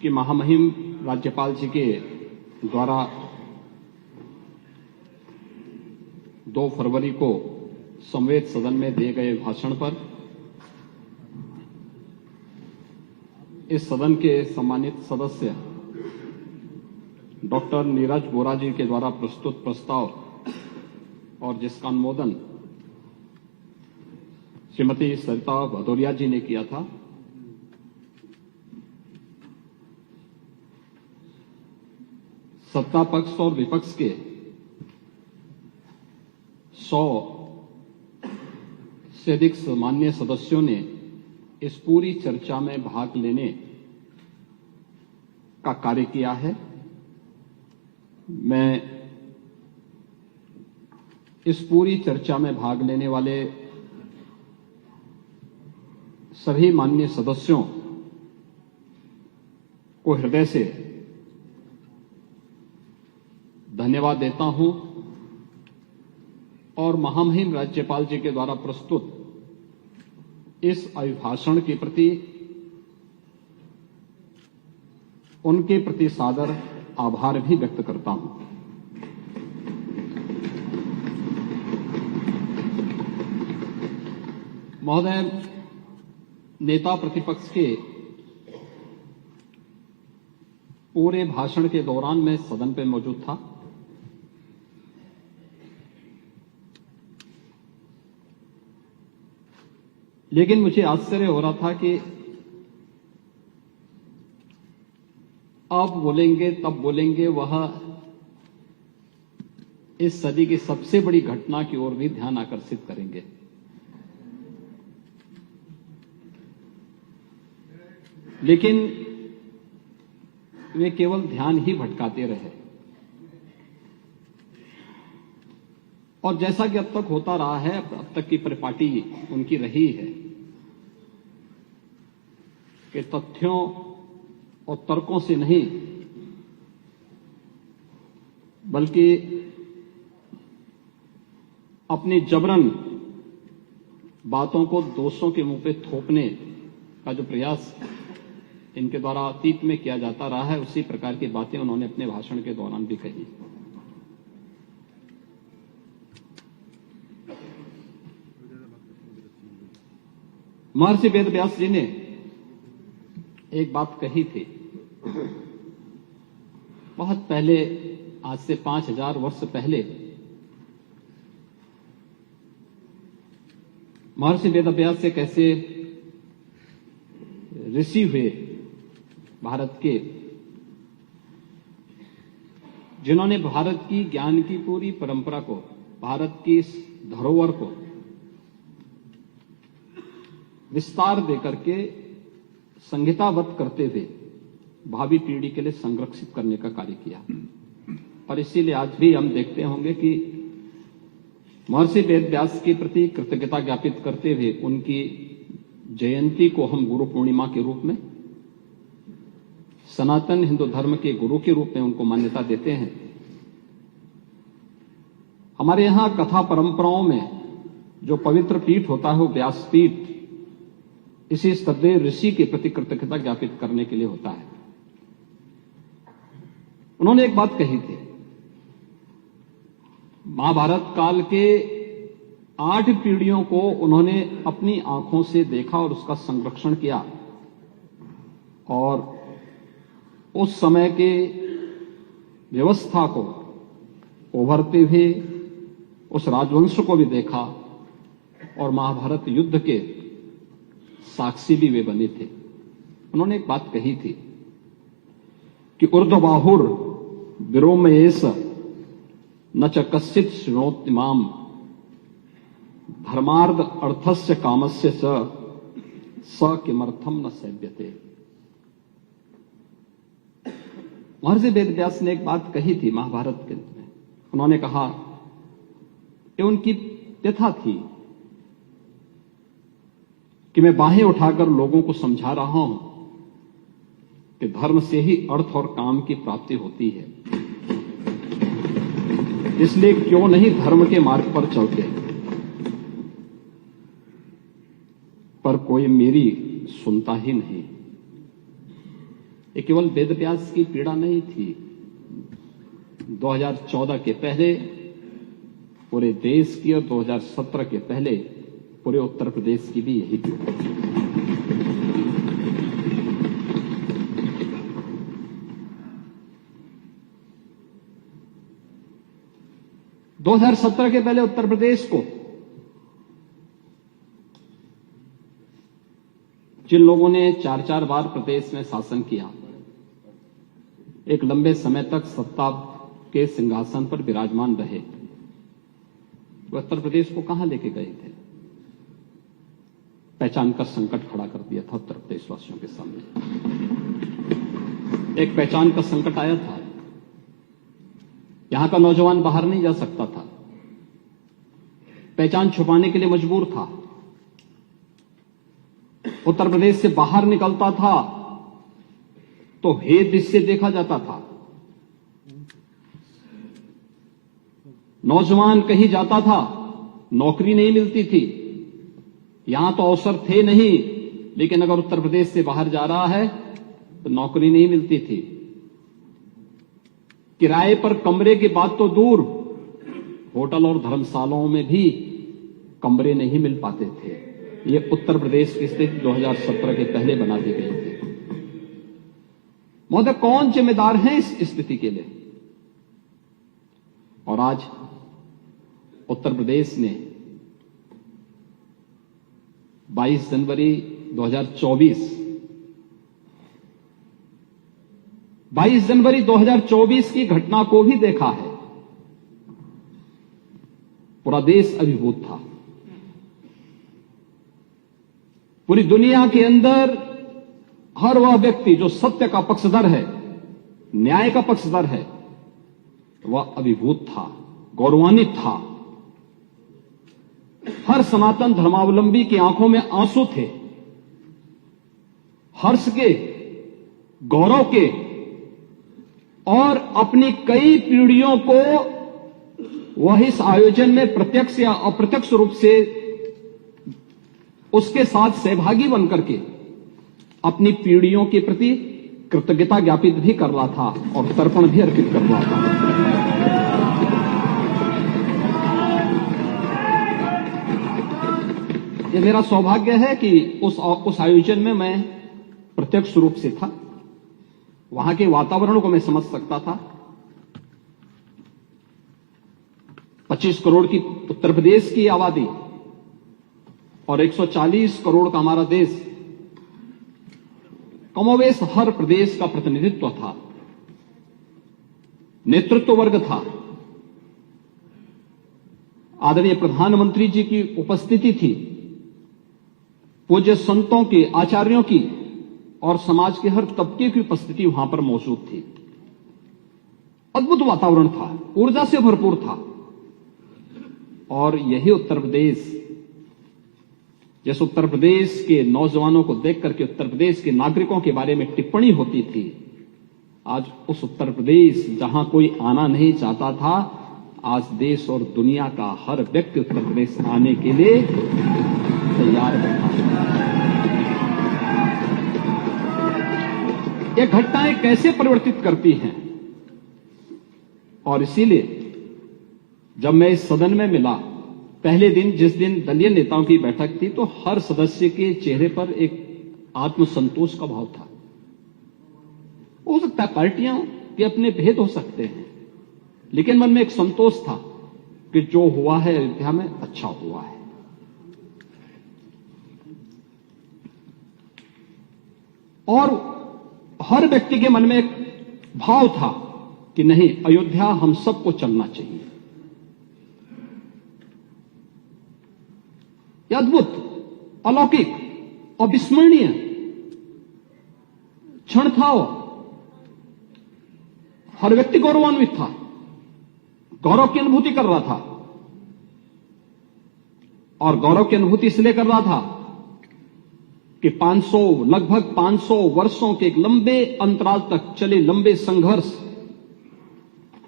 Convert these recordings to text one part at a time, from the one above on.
कि महामहिम राज्यपाल जी के द्वारा 2 फरवरी को समवेत सदन में दिए गए भाषण पर इस सदन के सम्मानित सदस्य डॉक्टर नीरज बोरा जी के द्वारा प्रस्तुत प्रस्ताव और जिसका अनुमोदन श्रीमती सरिता भदौरिया जी ने किया था, सत्ता पक्ष और विपक्ष के 100 से अधिक माननीय सदस्यों ने इस पूरी चर्चा में भाग लेने का कार्य किया है। मैं इस पूरी चर्चा में भाग लेने वाले सभी माननीय सदस्यों को हृदय से धन्यवाद देता हूं और महामहिम राज्यपाल जी के द्वारा प्रस्तुत इस अभिभाषण के प्रति उनके प्रति सादर आभार भी व्यक्त करता हूं। महोदय, नेता प्रतिपक्ष के पूरे भाषण के दौरान मैं सदन पे मौजूद था। लेकिन मुझे आश्चर्य हो रहा था कि अब बोलेंगे तब बोलेंगे, वह इस सदी की सबसे बड़ी घटना की ओर भी ध्यान आकर्षित करेंगे। लेकिन वे केवल ध्यान ही भटकाते रहे और जैसा कि अब तक होता रहा है, अब तक की परिपाटी उनकी रही है कि तथ्यों और तर्कों से नहीं बल्कि अपनी जबरन बातों को दोषों के मुंह पे थोपने का जो प्रयास इनके द्वारा अतीत में किया जाता रहा है, उसी प्रकार की बातें उन्होंने अपने भाषण के दौरान भी कही। महर्षि वेद व्यास जी ने एक बात कही थी बहुत पहले, आज से 5000 वर्ष पहले। महर्षि वेद व्यास से कैसे ऋषि हुए भारत के, जिन्होंने भारत की ज्ञान की पूरी परंपरा को, भारत की इस धरोहर को विस्तार देकर के संहिताबद्ध करते हुए भावी पीढ़ी के लिए संरक्षित करने का कार्य किया। और इसीलिए आज भी हम देखते होंगे कि महर्षि वेद व्यास के प्रति कृतज्ञता ज्ञापित करते हुए उनकी जयंती को हम गुरु पूर्णिमा के रूप में, सनातन हिंदू धर्म के गुरु के रूप में उनको मान्यता देते हैं। हमारे यहां कथा परंपराओं में जो पवित्र पीठ होता है वो व्यासपीठ इसी श्रद्धेय ऋषि के प्रति कृतज्ञता ज्ञापित करने के लिए होता है। उन्होंने एक बात कही थी, महाभारत काल के 8 पीढ़ियों को उन्होंने अपनी आंखों से देखा और उसका संरक्षण किया और उस समय के व्यवस्था को उभरते हुए उस राजवंश को भी देखा और महाभारत युद्ध के साक्षी भी वे बने थे। उन्होंने एक बात कही थी कि ऊर्ध्वबाहुर विरोमयेश न च कश्चित् शृणोति माम धर्मार्थ अर्थस्य कामस्य स किमर्थम न सेव्यते। महर्षि वेद व्यास ने एक बात कही थी महाभारत के में। उन्होंने कहा कि उनकी व्यथा थी कि मैं बाहें उठाकर लोगों को समझा रहा हूं कि धर्म से ही अर्थ और काम की प्राप्ति होती है, इसलिए क्यों नहीं धर्म के मार्ग पर चलते। पर कोई मेरी सुनता ही नहीं। ये केवल वेदव्यास की पीड़ा नहीं थी। 2014 के पहले पूरे देश की और 2017 के पहले पूरे उत्तर प्रदेश की भी यही पीड़ा थी। दो 2017 के पहले उत्तर प्रदेश को जिन लोगों ने 4-4 बार प्रदेश में शासन किया, एक लंबे समय तक सत्ता के सिंहासन पर विराजमान रहे, वो उत्तर प्रदेश को कहां लेके गए थे? पहचान का संकट खड़ा कर दिया था उत्तर प्रदेश वासियों के सामने। एक पहचान का संकट आया था। यहां का नौजवान बाहर नहीं जा सकता था, पहचान छुपाने के लिए मजबूर था। उत्तर प्रदेश से बाहर निकलता था तो हे दृश्य देखा जाता था। नौजवान कहीं जाता था, नौकरी नहीं मिलती थी। यहां तो अवसर थे नहीं, लेकिन अगर उत्तर प्रदेश से बाहर जा रहा है तो नौकरी नहीं मिलती थी। किराए पर कमरे की बात तो दूर, होटल और धर्मशालाओं में भी कमरे नहीं मिल पाते थे। ये उत्तर प्रदेश की स्थिति 2017 के पहले बना दी गई थी। महोदय, कौन जिम्मेदार है इस स्थिति के लिए? और आज उत्तर प्रदेश ने 22 जनवरी 2024 की घटना को भी देखा है। पूरा देश अभिभूत था। पूरी दुनिया के अंदर हर वह व्यक्ति जो सत्य का पक्षधर है, न्याय का पक्षधर है, वह अभिभूत था, गौरवान्वित था। हर सनातन धर्मावलंबी की आंखों में आंसू थे, हर्ष के, गौरव के, और अपनी कई पीढ़ियों को वह इस आयोजन में प्रत्यक्ष या अप्रत्यक्ष रूप से उसके साथ सहभागी बनकर के अपनी पीढ़ियों के प्रति कृतज्ञता ज्ञापित भी कर रहा था और तर्पण भी अर्पित कर रहा था। यह मेरा सौभाग्य है कि उस आयोजन में मैं प्रत्यक्ष रूप से था। वहां के वातावरण को मैं समझ सकता था। 25 करोड़ की उत्तर प्रदेश की आबादी और 140 करोड़ का हमारा देश, कमोवेश हर प्रदेश का प्रतिनिधित्व था, नेतृत्व वर्ग था। आदरणीय प्रधानमंत्री जी की उपस्थिति थी, पूज्य संतों के, आचार्यों की और समाज के हर तबके की उपस्थिति वहां पर मौजूद थी। अद्भुत वातावरण था, ऊर्जा से भरपूर था। और यही उत्तर प्रदेश, जैसे उत्तर प्रदेश के नौजवानों को देख करके उत्तर प्रदेश के नागरिकों के बारे में टिप्पणी होती थी, आज उस उत्तर प्रदेश जहां कोई आना नहीं चाहता था, आज देश और दुनिया का हर व्यक्ति उत्तर प्रदेश आने के लिए तैयार बैठा है। ये घटनाएं कैसे परिवर्तित करती हैं? और इसीलिए जब मैं इस सदन में मिला, पहले दिन जिस दिन दलीय नेताओं की बैठक थी, तो हर सदस्य के चेहरे पर एक आत्मसंतोष का भाव था। हो सकता है पार्टियां के अपने भेद हो सकते हैं, लेकिन मन में एक संतोष था कि जो हुआ है अयोध्या में अच्छा हुआ है। और हर व्यक्ति के मन में एक भाव था कि नहीं, अयोध्या हम सबको चलना चाहिए। यह अद्भुत, अलौकिक, अविस्मरणीय क्षण था। हर व्यक्ति गौरवान्वित था, गौरव की अनुभूति कर रहा था। और गौरव की अनुभूति इसलिए कर रहा था कि लगभग 500 वर्षों के एक लंबे अंतराल तक चले लंबे संघर्ष,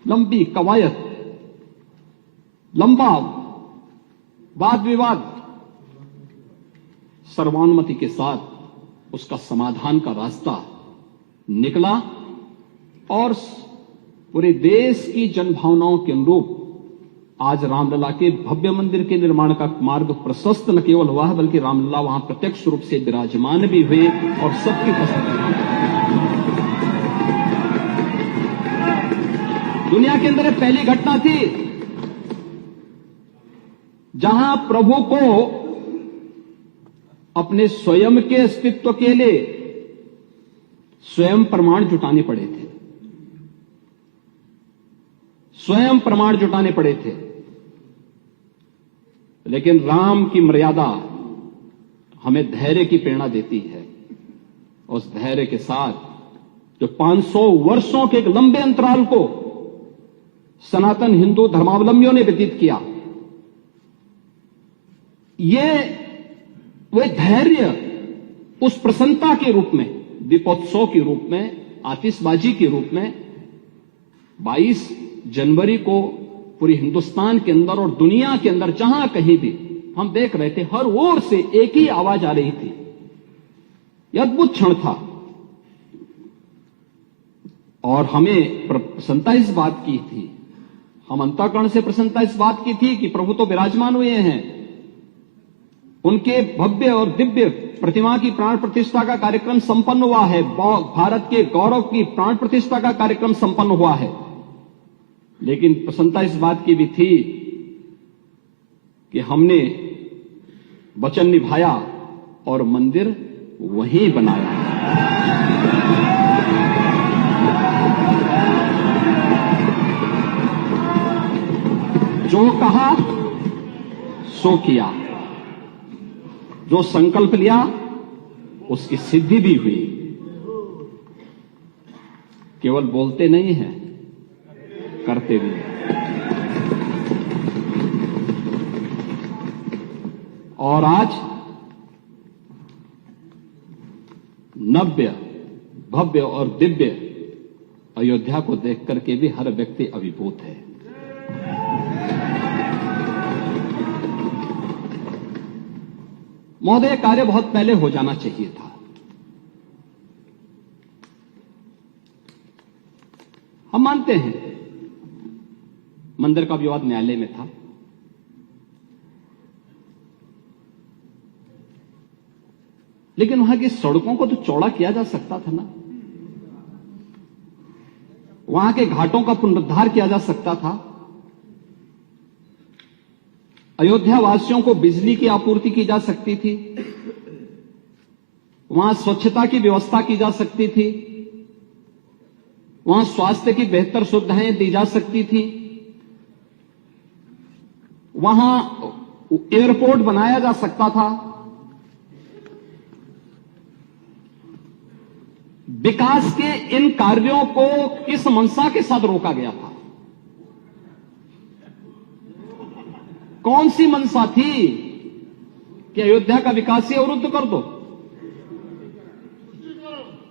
लंबी कवायद, लंबा वाद विवाद, सर्वानुमति के साथ उसका समाधान का रास्ता निकला और पूरे देश की जनभावनाओं के अनुरूप आज रामलला के भव्य मंदिर के निर्माण का मार्ग प्रशस्त न केवल हुआ है, बल्कि रामलला वहां प्रत्यक्ष रूप से विराजमान भी हुए और सबकी पसंद। दुनिया के अंदर पहली घटना थी जहां प्रभु को अपने स्वयं के अस्तित्व के लिए स्वयं प्रमाण जुटाने पड़े थे, स्वयं प्रमाण जुटाने पड़े थे। लेकिन राम की मर्यादा हमें धैर्य की प्रेरणा देती है। उस धैर्य के साथ जो 500 वर्षों के एक लंबे अंतराल को सनातन हिंदू धर्मावलंबियों ने व्यतीत किया, ये वे धैर्य उस प्रसन्नता के रूप में, दीपोत्सव के रूप में, आतिशबाजी के रूप में 22 जनवरी को पूरे हिंदुस्तान के अंदर और दुनिया के अंदर जहां कहीं भी हम देख रहे थे, हर ओर से एक ही आवाज आ रही थी। यह अद्भुत क्षण था और हमें प्रसन्नता इस बात की थी, हम अंतःकरण से प्रसन्नता इस बात की थी कि प्रभु तो विराजमान हुए हैं, उनके भव्य और दिव्य प्रतिमा की प्राण प्रतिष्ठा का कार्यक्रम संपन्न हुआ है, भारत के गौरव की प्राण प्रतिष्ठा का कार्यक्रम संपन्न हुआ है। लेकिन प्रसन्नता इस बात की भी थी कि हमने वचन निभाया और मंदिर वहीं बनाया। जो कहा सो किया, जो संकल्प लिया उसकी सिद्धि भी हुई। केवल बोलते नहीं हैं, करते भी हैं। और आज नव्य, भव्य और दिव्य अयोध्या को देख करके भी हर व्यक्ति अभिभूत है। महोदय, कार्य बहुत पहले हो जाना चाहिए था। हम मानते हैं मंदिर का विवाद न्यायालय में था, लेकिन वहां की सड़कों को तो चौड़ा किया जा सकता था ना, वहां के घाटों का पुनरुद्धार किया जा सकता था, अयोध्या वासियों को बिजली की आपूर्ति की जा सकती थी, वहां स्वच्छता की व्यवस्था की जा सकती थी, वहां स्वास्थ्य की बेहतर सुविधाएं दी जा सकती थी, वहां एयरपोर्ट बनाया जा सकता था। विकास के इन कार्यों को किस मंशा के साथ रोका गया था? कौन सी मंशा थी कि अयोध्या का विकास ही अवरुद्ध कर दो,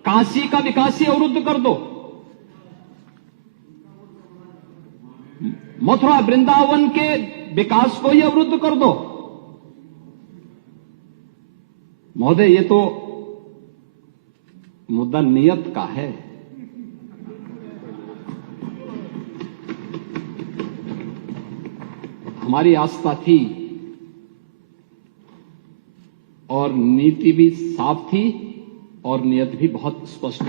काशी का विकास ही अवरुद्ध कर दो, मथुरा वृंदावन के विकास को ही अवरुद्ध कर दो? महोदय, ये तो मुद्दा नियत का है। हमारी आस्था थी और नीति भी साफ थी और नियत भी बहुत स्पष्ट थी।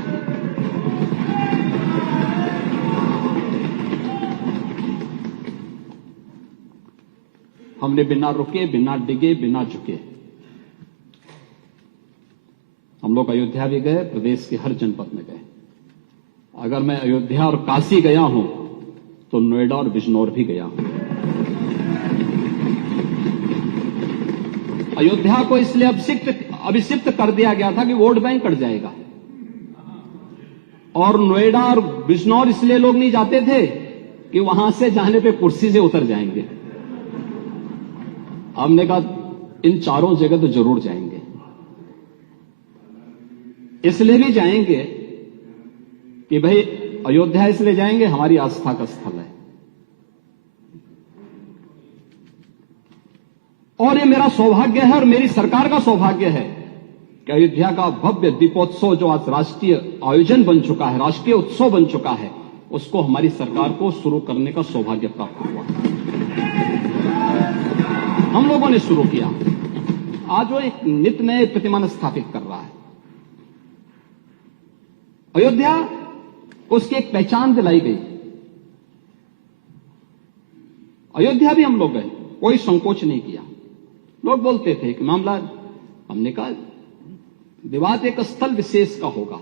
हमने बिना रुके, बिना डिगे, बिना झुके हम लोग अयोध्या भी गए, प्रदेश के हर जनपद में गए। अगर मैं अयोध्या और काशी गया हूं तो नोएडा और बिजनौर भी गया हूं। अयोध्या को इसलिए अभिषिक्त कर दिया गया था कि वोट बैंक कट जाएगा, और नोएडा और बिजनौर इसलिए लोग नहीं जाते थे कि वहां से जाने पे कुर्सी से उतर जाएंगे। हमने कहा इन चारों जगह तो जरूर जाएंगे, इसलिए भी जाएंगे कि भाई अयोध्या इसलिए जाएंगे, हमारी आस्था का स्थल है। और ये मेरा सौभाग्य है और मेरी सरकार का सौभाग्य है कि अयोध्या का भव्य दीपोत्सव जो आज राष्ट्रीय आयोजन बन चुका है, राष्ट्रीय उत्सव बन चुका है, उसको हमारी सरकार को शुरू करने का सौभाग्य प्राप्त हुआ। हम लोगों ने शुरू किया। आज वो एक नित नए प्रतिमान स्थापित कर रहा है। अयोध्या उसकी एक पहचान दिलाई गई। अयोध्या भी हम लोग गए, कोई संकोच नहीं किया। लोग बोलते थे कि मामला, हमने कहा विवाद एक स्थल विशेष का होगा,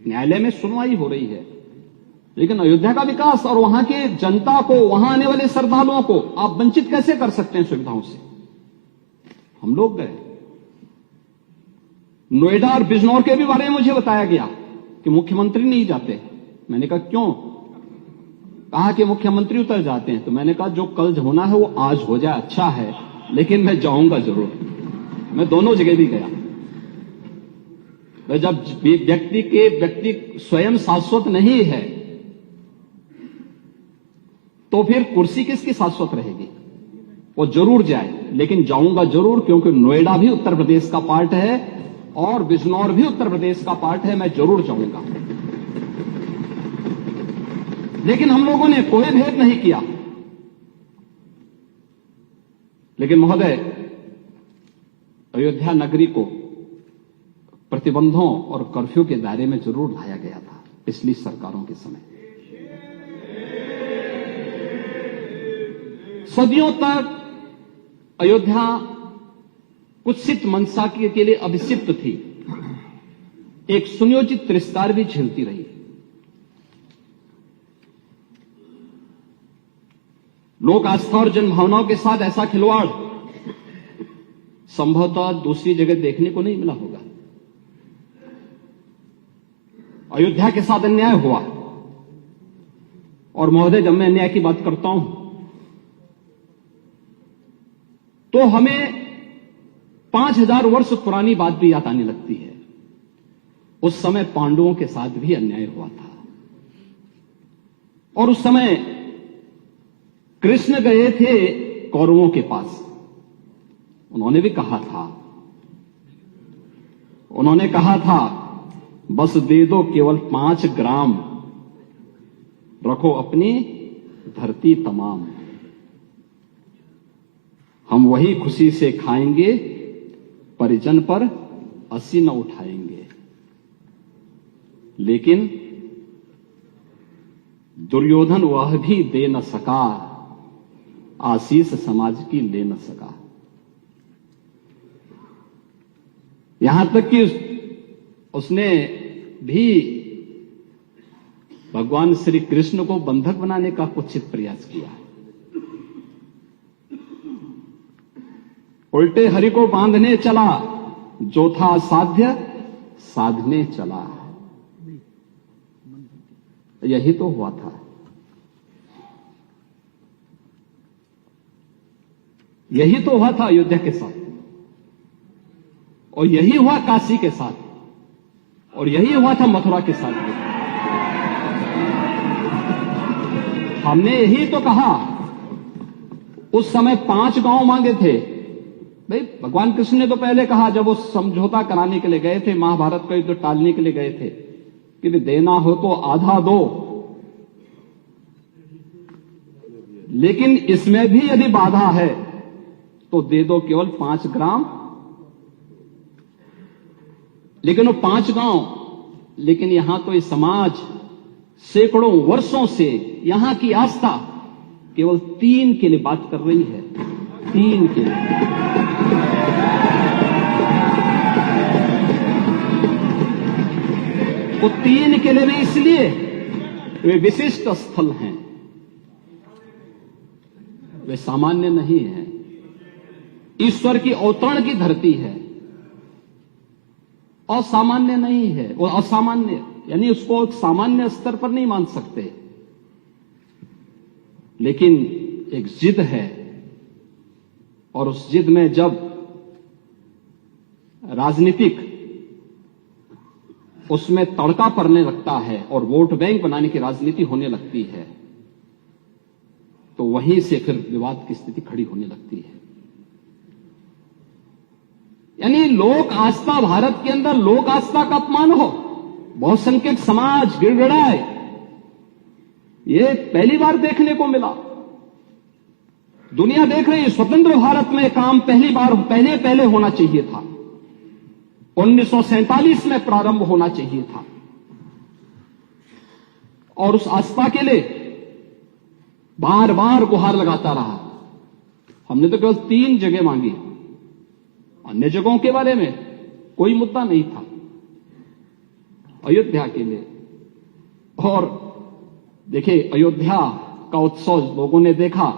न्यायालय में सुनवाई हो रही है, लेकिन अयोध्या का विकास और वहां की जनता को, वहां आने वाले श्रद्धालुओं को आप वंचित कैसे कर सकते हैं सुविधाओं से? हम लोग गए। नोएडा और बिजनौर के भी बारे में मुझे बताया गया कि मुख्यमंत्री नहीं जाते। मैंने कहा क्यों? कहा कि मुख्यमंत्री उतर जाते हैं। तो मैंने कहा जो कल होना है वो आज हो जाए, अच्छा है, लेकिन मैं जाऊंगा जरूर। मैं दोनों जगह भी गया। जब व्यक्ति स्वयं शाश्वत नहीं है तो फिर कुर्सी किसकी शाश्वत रहेगी? वो जरूर जाए, लेकिन जाऊंगा जरूर, क्योंकि नोएडा भी उत्तर प्रदेश का पार्ट है और बिजनौर भी उत्तर प्रदेश का पार्ट है। मैं जरूर जाऊंगा। लेकिन हम लोगों ने कोई भेद नहीं किया। लेकिन महोदय, अयोध्या नगरी को प्रतिबंधों और कर्फ्यू के दायरे में जरूर लाया गया था पिछली सरकारों के समय। सदियों तक अयोध्या कुत्सित मंशा के लिए अभिषिक्त थी, एक सुनियोजित तिरस्कार भी झेलती रही। लोक आस्था और जनभावनाओं के साथ ऐसा खिलवाड़ संभवतः दूसरी जगह देखने को नहीं मिला होगा। अयोध्या के साथ अन्याय हुआ। और महोदय, जब मैं अन्याय की बात करता हूं तो हमें 5000 वर्ष पुरानी बात भी याद आने लगती है। उस समय पांडवों के साथ भी अन्याय हुआ था और उस समय कृष्ण गए थे कौरवों के पास। उन्होंने भी कहा था बस दे दो केवल 5 ग्राम, रखो अपनी धरती तमाम, हम वही खुशी से खाएंगे, परिजन पर अस्सी न उठाएंगे। लेकिन दुर्योधन वह भी दे न सका, आशीष समाज की ले न सका। यहां तक कि उसने भी भगवान श्री कृष्ण को बंधक बनाने का कुत्सित प्रयास किया। उल्टे हरि को बांधने चला, जो था साध्य साधने चला। यही तो हुआ था। यही तो हुआ था अयोध्या के साथ, और यही हुआ काशी के साथ, और यही हुआ था मथुरा के साथ भी। हमने यही तो कहा। उस समय 5 गांव मांगे थे। भाई, भगवान कृष्ण ने तो पहले कहा, जब वो समझौता कराने के लिए गए थे, महाभारत का युद्ध टालने के लिए गए थे, कि देना हो तो आधा दो, लेकिन इसमें भी यदि बाधा है तो दे दो केवल 5 ग्राम। लेकिन वो 5 गांव, लेकिन यहां तो ये समाज सैकड़ों वर्षों से यहां की आस्था केवल 3 के लिए बात कर रही है। 3 के लिए। वो 3 के लिए भी इसलिए वे विशिष्ट स्थल हैं, वे सामान्य नहीं है। ईश्वर की अवतरण की धरती है, असामान्य नहीं है। वो असामान्य यानी उसको एक सामान्य स्तर पर नहीं मान सकते, लेकिन एक जिद है, और उस जिद में जब राजनीतिक उसमें तड़का पड़ने लगता है और वोट बैंक बनाने की राजनीति होने लगती है, तो वहीं से फिर विवाद की स्थिति खड़ी होने लगती है। यानी लोक आस्था, भारत के अंदर लोक आस्था का अपमान हो, बहुसंख्यक समाज गिड़गिड़ाए, ये पहली बार देखने को मिला। दुनिया देख रही है, स्वतंत्र भारत में काम पहले होना चाहिए था, 1947 में प्रारंभ होना चाहिए था। और उस आस्था के लिए बार बार गुहार लगाता रहा। हमने तो केवल 3 जगह मांगी, अन्य जगहों के बारे में कोई मुद्दा नहीं था। अयोध्या के लिए, और देखिए अयोध्या का उत्सव लोगों ने देखा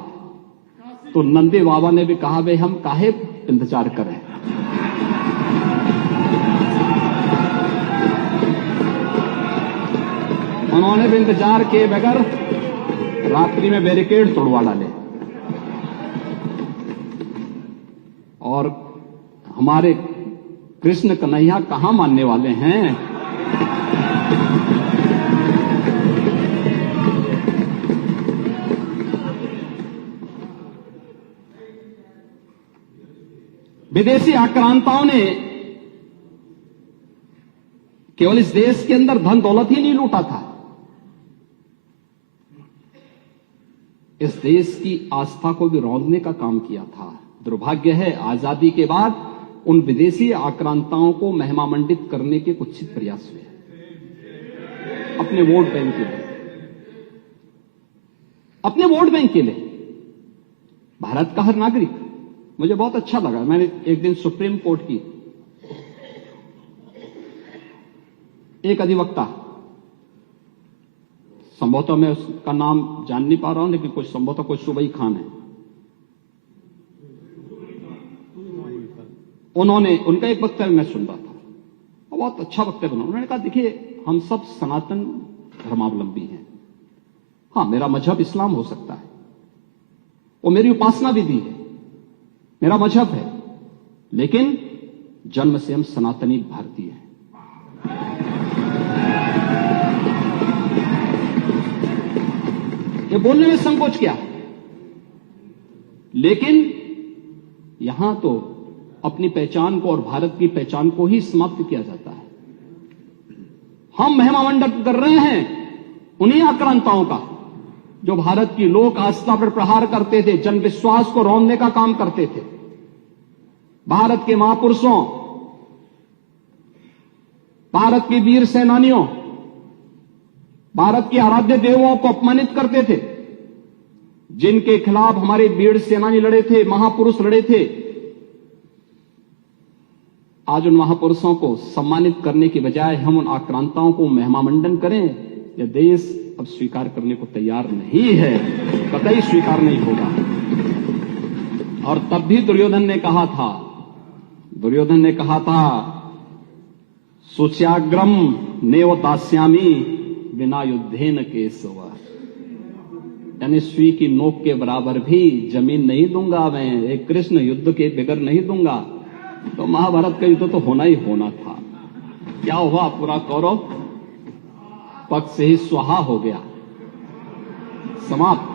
तो नंदी बाबा ने भी कहा, भाई हम काहे इंतजार करें, उन्होंने भी इंतजार किए बगैर रात्रि में बैरिकेड तोड़वा डाले। और हमारे कृष्ण कन्हैया कहां मानने वाले हैं। विदेशी आक्रांताओं ने केवल इस देश के अंदर धन दौलत ही नहीं लूटा था, इस देश की आस्था को भी रौंदने का काम किया था। दुर्भाग्य है, आजादी के बाद उन विदेशी आक्रांताओं को महिमामंडित करने के कुत्सित प्रयास हुए अपने वोट बैंक के लिए, अपने वोट बैंक के लिए। भारत का हर नागरिक, मुझे बहुत अच्छा लगा, मैंने एक दिन सुप्रीम कोर्ट की एक अधिवक्ता, संभवतः मैं उसका नाम जान नहीं पा रहा हूं, लेकिन कुछ संभवतः कोई सुबई खान है, उन्होंने, उनका एक वक्तव्य मैं सुन रहा था, बहुत अच्छा वक्तव्य बना। उन्होंने कहा, देखिए हम सब सनातन धर्मावलंबी हैं, हां मेरा मजहब इस्लाम हो सकता है, वो मेरी उपासना विधि है, मेरा मजहब है, लेकिन जन्म से हम सनातनी भारतीय हैं। ये बोलने में संकोच क्या, लेकिन यहां तो अपनी पहचान को और भारत की पहचान को ही समाप्त किया जाता है। हम महिमामंडन कर रहे हैं उन्हीं आक्रांताओं का जो भारत की लोक आस्था पर प्रहार करते थे, जन विश्वास को रौंदने का काम करते थे। भारत के महापुरुषों, भारत के वीर सेनानियों, भारत के आराध्य देवों को अपमानित करते थे, जिनके खिलाफ हमारे वीर सेनानी लड़े थे, महापुरुष लड़े थे। आज उन महापुरुषों को सम्मानित करने की बजाय हम उन आक्रांताओं को महिमामंडन करें, यह देश अब स्वीकार करने को तैयार नहीं है, कतई स्वीकार नहीं होगा। और तब भी दुर्योधन ने कहा था, सुच्याग्रम नेव दास्यामी बिना युद्धेन केशव, यानी सुई की नोक के बराबर भी जमीन नहीं दूंगा मैं, एक कृष्ण युद्ध के बगैर नहीं दूंगा। तो महाभारत का युद्ध तो होना ही होना था। क्या हुआ, पूरा कौरव पक्ष से ही स्वाहा हो गया, समाप्त।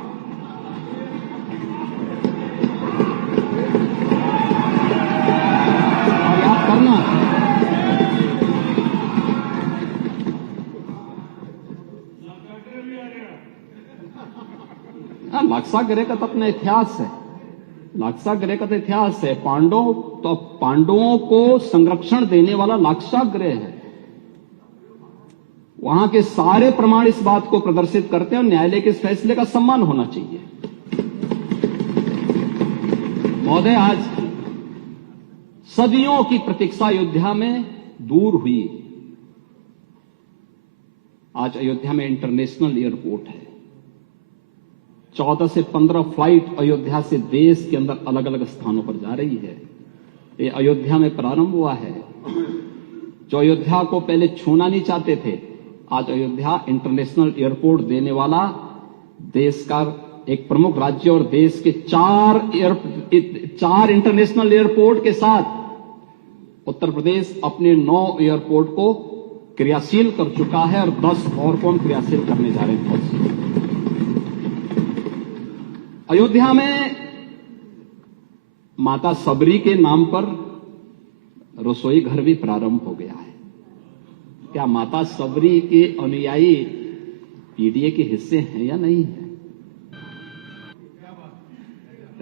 और याद करना, लाक्षागृह का तो अपना इतिहास है, लाक्षागृह का तो इतिहास है। पांडवों को संरक्षण देने वाला लाक्षागृह है। वहां के सारे प्रमाण इस बात को प्रदर्शित करते हैं और न्यायालय के इस फैसले का सम्मान होना चाहिए। महोदय, आज सदियों की प्रतीक्षा अयोध्या में दूर हुई। आज अयोध्या में इंटरनेशनल एयरपोर्ट है। 14 से 15 फ्लाइट अयोध्या से देश के अंदर अलग अलग स्थानों पर जा रही है। ये अयोध्या में प्रारंभ हुआ है। जो अयोध्या को पहले छूना नहीं चाहते थे, आज अयोध्या इंटरनेशनल एयरपोर्ट देने वाला देश का एक प्रमुख राज्य और देश के 4 इंटरनेशनल एयरपोर्ट के साथ उत्तर प्रदेश अपने 9 एयरपोर्ट को क्रियाशील कर चुका है और 10 और को हम क्रियाशील करने जा रहे हैं। अयोध्या में माता सबरी के नाम पर रसोई घर भी प्रारंभ हो गया है। क्या माता सबरी के अनुयायी पीडीए के हिस्से हैं या नहीं है?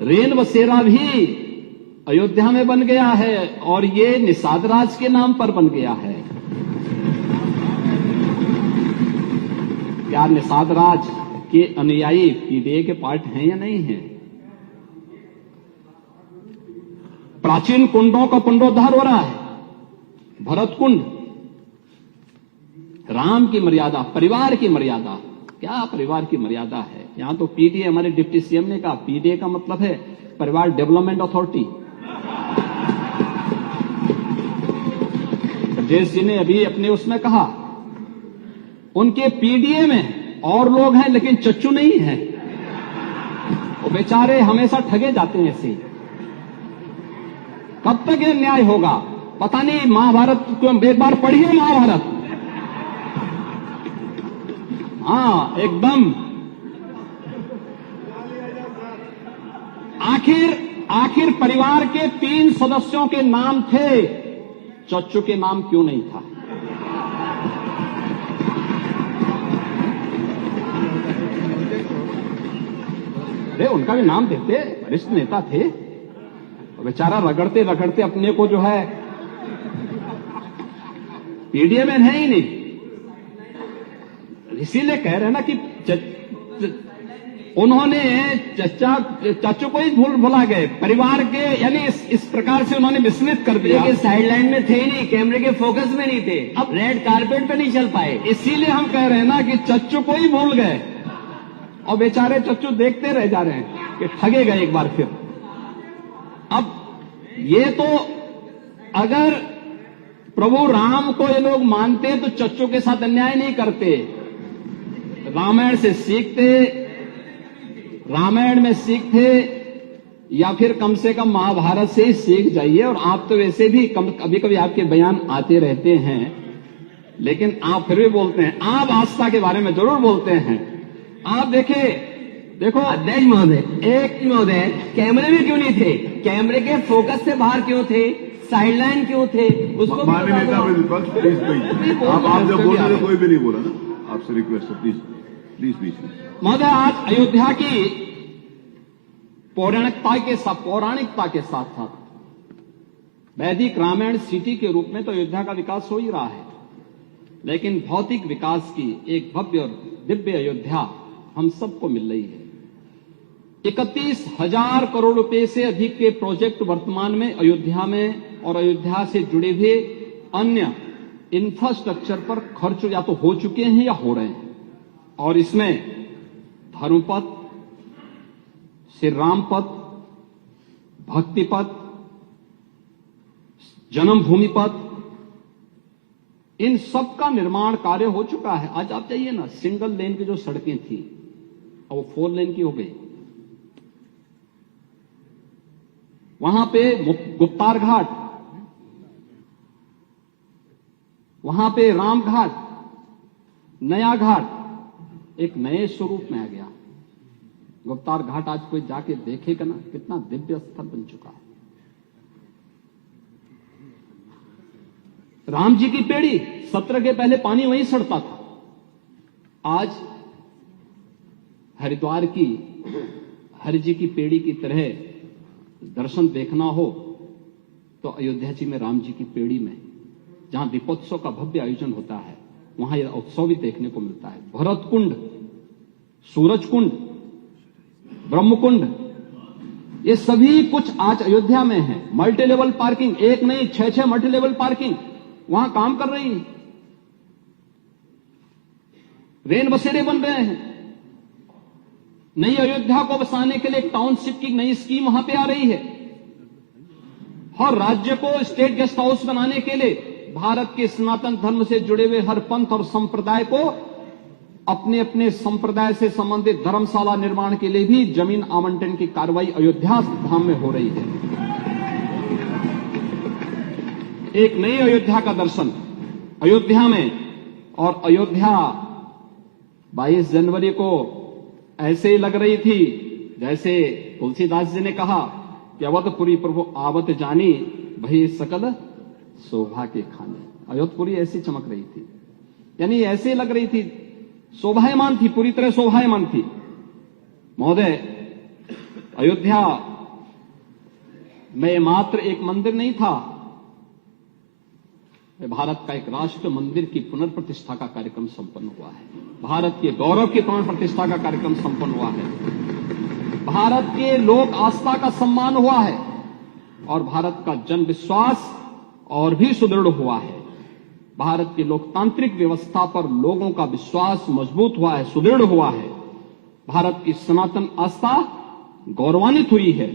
रेन बसेरा भी अयोध्या में बन गया है और ये निषाद राज के नाम पर बन गया है। क्या निषाद राज के अनुयायी पीडीए के पार्ट हैं या नहीं है? प्राचीन कुंडों का पुनरुद्धार हो रहा है। भरत कुंड, राम की मर्यादा, परिवार की मर्यादा, क्या परिवार की मर्यादा है? यहां तो पीडीए, हमारे डिप्टी सीएम ने कहा, पीडीए का मतलब है परिवार डेवलपमेंट अथॉरिटी। ब्रजेश जी ने अभी अपने उसमें कहा उनके पीडीए में और लोग हैं लेकिन चच्चू नहीं है। वो बेचारे हमेशा ठगे जाते हैं ऐसे। कब तक ये न्याय होगा पता नहीं। महाभारत को एक बार पढ़िए, महाभारत। हाँ, एकदम। आखिर परिवार के 3 सदस्यों के नाम थे, चच्चू के नाम क्यों नहीं था? अरे उनका भी नाम देते, वरिष्ठ नेता थे। बेचारा रगड़ते रगड़ते अपने को जो है पीडीए में है ही नहीं। इसीलिए कह रहे हैं ना कि उन्होंने चाचू को ही भुला गए, परिवार के, यानी इस प्रकार से उन्होंने विस्मृत कर दिया कि साइडलाइन में थे ही नहीं, कैमरे के फोकस में नहीं थे, अब रेड कारपेट पे नहीं चल पाए। इसीलिए हम कह रहे हैं ना कि चच्चू को ही भूल गए और बेचारे चच्चू देखते रह जा रहे हैं कि ठगे गए एक बार फिर। अब ये तो अगर प्रभु राम को ये लोग मानते तो चच्चू के साथ अन्याय नहीं करते। रामायण से सीखते, रामायण में सीखते, या फिर कम से कम महाभारत से ही सीख जाइए। और आप तो वैसे भी कभी कभी आपके बयान आते रहते हैं, लेकिन आप फिर भी बोलते हैं। आप आस्था के बारे में जरूर बोलते हैं। आप देखो अध्यक्ष महोदय, कैमरे में क्यों नहीं थे? कैमरे के फोकस से बाहर क्यों थे? साइडलाइन क्यों थे? उसको माननीय नेता विपक्ष, प्लीज आप जब बोल रहे थे कोई भी नहीं बोला ना, आपसे रिक्वेस्ट है, प्लीज बीच में। महोदय, आज अयोध्या की पौराणिकता के साथ साथ वैदिक रामायण सिटी के रूप में तो अयोध्या का विकास हो ही रहा है, लेकिन भौतिक विकास की एक भव्य और दिव्य अयोध्या हम सबको मिल रही है। 31,000 करोड़ रुपए से अधिक के प्रोजेक्ट वर्तमान में अयोध्या में और अयोध्या से जुड़े हुए अन्य इंफ्रास्ट्रक्चर पर खर्च या तो हो चुके हैं या हो रहे हैं। और इसमें धर्मपथ, श्री राम पथ, भक्ति पथ, जन्मभूमि पथ, इन सब का निर्माण कार्य हो चुका है। आज आप जाइए ना, सिंगल लेन की जो सड़कें थी अब वो 4 लेन की हो गई। वहां पे गुप्तार घाट, वहां पे राम घाट, नया घाट एक नए स्वरूप में आ गया। गुप्तार घाट आज कोई जाके देखेगा ना, कितना दिव्य स्थल बन चुका है। राम जी की पेड़ी, सत्र के पहले पानी वहीं सड़ता था। आज हरिद्वार की हरि जी की पेड़ी की तरह दर्शन देखना हो तो अयोध्या जी में राम जी की पेड़ी में, जहां दीपोत्सव का भव्य आयोजन होता है, वहां यह उत्सव भी देखने को मिलता है। भरत कुंड, सूरज कुंड, ब्रह्म कुंड, ये सभी कुछ आज अयोध्या में है। मल्टी लेवल पार्किंग, एक नहीं 6 मल्टी लेवल पार्किंग वहां काम कर रही है। रेन बसेरे बन रहे हैं। नई अयोध्या को बसाने के लिए एक टाउनशिप की नई स्कीम वहां पे आ रही है। हर राज्य को स्टेट गेस्ट हाउस बनाने के लिए भारत के सनातन धर्म से जुड़े हुए हर पंथ और संप्रदाय को अपने अपने संप्रदाय से संबंधित धर्मशाला निर्माण के लिए भी जमीन आवंटन की कार्रवाई अयोध्या धाम में हो रही है। एक नई अयोध्या का दर्शन अयोध्या में। और अयोध्या 22 जनवरी को ऐसे ही लग रही थी जैसे तुलसीदास जी ने कहा कि अवधपुरी प्रभु आवत जानी भई सकल शोभा के खाने। अयोध्यपुरी ऐसी चमक रही थी, यानी ऐसे लग रही थी, शोभायमान थी, पूरी तरह शोभायमान थी। महोदय, अयोध्या में मात्र एक मंदिर नहीं था, भारत का एक राष्ट्र मंदिर की पुनर्प्रतिष्ठा का कार्यक्रम संपन्न हुआ है। भारत के गौरव की पुनर्प्रतिष्ठा का कार्यक्रम संपन्न हुआ है। भारत के लोक आस्था का सम्मान हुआ है और भारत का जन विश्वास और भी सुदृढ़ हुआ है। भारत की लोकतांत्रिक व्यवस्था पर लोगों का विश्वास मजबूत हुआ है, सुदृढ़ हुआ है। भारत की सनातन आस्था गौरवान्वित हुई है।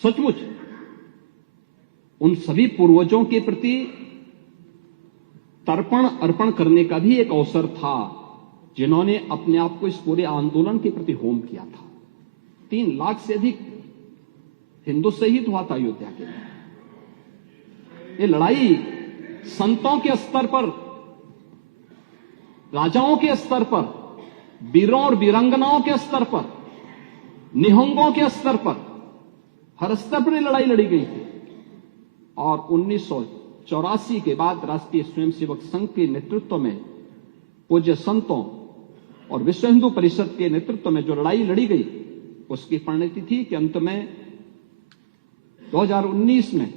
सचमुच उन सभी पूर्वजों के प्रति तर्पण अर्पण करने का भी एक अवसर था, जिन्होंने अपने आप को इस पूरे आंदोलन के प्रति होम किया था। 3 लाख से अधिक हिंदू शहीद हुआ था अयोध्या के लिए। ये लड़ाई संतों के स्तर पर, राजाओं के स्तर पर, वीरों और वीरांगनाओं के स्तर पर, निहंगों के स्तर पर, हर स्तर पर लड़ाई लड़ी गई थी। और 1984 के बाद राष्ट्रीय स्वयंसेवक संघ के नेतृत्व में, पूज्य संतों और विश्व हिंदू परिषद के नेतृत्व में जो लड़ाई लड़ी गई, उसकी परिणति थी कि अंत में 2019 में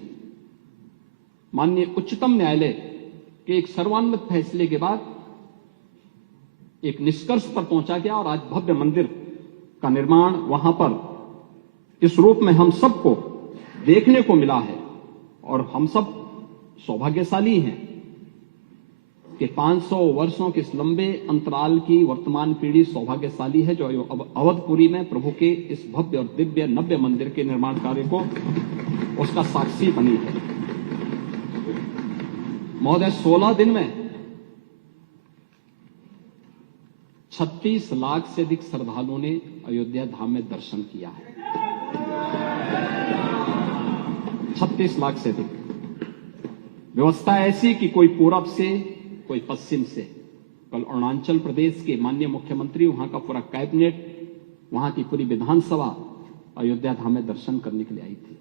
माननीय उच्चतम न्यायालय के एक सर्वानुमत फैसले के बाद एक निष्कर्ष पर पहुंचा गया और आज भव्य मंदिर का निर्माण वहां पर इस रूप में हम सबको देखने को मिला है। और हम सब सौभाग्यशाली हैं कि 500 वर्षों के इस लंबे अंतराल की वर्तमान पीढ़ी सौभाग्यशाली है, जो अवधपुरी में प्रभु के इस भव्य और दिव्य नव्य मंदिर के निर्माण कार्य को उसका साक्षी बनी है। महोदय, 16 दिन में 36 लाख से अधिक श्रद्धालुओं ने अयोध्या धाम में दर्शन किया है। 36 लाख से अधिक। व्यवस्था ऐसी कि कोई पूरब से, कोई पश्चिम से। कल अरुणाचल प्रदेश के माननीय मुख्यमंत्री, वहां का पूरा कैबिनेट, वहां की पूरी विधानसभा अयोध्या धाम में दर्शन करने के लिए आई थी।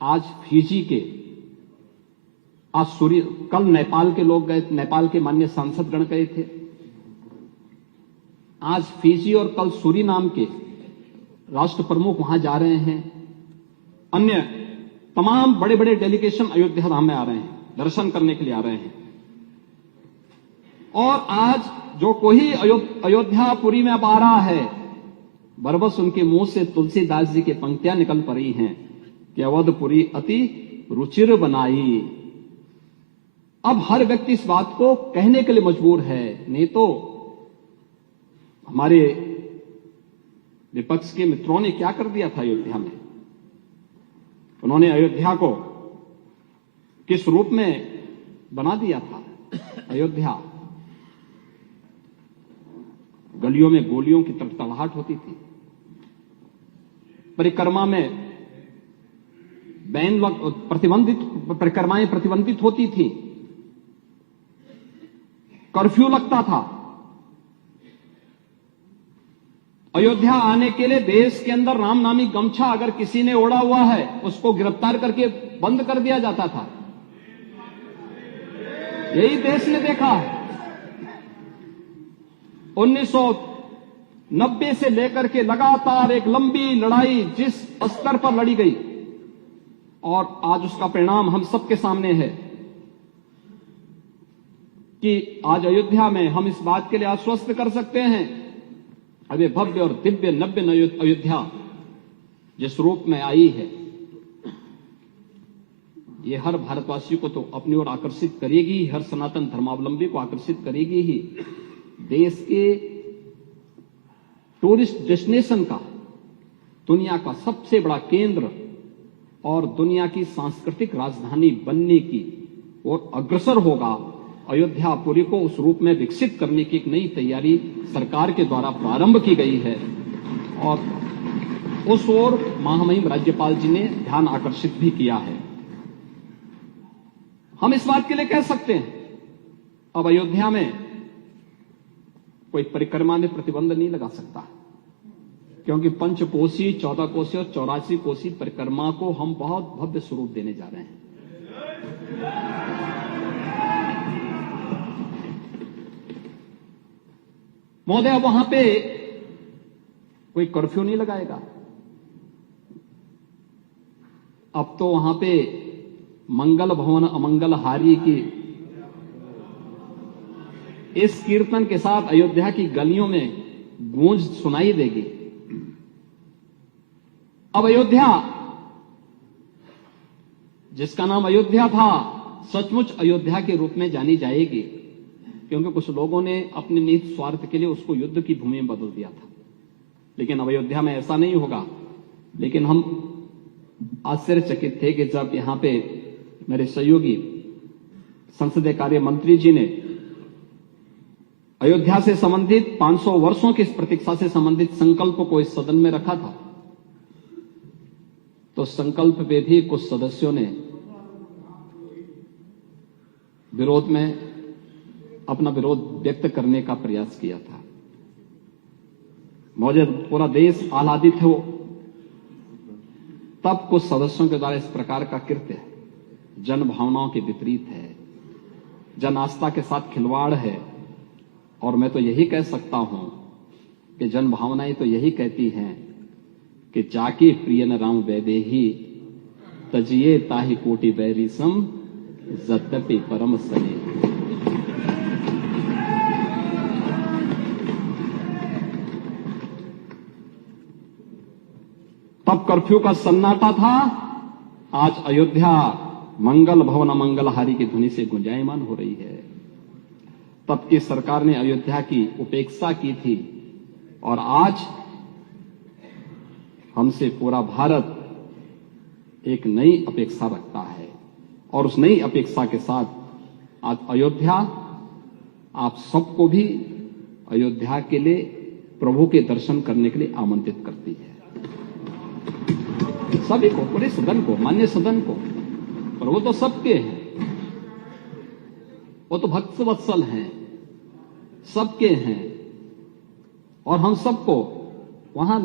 आज फिजी के, कल नेपाल के लोग गए, नेपाल के माननीय सांसद गण गए थे। आज फिजी और कल सूरीनाम के राष्ट्र प्रमुख वहां जा रहे हैं। अन्य तमाम बड़े बड़े डेलीगेशन अयोध्या धाम में आ रहे हैं, दर्शन करने के लिए आ रहे हैं। और आज जो कोई अयोध्यापुरी में अब आ रहा है, बरबस उनके मुंह से तुलसीदास जी की पंक्तियां निकल पड़ी हैं कि अवधपुरी अति रुचिर बनाई। अब हर व्यक्ति इस बात को कहने के लिए मजबूर है। नहीं तो हमारे विपक्ष के मित्रों ने क्या कर दिया था अयोध्या में। उन्होंने अयोध्या को किस रूप में बना दिया था। अयोध्या गलियों में गोलियों की तड़तड़ाहट होती थी, परिक्रमा में परिक्रमाएं प्रतिबंधित होती थी, कर्फ्यू लगता था। अयोध्या आने के लिए देश के अंदर राम नामी गमछा अगर किसी ने ओढ़ा हुआ है, उसको गिरफ्तार करके बंद कर दिया जाता था। यही देश ने देखा। 1990 से लेकर के लगातार एक लंबी लड़ाई जिस स्तर पर लड़ी गई, और आज उसका परिणाम हम सबके सामने है कि आज अयोध्या में हम इस बात के लिए आश्वस्त कर सकते हैं, अब ये भव्य और दिव्य नव्य अयोध्या जिस रूप में आई है, ये हर भारतवासी को तो अपनी ओर आकर्षित करेगी, हर सनातन धर्मावलंबी को आकर्षित करेगी ही। देश के टूरिस्ट डेस्टिनेशन का, दुनिया का सबसे बड़ा केंद्र और दुनिया की सांस्कृतिक राजधानी बनने की ओर अग्रसर होगा। अयोध्यापुरी को उस रूप में विकसित करने की एक नई तैयारी सरकार के द्वारा प्रारंभ की गई है और उस ओर महामहिम राज्यपाल जी ने ध्यान आकर्षित भी किया है। हम इस बात के लिए कह सकते हैं, अब अयोध्या में कोई परिक्रमा में प्रतिबंध नहीं लगा सकता, क्योंकि पंचकोसी, 14 कोसी और 84 कोसी परिक्रमा को हम बहुत भव्य स्वरूप देने जा रहे हैं। महोदय, वहां पे कोई कर्फ्यू नहीं लगाएगा। अब तो वहां पे मंगल भवन अमंगल हारी की इस कीर्तन के साथ अयोध्या की गलियों में गूंज सुनाई देगी। अब अयोध्या, जिसका नाम अयोध्या था, सचमुच अयोध्या के रूप में जानी जाएगी, क्योंकि कुछ लोगों ने अपने निहित स्वार्थ के लिए उसको युद्ध की भूमि में बदल दिया था। लेकिन अब अयोध्या में ऐसा नहीं होगा। लेकिन हम आश्चर्यचकित थे कि जब यहां पे मेरे सहयोगी संसदीय कार्य मंत्री जी ने अयोध्या से संबंधित 500 वर्षों की प्रतीक्षा से संबंधित संकल्प को इस सदन में रखा था, तो संकल्प पे भी कुछ सदस्यों ने विरोध में अपना विरोध व्यक्त करने का प्रयास किया था। मौजूद पूरा देश आह्लादित हो, तब कुछ सदस्यों के द्वारा इस प्रकार का कृत्य जन भावनाओं के विपरीत है, जन आस्था के साथ खिलवाड़ है। और मैं तो यही कह सकता हूं कि जन भावनाएं तो यही कहती हैं कि जाके प्रियन राम वैदेही तजिए ताहि कोटि बैरिसम यद्यपि परम सने। तब कर्फ्यू का सन्नाटा था, आज अयोध्या मंगल भवन अमंगलहारी की ध्वनि से गुंजायमान हो रही है। तब की सरकार ने अयोध्या की उपेक्षा की थी और आज हमसे पूरा भारत एक नई अपेक्षा रखता है। और उस नई अपेक्षा के साथ आज अयोध्या आप सबको भी अयोध्या के लिए प्रभु के दर्शन करने के लिए आमंत्रित करती है। सभी को, पूरे सदन को, मान्य सदन को। और वो तो सबके हैं, वो तो भक्त वत्सल हैं, सबके हैं। और हम सबको वहां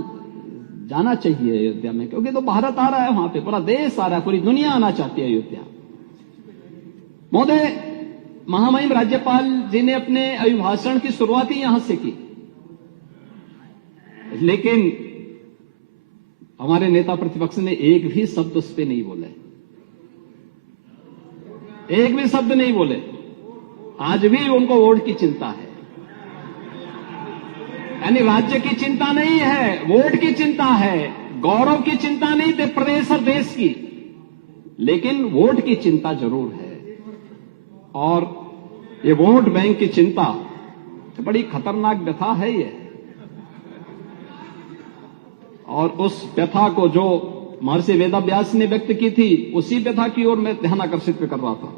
जाना चाहिए अयोध्या में, क्योंकि तो भारत आ रहा है, वहां पे पूरा देश आ रहा है, पूरी दुनिया आना चाहती है अयोध्या। महोदय, महामहिम राज्यपाल जी ने अपने अभिभाषण की शुरुआत ही यहां से की, लेकिन हमारे नेता प्रतिपक्ष ने एक भी शब्द उस पर नहीं बोले, एक भी शब्द नहीं बोले। आज भी उनको वोट की चिंता है, यानी राज्य की चिंता नहीं है, वोट की चिंता है। गौरव की चिंता नहीं थे प्रदेश और देश की, लेकिन वोट की चिंता जरूर है। और ये वोट बैंक की चिंता तो बड़ी खतरनाक व्यथा है ये। और उस व्यथा को जो महर्षि वेदव्यास ने व्यक्त की थी, उसी व्यथा की ओर मैं ध्यान आकर्षित कर रहा था।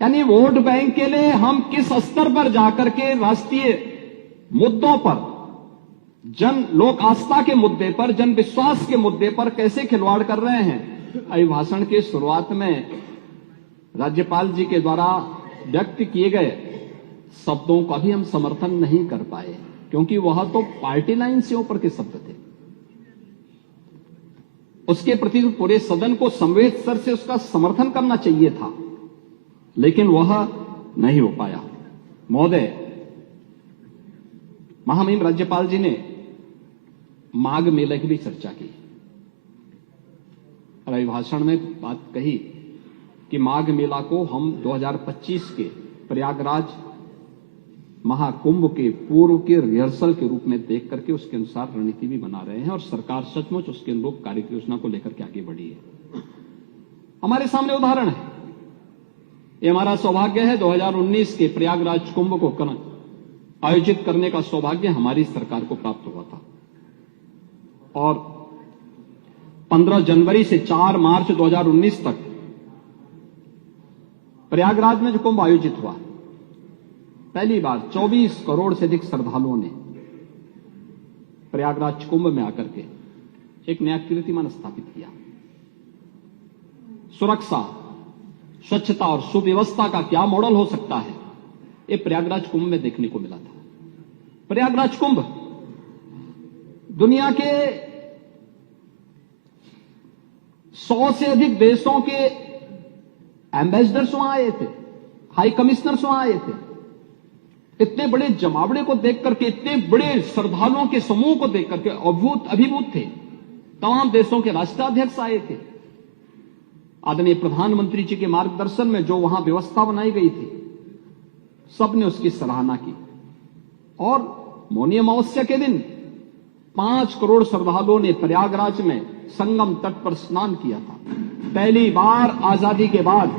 यानी वोट बैंक के लिए हम किस स्तर पर जाकर के राष्ट्रीय मुद्दों पर, जन लोक आस्था के मुद्दे पर, जन विश्वास के मुद्दे पर कैसे खिलवाड़ कर रहे हैं। अभिभाषण की शुरुआत में राज्यपाल जी के द्वारा व्यक्त किए गए शब्दों का भी हम समर्थन नहीं कर पाए, क्योंकि वह तो पार्टी लाइन से ऊपर के शब्द थे। उसके प्रति पूरे सदन को संवेद स्तर से उसका समर्थन करना चाहिए था, लेकिन वह नहीं हो पाया। महोदय, महामहिम राज्यपाल जी ने माघ मेले की भी चर्चा की और अभिभाषण में बात कही कि माघ मेला को हम 2025 के प्रयागराज महाकुंभ के पूर्व के रिहर्सल के रूप में देख करके उसके अनुसार रणनीति भी बना रहे हैं और सरकार सचमुच उसके अनुरूप कार्य योजना को लेकर के आगे बढ़ी है। हमारे सामने उदाहरण है। ये हमारा सौभाग्य है, 2019 के प्रयागराज कुंभ को आयोजित करने का सौभाग्य हमारी सरकार को प्राप्त हुआ था। और 15 जनवरी से 4 मार्च 2019 तक प्रयागराज में जो कुंभ आयोजित हुआ, पहली बार 24 करोड़ से अधिक श्रद्धालुओं ने प्रयागराज कुंभ में आकर के एक नया कीर्तिमान स्थापित किया। सुरक्षा, स्वच्छता और सुव्यवस्था का क्या मॉडल हो सकता है, ये प्रयागराज कुंभ में देखने को मिला था। प्रयागराज कुंभ दुनिया के 100 से अधिक देशों के एम्बेसडर्स वहां आए थे, हाई कमिश्नर्स वहां आए थे। इतने बड़े जमावड़े को देख करके, इतने बड़े श्रद्धालुओं के समूह को देख करके अभिभूत थे। तमाम देशों के राष्ट्राध्यक्ष आए थे। आदरणीय प्रधानमंत्री जी के मार्गदर्शन में जो वहां व्यवस्था बनाई गई थी, सबने उसकी सराहना की। और मौनी अमावस्या के दिन 5 करोड़ श्रद्धालुओं ने प्रयागराज में संगम तट पर स्नान किया था। पहली बार आजादी के बाद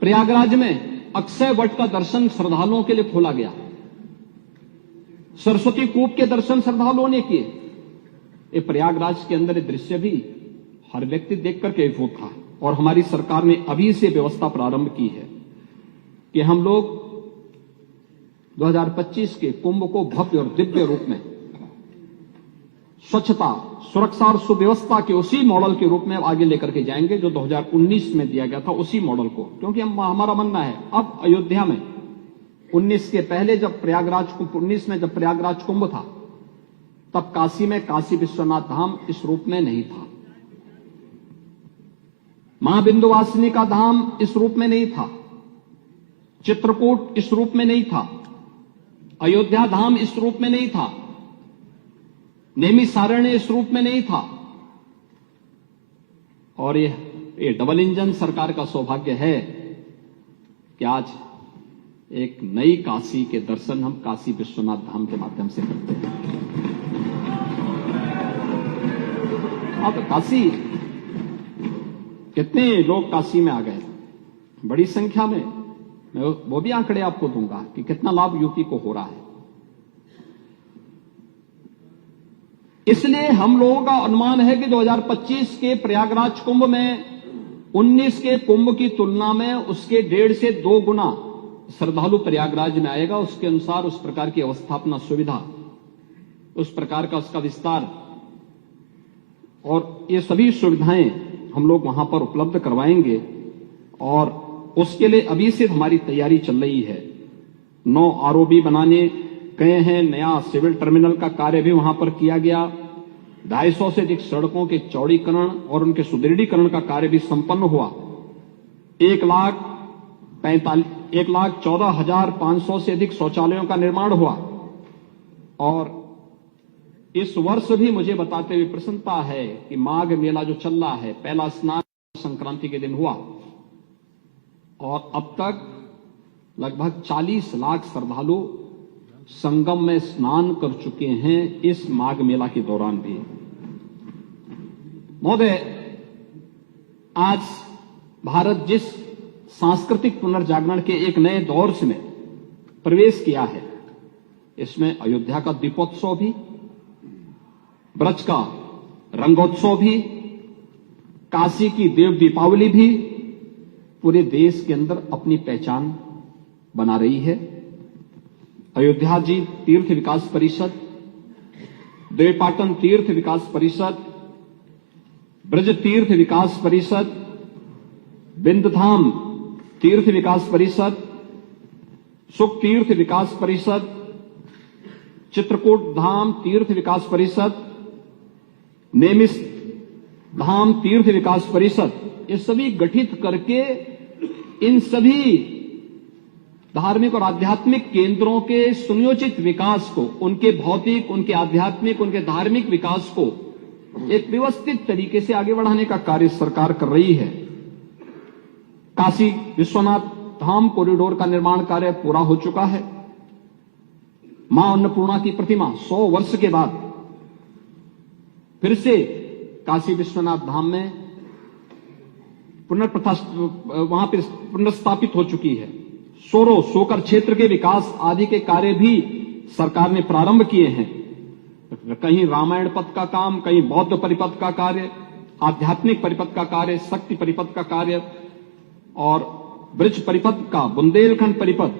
प्रयागराज में अक्षय वट का दर्शन श्रद्धालुओं के लिए खोला गया। सरस्वती कूप के दर्शन श्रद्धालुओं ने किए। ये प्रयागराज के अंदर ये दृश्य भी हर व्यक्ति देख करके अभिभूत था। और हमारी सरकार ने अभी से व्यवस्था प्रारंभ की है कि हम लोग 2025 के कुंभ को भव्य और दिव्य रूप में स्वच्छता, सुरक्षा और सुव्यवस्था के उसी मॉडल के रूप में आगे लेकर के जाएंगे जो 2019 में दिया गया था, उसी मॉडल को। क्योंकि हमारा मानना है, अब अयोध्या में 19 के पहले जब प्रयागराज 19 में जब प्रयागराज कुंभ था, तब काशी में काशी विश्वनाथ धाम इस रूप में नहीं था। मां विंध्यवासिनी का धाम इस रूप में नहीं था। चित्रकूट इस रूप में नहीं था। अयोध्या धाम इस रूप में नहीं था। नैमिषारण्य इस रूप में नहीं था। और ये डबल इंजन सरकार का सौभाग्य है कि आज एक नई काशी के दर्शन हम काशी विश्वनाथ धाम के माध्यम से करते हैं। अब काशी, कितने लोग काशी में आ गए, बड़ी संख्या में। मैं वो भी आंकड़े आपको दूंगा कि कितना लाभ यूपी को हो रहा है। इसलिए हम लोगों का अनुमान है कि 2025 के प्रयागराज कुंभ में 19 के कुंभ की तुलना में उसके 1.5 से 2 गुना श्रद्धालु प्रयागराज में आएगा। उसके अनुसार उस प्रकार की अवस्थापना सुविधा, उस प्रकार का उसका विस्तार और ये सभी सुविधाएं हम लोग वहां पर उपलब्ध करवाएंगे। और उसके लिए अभी से हमारी तैयारी चल रही है। 9 आरओबी बनाने गए हैं। नया सिविल टर्मिनल का कार्य भी वहां पर किया गया। 250 से अधिक सड़कों के चौड़ीकरण और उनके सुदृढ़ीकरण का कार्य भी संपन्न हुआ। 1,14,500 से अधिक शौचालयों का निर्माण हुआ। और इस वर्ष भी मुझे बताते हुए प्रसन्नता है कि माघ मेला जो चल रहा है, पहला स्नान संक्रांति के दिन हुआ और अब तक लगभग 40 लाख श्रद्धालु संगम में स्नान कर चुके हैं इस माघ मेला के दौरान भी। महोदय, आज भारत जिस सांस्कृतिक पुनर्जागरण के एक नए दौर में प्रवेश किया है, इसमें अयोध्या का दीपोत्सव भी, ब्रज का रंगोत्सव भी, काशी की देव दीपावली भी पूरे देश के अंदर अपनी पहचान बना रही है। अयोध्या जी तीर्थ विकास परिषद, देवपाटन तीर्थ विकास परिषद, ब्रज तीर्थ विकास परिषद, विंध्यधाम तीर्थ विकास परिषद, सुख तीर्थ विकास परिषद, चित्रकूट धाम तीर्थ विकास परिषद, नैमिष धाम तीर्थ विकास परिषद, ये सभी गठित करके इन सभी धार्मिक और आध्यात्मिक केंद्रों के सुनियोजित विकास को, उनके भौतिक, उनके आध्यात्मिक, उनके धार्मिक विकास को एक व्यवस्थित तरीके से आगे बढ़ाने का कार्य सरकार कर रही है। काशी विश्वनाथ धाम कॉरिडोर का निर्माण कार्य पूरा हो चुका है। मां अन्नपूर्णा की प्रतिमा 100 वर्ष के बाद फिर से काशी विश्वनाथ धाम में वहां पर पुनर्स्थापित हो चुकी है। सोकर क्षेत्र के विकास आदि के कार्य भी सरकार ने प्रारंभ किए हैं। कहीं रामायण पथ का काम, कहीं बौद्ध परिपथ का कार्य, आध्यात्मिक परिपथ का कार्य, शक्ति परिपथ का कार्य और ब्रज परिपथ का, बुंदेलखंड परिपथ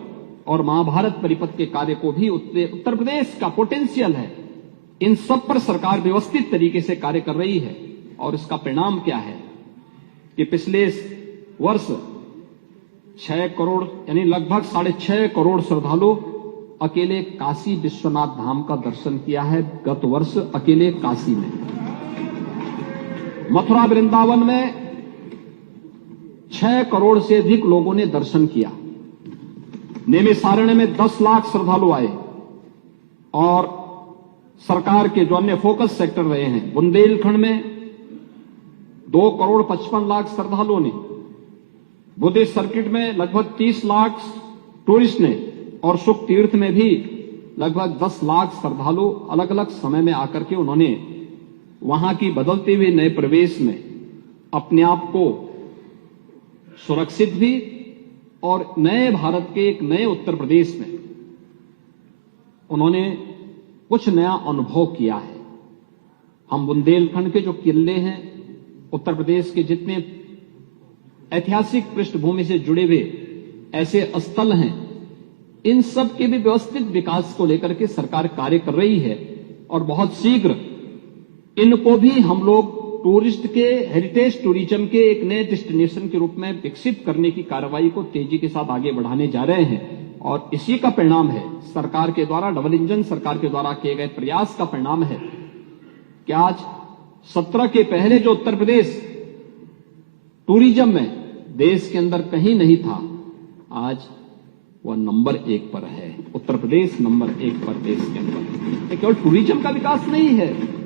और महाभारत परिपथ के कार्य को भी उत्तर प्रदेश का पोटेंशियल है। इन सब पर सरकार व्यवस्थित तरीके से कार्य कर रही है। और इसका परिणाम क्या है कि पिछले वर्ष 6 करोड़ यानी लगभग 6.5 करोड़ श्रद्धालु अकेले काशी विश्वनाथ धाम का दर्शन किया है गत वर्ष अकेले काशी में। मथुरा वृंदावन में 6 करोड़ से अधिक लोगों ने दर्शन किया। नैमिषारण्य में 10 लाख श्रद्धालु आए और सरकार के जो अन्य फोकस सेक्टर रहे हैं, बुंदेलखंड में 2 करोड़ 55 लाख श्रद्धालुओं ने, बुद्धिस्ट सर्किट में लगभग 30 लाख टूरिस्ट ने और सुख तीर्थ में भी लगभग 10 लाख श्रद्धालु अलग अलग समय में आकर के उन्होंने वहां की बदलते हुए नए प्रवेश में अपने आप को सुरक्षित भी और नए भारत के एक नए उत्तर प्रदेश में उन्होंने कुछ नया अनुभव किया है। हम बुंदेलखंड के जो किले हैं, उत्तर प्रदेश के जितने ऐतिहासिक पृष्ठभूमि से जुड़े हुए ऐसे स्थल हैं, इन सब के भी व्यवस्थित विकास को लेकर के सरकार कार्य कर रही है और बहुत शीघ्र इनको भी हम लोग टूरिस्ट के हेरिटेज टूरिज्म के एक नए डेस्टिनेशन के रूप में विकसित करने की कार्रवाई को तेजी के साथ आगे बढ़ाने जा रहे हैं। और इसी का परिणाम है, सरकार के द्वारा, डबल इंजन सरकार के द्वारा किए गए प्रयास का परिणाम है कि आज 17 के पहले जो उत्तर प्रदेश टूरिज्म में देश के अंदर कहीं नहीं था, आज वह नंबर 1 पर है। उत्तर प्रदेश नंबर 1 पर देश के अंदर। ये केवल टूरिज्म का विकास नहीं है,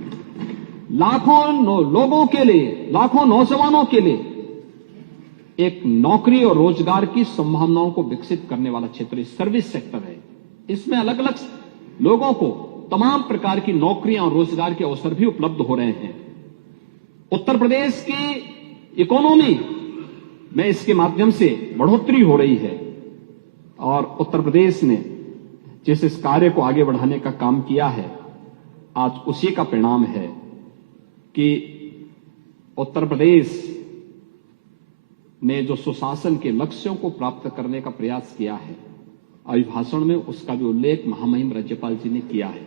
लाखों लोगों के लिए, लाखों नौजवानों के लिए एक नौकरी और रोजगार की संभावनाओं को विकसित करने वाला क्षेत्र सर्विस सेक्टर है। इसमें अलग अलग लोगों को तमाम प्रकार की नौकरियां और रोजगार के अवसर भी उपलब्ध हो रहे हैं। उत्तर प्रदेश की इकोनॉमी में इसके माध्यम से बढ़ोतरी हो रही है और उत्तर प्रदेश ने जिस इस कार्य को आगे बढ़ाने का काम किया है, आज उसी का परिणाम है कि उत्तर प्रदेश ने जो सुशासन के लक्ष्यों को प्राप्त करने का प्रयास किया है, अभिभाषण में उसका भी उल्लेख महामहिम राज्यपाल जी ने किया है।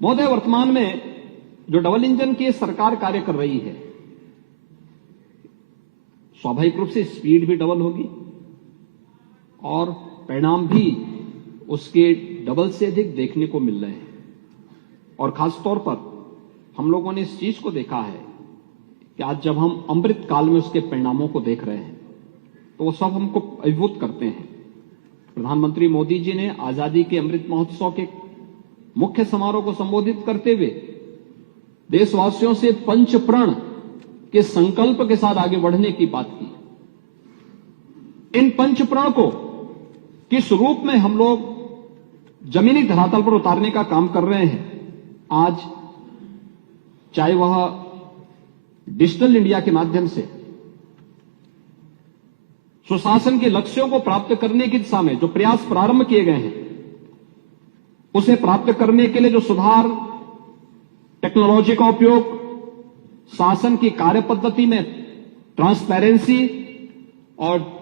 महोदय, वर्तमान में जो डबल इंजन की सरकार कार्य कर रही है, स्वाभाविक रूप से स्पीड भी डबल होगी और परिणाम भी उसके डबल से अधिक देखने को मिल रहे हैं। और खासतौर पर हम लोगों ने इस चीज को देखा है कि आज जब हम अमृत काल में उसके परिणामों को देख रहे हैं तो वो सब हमको अभिभूत करते हैं। प्रधानमंत्री मोदी जी ने आजादी के अमृत महोत्सव के मुख्य समारोह को संबोधित करते हुए देशवासियों से पंच प्रण के संकल्प के साथ आगे बढ़ने की बात की। इन पंच प्रण को किस रूप में हम लोग जमीनी धरातल पर उतारने का काम कर रहे हैं, आज चाहे वह डिजिटल इंडिया के माध्यम से सुशासन के लक्ष्यों को प्राप्त करने की दिशा में जो प्रयास प्रारंभ किए गए हैं, उसे प्राप्त करने के लिए जो सुधार, टेक्नोलॉजी का उपयोग, शासन की कार्य पद्धति में ट्रांसपेरेंसी और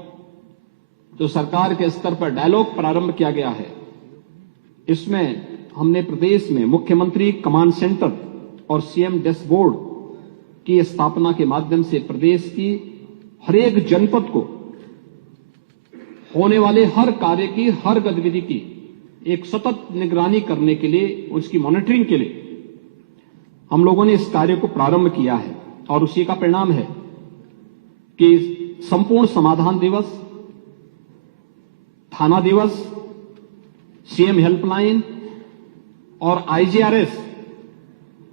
जो सरकार के स्तर पर डायलॉग प्रारंभ किया गया है, इसमें हमने प्रदेश में मुख्यमंत्री कमांड सेंटर और सीएम डैशबोर्ड की स्थापना के माध्यम से प्रदेश की हर एक जनपद को होने वाले हर कार्य की, हर गतिविधि की एक सतत निगरानी करने के लिए, उसकी मॉनिटरिंग के लिए हम लोगों ने इस कार्य को प्रारंभ किया है। और उसी का परिणाम है कि संपूर्ण समाधान दिवस, थाना दिवस, सीएम हेल्पलाइन और आईजीआरएस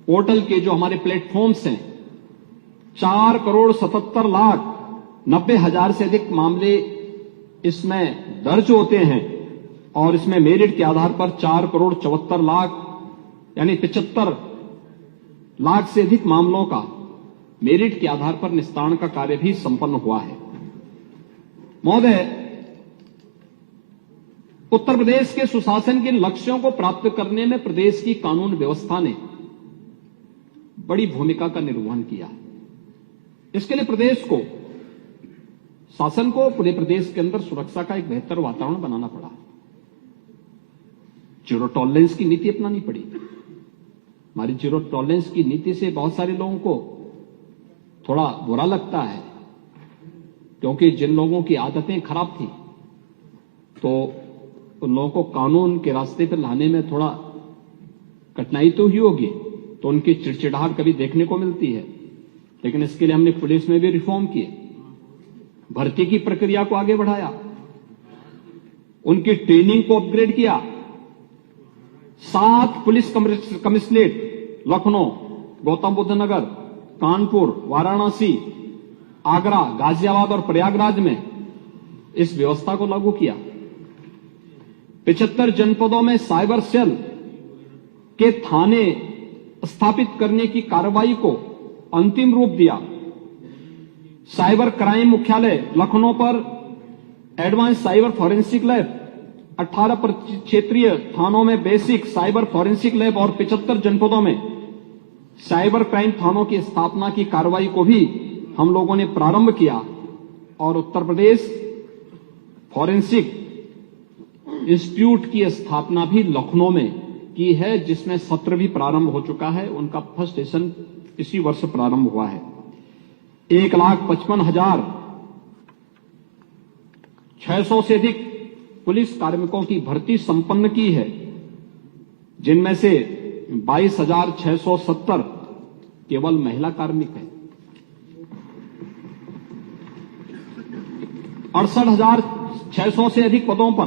पोर्टल के जो हमारे प्लेटफॉर्म्स हैं, 4,77,90,000 से अधिक मामले इसमें दर्ज होते हैं और इसमें मेरिट के आधार पर 4,74,00,000 यानी 75 लाख से अधिक मामलों का मेरिट के आधार पर निस्तारण का कार्य भी संपन्न हुआ है। महोदय, उत्तर प्रदेश के सुशासन के लक्ष्यों को प्राप्त करने में प्रदेश की कानून व्यवस्था ने बड़ी भूमिका का निर्वहन किया। इसके लिए प्रदेश को, शासन को पूरे प्रदेश के अंदर सुरक्षा का एक बेहतर वातावरण बनाना पड़ा। जीरो टॉलरेंस की नीति अपनानी पड़ी। हमारी जीरो टॉलरेंस की नीति से बहुत सारे लोगों को थोड़ा बुरा लगता है, क्योंकि जिन लोगों की आदतें खराब थी तो उन लोगों को कानून के रास्ते पर लाने में थोड़ा कठिनाई तो ही होगी, तो उनकी चिड़चिड़ाहट कभी देखने को मिलती है। लेकिन इसके लिए हमने पुलिस में भी रिफॉर्म किए, भर्ती की प्रक्रिया को आगे बढ़ाया, उनकी ट्रेनिंग को अपग्रेड किया। 7 पुलिस कमिश्नरेट लखनऊ, गौतम बुद्ध नगर, कानपुर, वाराणसी, आगरा, गाजियाबाद और प्रयागराज में इस व्यवस्था को लागू किया। 75 जनपदों में साइबर सेल के थाने स्थापित करने की कार्रवाई को अंतिम रूप दिया। साइबर क्राइम मुख्यालय लखनऊ पर एडवांस साइबर फॉरेंसिक लैब, 18 क्षेत्रीय थानों में बेसिक साइबर फॉरेंसिक लैब और 75 जनपदों में साइबर क्राइम थानों की स्थापना की कार्रवाई को भी हम लोगों ने प्रारंभ किया। और उत्तर प्रदेश फॉरेंसिक इंस्टीट्यूट की स्थापना भी लखनऊ में की है, जिसमें सत्र भी प्रारंभ हो चुका है। उनका फर्स्ट सेशन इसी वर्ष प्रारंभ हुआ है। 1,55,600 से अधिक पुलिस कार्मिकों की भर्ती संपन्न की है, जिनमें से 22,670 केवल महिला कार्मिक है। 68,600 से अधिक पदों पर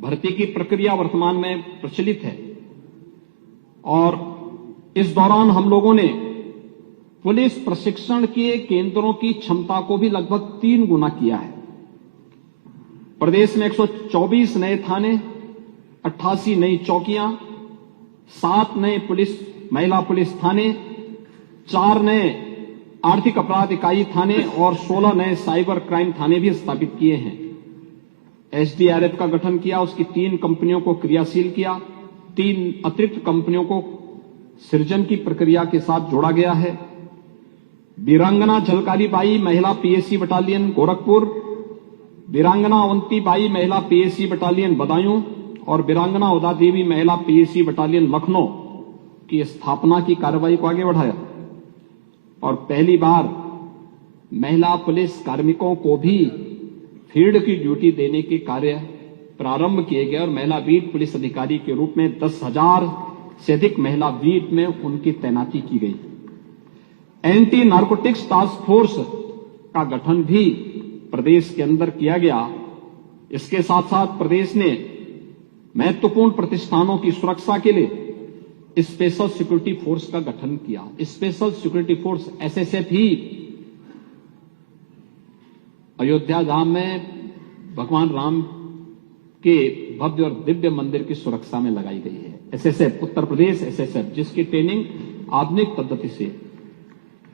भर्ती की प्रक्रिया वर्तमान में प्रचलित है। और इस दौरान हम लोगों ने पुलिस प्रशिक्षण के केंद्रों की क्षमता को भी लगभग 3 गुना किया है। प्रदेश में 124 नए थाने, 88 नई चौकियां, 7 नए महिला पुलिस थाने, 4 नए आर्थिक अपराध इकाई थाने और 16 नए साइबर क्राइम थाने भी स्थापित किए हैं। एसडीआरएफ का गठन किया, उसकी 3 कंपनियों को क्रियाशील किया, 3 अतिरिक्त कंपनियों को सृजन की प्रक्रिया के साथ जोड़ा गया है। वीरांगना झलकारी बाई महिला पीएसी बटालियन गोरखपुर, वीरांगना अवंती बाई महिला पीएसी बटालियन बदायूं और वीरांगना उदा देवी महिला पीएसी बटालियन लखनऊ की स्थापना की कार्रवाई को आगे बढ़ाया। और पहली बार महिला पुलिस कार्मिकों को भी फील्ड की ड्यूटी देने के कार्य प्रारंभ किए गए और महिला बीट पुलिस अधिकारी के रूप में 10,000 से अधिक महिला बीट में उनकी तैनाती की गई। एंटी नार्कोटिक्स टास्क फोर्स का गठन भी प्रदेश के अंदर किया गया। इसके साथ साथ प्रदेश ने महत्वपूर्ण प्रतिष्ठानों की सुरक्षा के लिए स्पेशल सिक्योरिटी फोर्स का गठन किया। स्पेशल सिक्योरिटी फोर्स एसएसएफ ही अयोध्या धाम में भगवान राम के भव्य और दिव्य मंदिर की सुरक्षा में लगाई गई है। एसएसएफ, उत्तर प्रदेश एसएसएफ, जिसकी ट्रेनिंग आधुनिक पद्धति से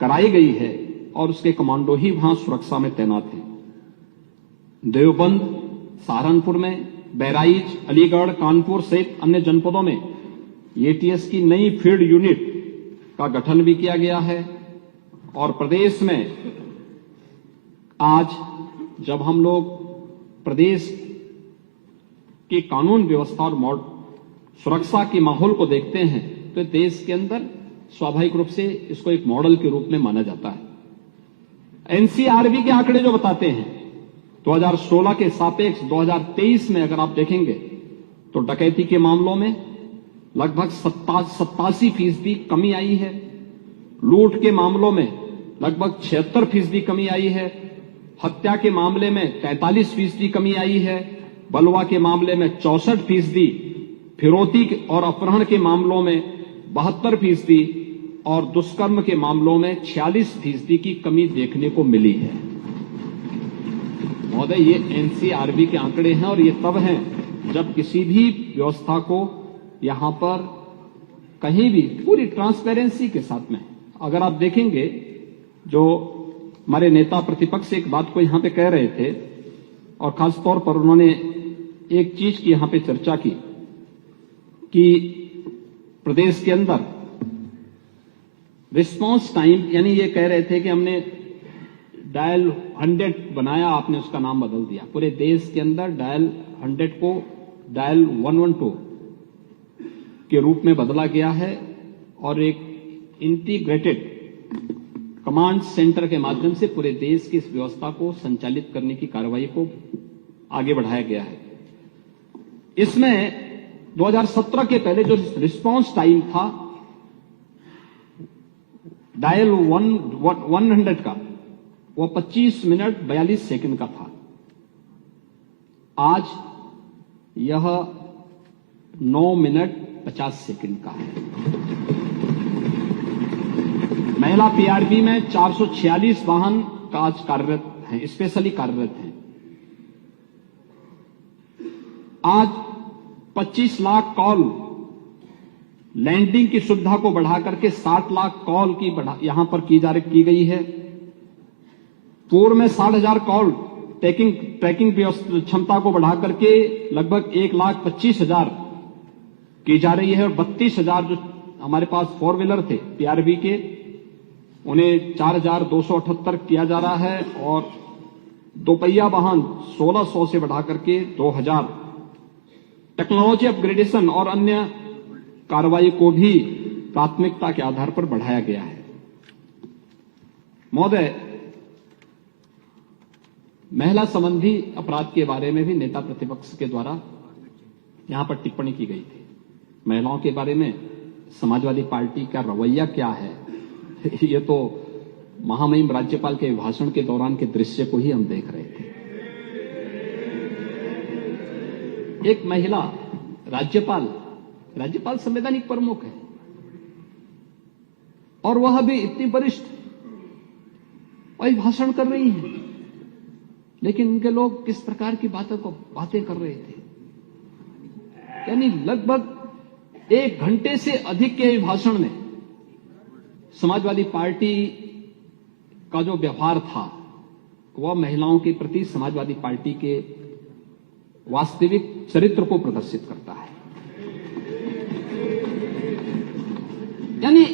कराई गई है और उसके कमांडो ही वहां सुरक्षा में तैनात हैं। देवबंद, सहारनपुर में, बहराइच, अलीगढ़, कानपुर सहित अन्य जनपदों में एटीएस की नई फील्ड यूनिट का गठन भी किया गया है। और प्रदेश में आज जब हम लोग प्रदेश की कानून व्यवस्था और सुरक्षा के माहौल को देखते हैं तो देश के अंदर स्वाभाविक रूप से इसको एक मॉडल के रूप में माना जाता है। एनसीआरबी के आंकड़े जो बताते हैं 2016 के सापेक्ष 2023 में अगर आप देखेंगे तो डकैती के मामलों में लगभग 87% कमी आई है, लूट के मामलों में लगभग 76% कमी आई है, हत्या के मामले में 43% कमी आई है, बलवा के मामले में 64%, फिरौती और अपहरण के मामलों में 72% और दुष्कर्म के मामलों में 46% की कमी देखने को मिली है। महोदय, ये एनसीआरबी के आंकड़े हैं और ये तब हैं जब किसी भी व्यवस्था को यहां पर कहीं भी पूरी ट्रांसपेरेंसी के साथ में, अगर आप देखेंगे जो हमारे नेता प्रतिपक्ष एक बात को यहां पे कह रहे थे और खासतौर पर उन्होंने एक चीज की यहां पे चर्चा की कि प्रदेश के अंदर रिस्पांस टाइम, यानी ये कह रहे थे कि हमने डायल 100 बनाया, आपने उसका नाम बदल दिया। पूरे देश के अंदर डायल 100 को डायल 112 के रूप में बदला गया है और एक इंटीग्रेटेड कमांड सेंटर के माध्यम से पूरे देश की इस व्यवस्था को संचालित करने की कार्रवाई को आगे बढ़ाया गया है। इसमें 2017 के पहले जो रिस्पांस टाइम था डायल 100 का, वो 25 मिनट 42 सेकंड का था। आज यह 9 मिनट 50 सेकंड का है। महिला पीआरबी में 446 वाहन का आज कार्यरत हैं, स्पेशली कार्यरत हैं। आज 25 लाख कॉल लैंडिंग की सुविधा को बढ़ा करके 60 लाख कॉल की यहां पर की गई है। पूर्व में 60,000 कॉल ट्रैकिंग क्षमता को बढ़ा करके लगभग 1,25,000 की जा रही है और 32,000 जो हमारे पास 4 व्हीलर थे पीआरबी के, उन्हें 4,278 किया जा रहा है और दोपहिया वाहन 1,600 से बढ़ा करके 2,000। टेक्नोलॉजी अपग्रेडेशन और अन्य कार्रवाई को भी प्राथमिकता के आधार पर बढ़ाया गया है। महोदय, महिला संबंधी अपराध के बारे में भी नेता प्रतिपक्ष के द्वारा यहां पर टिप्पणी की गई थी। महिलाओं के बारे में समाजवादी पार्टी का रवैया क्या है, ये तो महामहिम राज्यपाल के भाषण के दौरान के दृश्य को ही हम देख रहे थे। एक महिला राज्यपाल संवैधानिक प्रमुख है और वह भी इतनी वरिष्ठ वही भाषण कर रही है, लेकिन उनके लोग किस प्रकार की बातें कर रहे थे। यानी लगभग 1 घंटे से अधिक के भाषण में समाजवादी पार्टी का जो व्यवहार था वह महिलाओं के प्रति समाजवादी पार्टी के वास्तविक चरित्र को प्रदर्शित करता है। यानी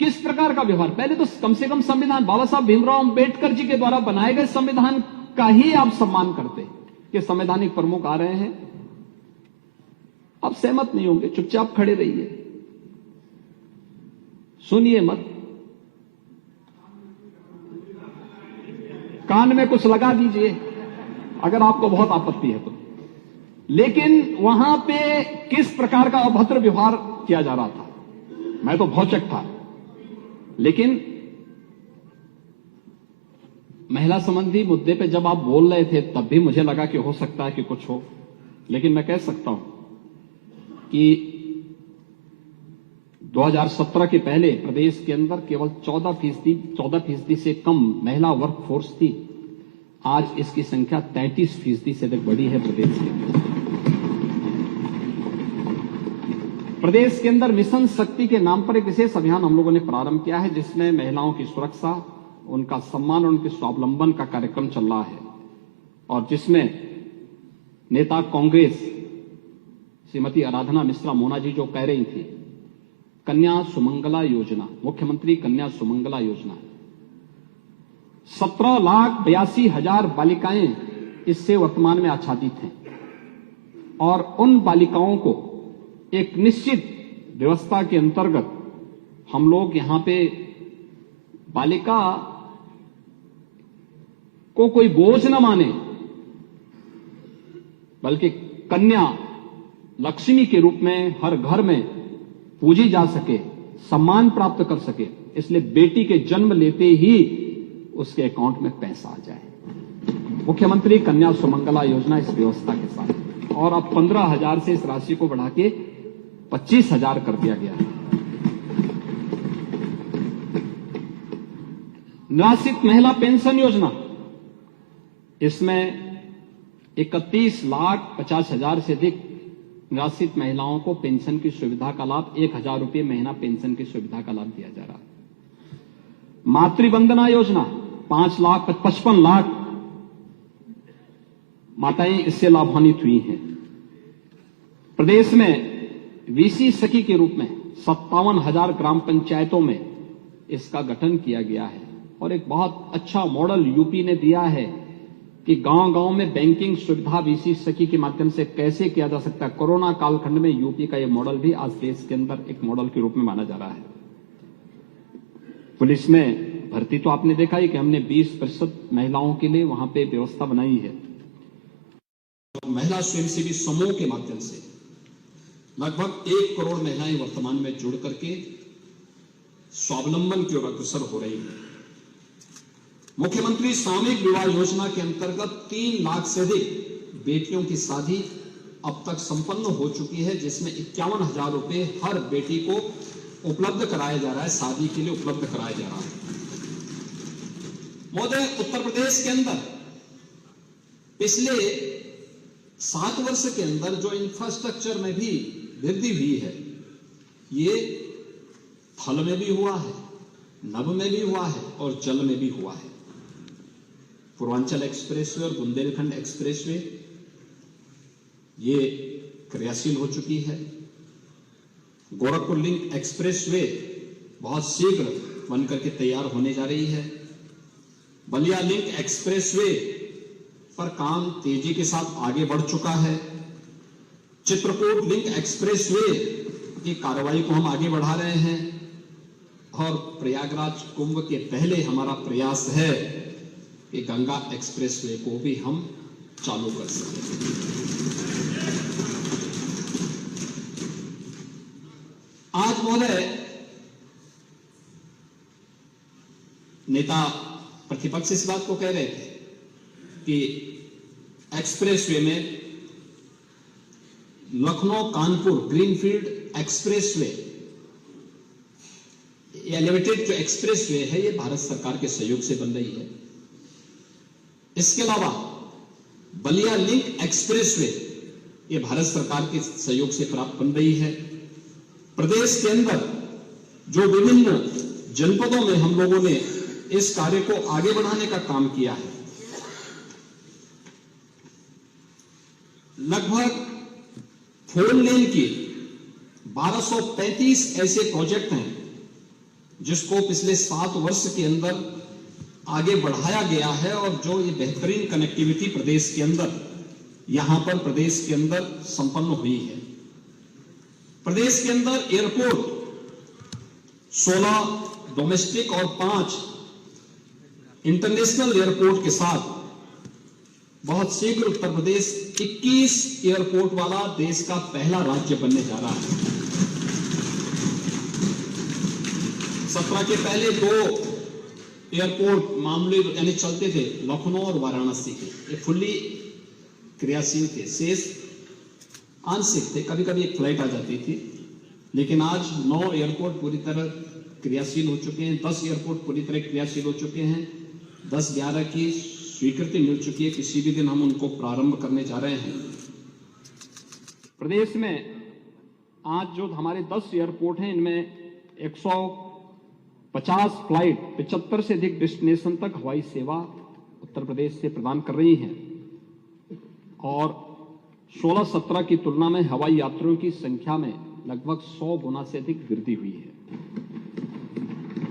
किस प्रकार का व्यवहार। पहले तो कम से कम संविधान बाबा साहब भीमराव अंबेडकर जी के द्वारा बनाए गए संविधान का ही आप सम्मान करते कि संवैधानिक प्रमुख आ रहे हैं। आप सहमत नहीं होंगे, चुपचाप खड़े रहिए, सुनिए मत, कान में कुछ लगा दीजिए अगर आपको बहुत आपत्ति है तो। लेकिन वहां पे किस प्रकार का अभद्र व्यवहार किया जा रहा था, मैं तो भौचक था। लेकिन महिला संबंधी मुद्दे पे जब आप बोल रहे थे तब भी मुझे लगा कि हो सकता है कि कुछ हो। लेकिन मैं कह सकता हूं कि 2017 के पहले प्रदेश के अंदर केवल 14% से कम महिला वर्क फोर्स थी। आज इसकी संख्या 33% से अधिक बढ़ी है प्रदेश के अंदर। प्रदेश के अंदर मिशन शक्ति के नाम पर एक विशेष अभियान हम लोगों ने प्रारंभ किया है, जिसमें महिलाओं की सुरक्षा, उनका सम्मान और उनके स्वावलंबन का कार्यक्रम चल रहा है और जिसमें नेता कांग्रेस श्रीमती आराधना मिश्रा मोना जी जो कह रही थी, कन्या सुमंगला योजना, मुख्यमंत्री कन्या सुमंगला योजना, 17,82,000 बालिकाएं इससे वर्तमान में आच्छादित हैं और उन बालिकाओं को एक निश्चित व्यवस्था के अंतर्गत हम लोग यहां पे बालिका को कोई बोझ न माने, बल्कि कन्या लक्ष्मी के रूप में हर घर में पूजी जा सके, सम्मान प्राप्त कर सके, इसलिए बेटी के जन्म लेते ही उसके अकाउंट में पैसा आ जाए। मुख्यमंत्री कन्या सुमंगला योजना इस व्यवस्था के साथ, और अब 15,000 से इस राशि को बढ़ा के 25,000 कर दिया गया है। निराश्रित महिला पेंशन योजना, इसमें 31,50,000 से अधिक निराश्रित महिलाओं को पेंशन की सुविधा का लाभ, 1,000 रुपये महीना पेंशन की सुविधा का लाभ दिया जा रहा है। मातृवंदना योजना, 55 लाख माताएं इससे लाभान्वित हुई हैं। प्रदेश में वीसी सखी के रूप में 57,000 ग्राम पंचायतों में इसका गठन किया गया है और एक बहुत अच्छा मॉडल यूपी ने दिया है कि गांव-गांव में बैंकिंग सुविधा वीसी सखी के माध्यम से कैसे किया जा सकता है। कोरोना कालखंड में यूपी का यह मॉडल भी आज देश के अंदर एक मॉडल के रूप में माना जा रहा है। पुलिस में भर्ती तो आपने देखा ही कि हमने 20% महिलाओं के लिए वहां पे व्यवस्था बनाई है महिला स्वयंसेवी समूह के माध्यम से लगभग 1 करोड़ महिलाएं वर्तमान में जुड़ करके स्वावलंबन की ओर अग्रसर हो रही हैं। मुख्यमंत्री सामूहिक विवाह योजना के अंतर्गत 3 लाख से अधिक बेटियों की शादी अब तक संपन्न हो चुकी है, जिसमें 51,000 रुपए हर बेटी को उपलब्ध कराया जा रहा है, शादी के लिए उपलब्ध कराया जा रहा है। महोदय, उत्तर प्रदेश के अंदर पिछले 7 वर्ष के अंदर जो इंफ्रास्ट्रक्चर में भी वृद्धि हुई है, ये थल में भी हुआ है, नभ में भी हुआ है और जल में भी हुआ है। पूर्वांचल एक्सप्रेसवे और बुंदेलखंड एक्सप्रेसवे ये क्रियाशील हो चुकी है। गोरखपुर लिंक एक्सप्रेसवे बहुत शीघ्र बनकर के तैयार होने जा रही है। बलिया लिंक एक्सप्रेसवे पर काम तेजी के साथ आगे बढ़ चुका है। चित्रकूट लिंक एक्सप्रेसवे की कार्रवाई को हम आगे बढ़ा रहे हैं और प्रयागराज कुंभ के पहले हमारा प्रयास है कि गंगा एक्सप्रेसवे को भी हम चालू कर सकें। आज महोदय, नेता प्रतिपक्ष इस बात को कह रहे थे कि एक्सप्रेसवे में Lucknow Kanpur greenfield expressway, elevated जो एक्सप्रेसवे है, ये भारत सरकार के सहयोग से बन रही है। इसके अलावा बलिया लिंक एक्सप्रेसवे ये भारत सरकार के सहयोग से प्राप्त बन रही है। प्रदेश के अंदर जो विभिन्न जनपदों में हम लोगों ने इस कार्य को आगे बढ़ाने का काम किया है, लगभग 4 लेन की 1235 ऐसे प्रोजेक्ट हैं जिसको पिछले 7 वर्ष के अंदर आगे बढ़ाया गया है और जो ये बेहतरीन कनेक्टिविटी प्रदेश के अंदर, यहां पर प्रदेश के अंदर संपन्न हुई है। प्रदेश के अंदर एयरपोर्ट 16 डोमेस्टिक और 5 इंटरनेशनल एयरपोर्ट के साथ बहुत शीघ्र उत्तर प्रदेश 21 एयरपोर्ट वाला देश का पहला राज्य बनने जा रहा है। 17 के पहले 2 एयरपोर्ट मामले यानी चलते थे, लखनऊ और वाराणसी के, ये फुल्ली क्रियाशील थे, शेष आंशिक थे, कभी कभी एक फ्लाइट आ जाती थी। लेकिन आज 9 एयरपोर्ट पूरी तरह क्रियाशील हो चुके हैं, 10 एयरपोर्ट पूरी तरह क्रियाशील हो चुके हैं, 10-11 की स्वीकृति मिल चुकी है, किसी भी दिन हम उनको प्रारंभ करने जा रहे हैं। प्रदेश में आज जो हमारे 10 एयरपोर्ट हैं, इनमें 150 फ्लाइट 75 से अधिक डेस्टिनेशन तक हवाई सेवा उत्तर प्रदेश से प्रदान कर रही हैं और 16-17 की तुलना में हवाई यात्रियों की संख्या में लगभग 100 गुना से अधिक वृद्धि हुई है।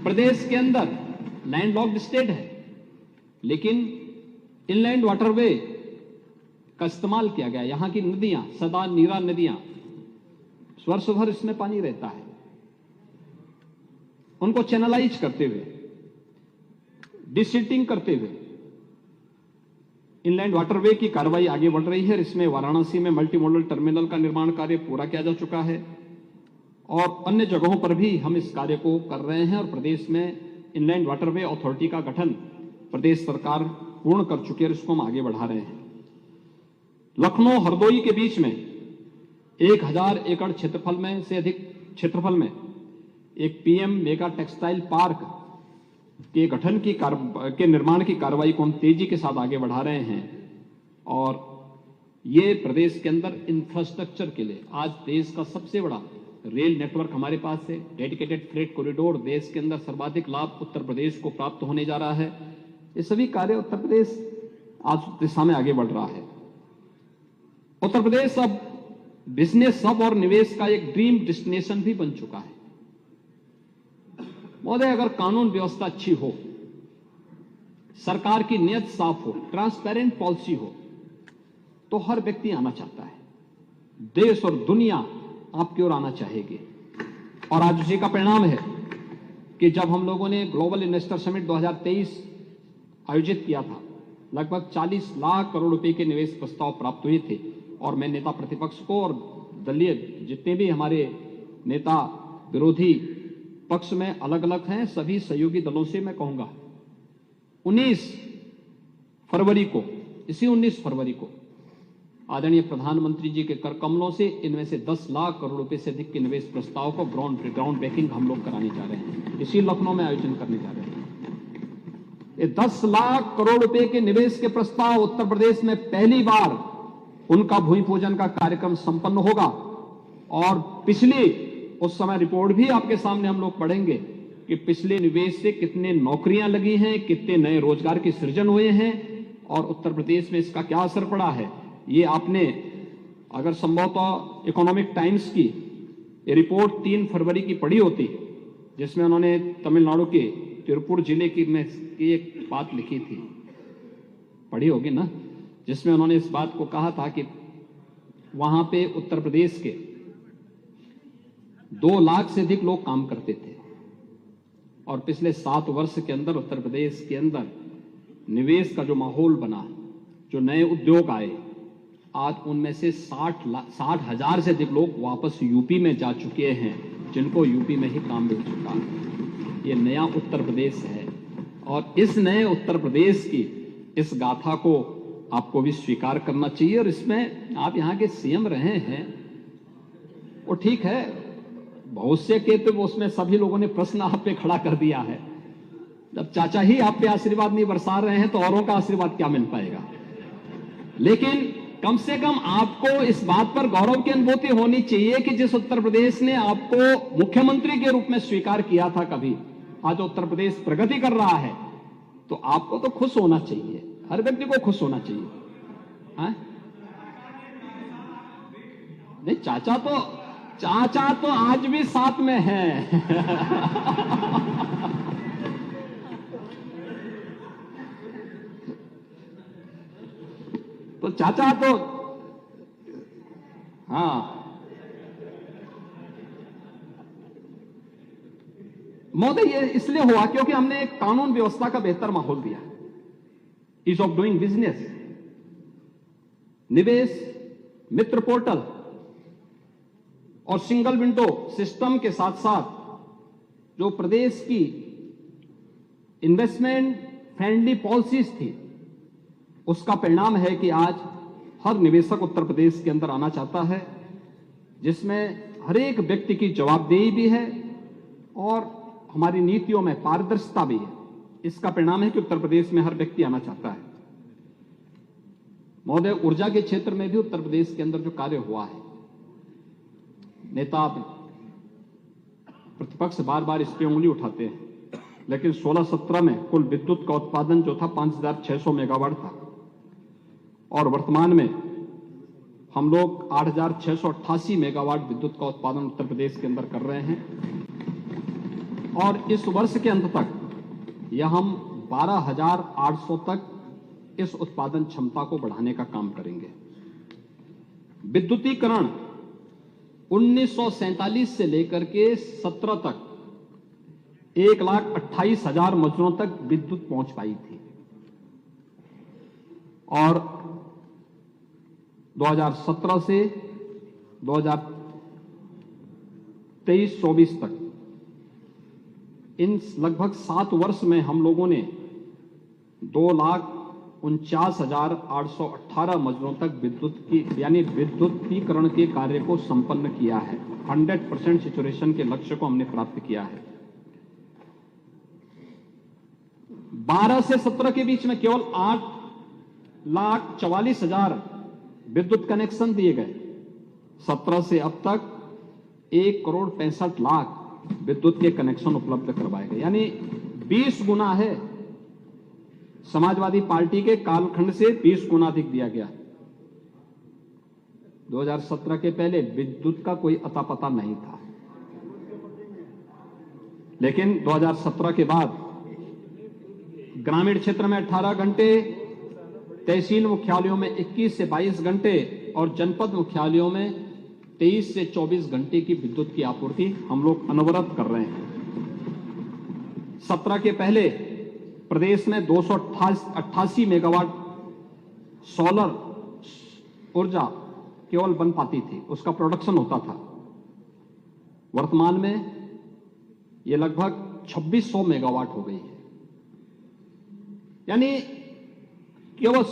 प्रदेश के अंदर लैंडलॉक्ड स्टेट है, लेकिन इनलैंड वाटरवे का इस्तेमाल किया गया। यहां की नदियां, सदा नीरा नदियां, वर्ष भर इसमें पानी रहता है, उनको चैनलाइज करते हुए, डिसिल्टिंग करते हुए इनलैंड वाटरवे की कार्रवाई आगे बढ़ रही है। इसमें वाराणसी में मल्टी मॉडल टर्मिनल का निर्माण कार्य पूरा किया जा चुका है और अन्य जगहों पर भी हम इस कार्य को कर रहे हैं और प्रदेश में इनलैंड वाटरवे अथॉरिटी का गठन प्रदेश सरकार पूर्ण कर चुकी है और इसको हम आगे बढ़ा रहे हैं। लखनऊ हरदोई के बीच में 1000 एकड़ क्षेत्रफल में से अधिक क्षेत्रफल में एक पीएम मेगा टेक्सटाइल पार्क के गठन के निर्माण की कार्रवाई को हम तेजी के साथ आगे बढ़ा रहे हैं और ये प्रदेश के अंदर इंफ्रास्ट्रक्चर के लिए आज देश का सबसे बड़ा रेल नेटवर्क हमारे पास है। डेडिकेटेड फ्रेट कॉरिडोर देश के अंदर सर्वाधिक लाभ उत्तर प्रदेश को प्राप्त होने जा रहा है। ये सभी कार्य उत्तर प्रदेश आज दिशा में आगे बढ़ रहा है। उत्तर प्रदेश अब बिजनेस हब और निवेश का एक ड्रीम डेस्टिनेशन भी बन चुका है। महोदय, अगर कानून व्यवस्था अच्छी हो, सरकार की नीयत साफ हो, ट्रांसपेरेंट पॉलिसी हो, तो हर व्यक्ति आना चाहता है। देश और दुनिया आपकी ओर आना चाहेगी और आज उसी का परिणाम है कि जब हम लोगों ने ग्लोबल इन्वेस्टर समिट 2023 आयोजित किया था लगभग 40 लाख करोड़ रुपए के निवेश प्रस्ताव प्राप्त हुए थे। और मैं नेता प्रतिपक्ष को और दलीय जितने भी हमारे नेता विरोधी पक्ष में अलग अलग हैं, सभी सहयोगी दलों से मैं कहूंगा 19 फरवरी को, इसी 19 फरवरी को आदरणीय प्रधानमंत्री जी के कर कमलों से इनमें से 10 लाख करोड़ रुपए से अधिक के निवेश प्रस्ताव को ग्राउंड ब्रेकिंग हम लोग कराने जा रहे हैं, इसी लखनऊ में आयोजन करने जा रहे हैं। ये 10 लाख करोड़ रुपए के निवेश के प्रस्ताव उत्तर प्रदेश में पहली बार उनका भूमि पूजन का कार्यक्रम संपन्न होगा। और पिछली उस समय रिपोर्ट भी आपके सामने हम लोग पढ़ेंगे कि पिछले निवेश से कितने नौकरियां लगी हैं, कितने नए रोजगार के सृजन हुए हैं और उत्तर प्रदेश में इसका क्या असर पड़ा है। ये आपने अगर संभवतः इकोनॉमिक टाइम्स की ये रिपोर्ट 3 फरवरी की पढ़ी होती, जिसमें उन्होंने तमिलनाडु के तिरुपुर जिले की एक बात लिखी थी, पढ़ी होगी ना, जिसमें उन्होंने इस बात को कहा था कि वहां पे उत्तर प्रदेश के 2 लाख से अधिक लोग काम करते थे और पिछले 7 वर्ष के अंदर उत्तर प्रदेश के अंदर निवेश का जो माहौल बना, जो नए उद्योग आए, आज उनमें से 60,000 से अधिक लोग वापस यूपी में जा चुके हैं, जिनको यूपी में ही काम मिल चुका है। ये नया उत्तर प्रदेश है और इस नए उत्तर प्रदेश की इस गाथा को आपको भी स्वीकार करना चाहिए। और इसमें आप यहाँ के सीएम रहे हैं, वो ठीक है, बहुत से के तो उसमें सभी लोगों ने प्रश्न आप पे खड़ा कर दिया है। जब चाचा ही आप पे आशीर्वाद नहीं बरसा रहे हैं तो औरों का आशीर्वाद क्या मिल पाएगा। लेकिन कम से कम आपको इस बात पर गौरव की अनुभूति होनी चाहिए कि जिस उत्तर प्रदेश ने आपको मुख्यमंत्री के रूप में स्वीकार किया था कभी, आज उत्तर प्रदेश प्रगति कर रहा है, तो आपको तो खुश होना चाहिए, हर व्यक्ति को खुश होना चाहिए। हाँ? नहीं, चाचा तो आज भी साथ में है। तो चाचा तो हाँ, महोदय ये इसलिए हुआ क्योंकि हमने एक कानून व्यवस्था का बेहतर माहौल दिया, ईज ऑफ डूइंग बिजनेस, निवेश मित्र पोर्टल और सिंगल विंडो सिस्टम के साथ साथ जो प्रदेश की इन्वेस्टमेंट फ्रेंडली पॉलिसीज थी, उसका परिणाम है कि आज हर निवेशक उत्तर प्रदेश के अंदर आना चाहता है, जिसमें हर एक व्यक्ति की जवाबदेही भी है और हमारी नीतियों में पारदर्शिता भी है। इसका परिणाम है कि उत्तर प्रदेश में हर व्यक्ति आना चाहता है। महोदय, ऊर्जा के क्षेत्र में भी उत्तर प्रदेश के अंदर जो कार्य हुआ है, नेता प्रतिपक्ष बार बार इस पे उंगली उठाते हैं, लेकिन 16-17 में कुल विद्युत का उत्पादन जो था 5,600 मेगावाट था और वर्तमान में हम लोग 8,688 मेगावाट विद्युत का उत्पादन उत्तर प्रदेश के अंदर कर रहे हैं और इस वर्ष के अंत तक यह हम 12,800 तक इस उत्पादन क्षमता को बढ़ाने का काम करेंगे। विद्युतीकरण 1947 से लेकर के 17 तक 1,28,000 मजदूरों तक विद्युत पहुंच पाई थी और 2017 से 2023-24 तक इन लगभग 7 वर्ष में हम लोगों ने 2,49,818 मजदूरों तक विद्युत की यानी विद्युतीकरण के कार्य को संपन्न किया है। 100% सैचुरेशन के लक्ष्य को हमने प्राप्त किया है। 12 से 17 के बीच में केवल 8,44,000 विद्युत कनेक्शन दिए गए। 17 से अब तक 1,65,00,000 विद्युत के कनेक्शन उपलब्ध करवाए गए, यानी 20 गुना है। समाजवादी पार्टी के कालखंड से 20 गुना अधिक दिया गया। 2017 के पहले विद्युत का कोई अता पता नहीं था, लेकिन 2017 के बाद ग्रामीण क्षेत्र में 18 घंटे, तहसील मुख्यालयों में 21 से 22 घंटे और जनपद मुख्यालयों में 23 से 24 घंटे की विद्युत की आपूर्ति हम लोग अनवरत कर रहे हैं। 17 के पहले प्रदेश में 288 मेगावाट सोलर ऊर्जा केवल बन पाती थी, उसका प्रोडक्शन होता था। वर्तमान में यह लगभग 2600 मेगावाट हो गई है। यानी केवल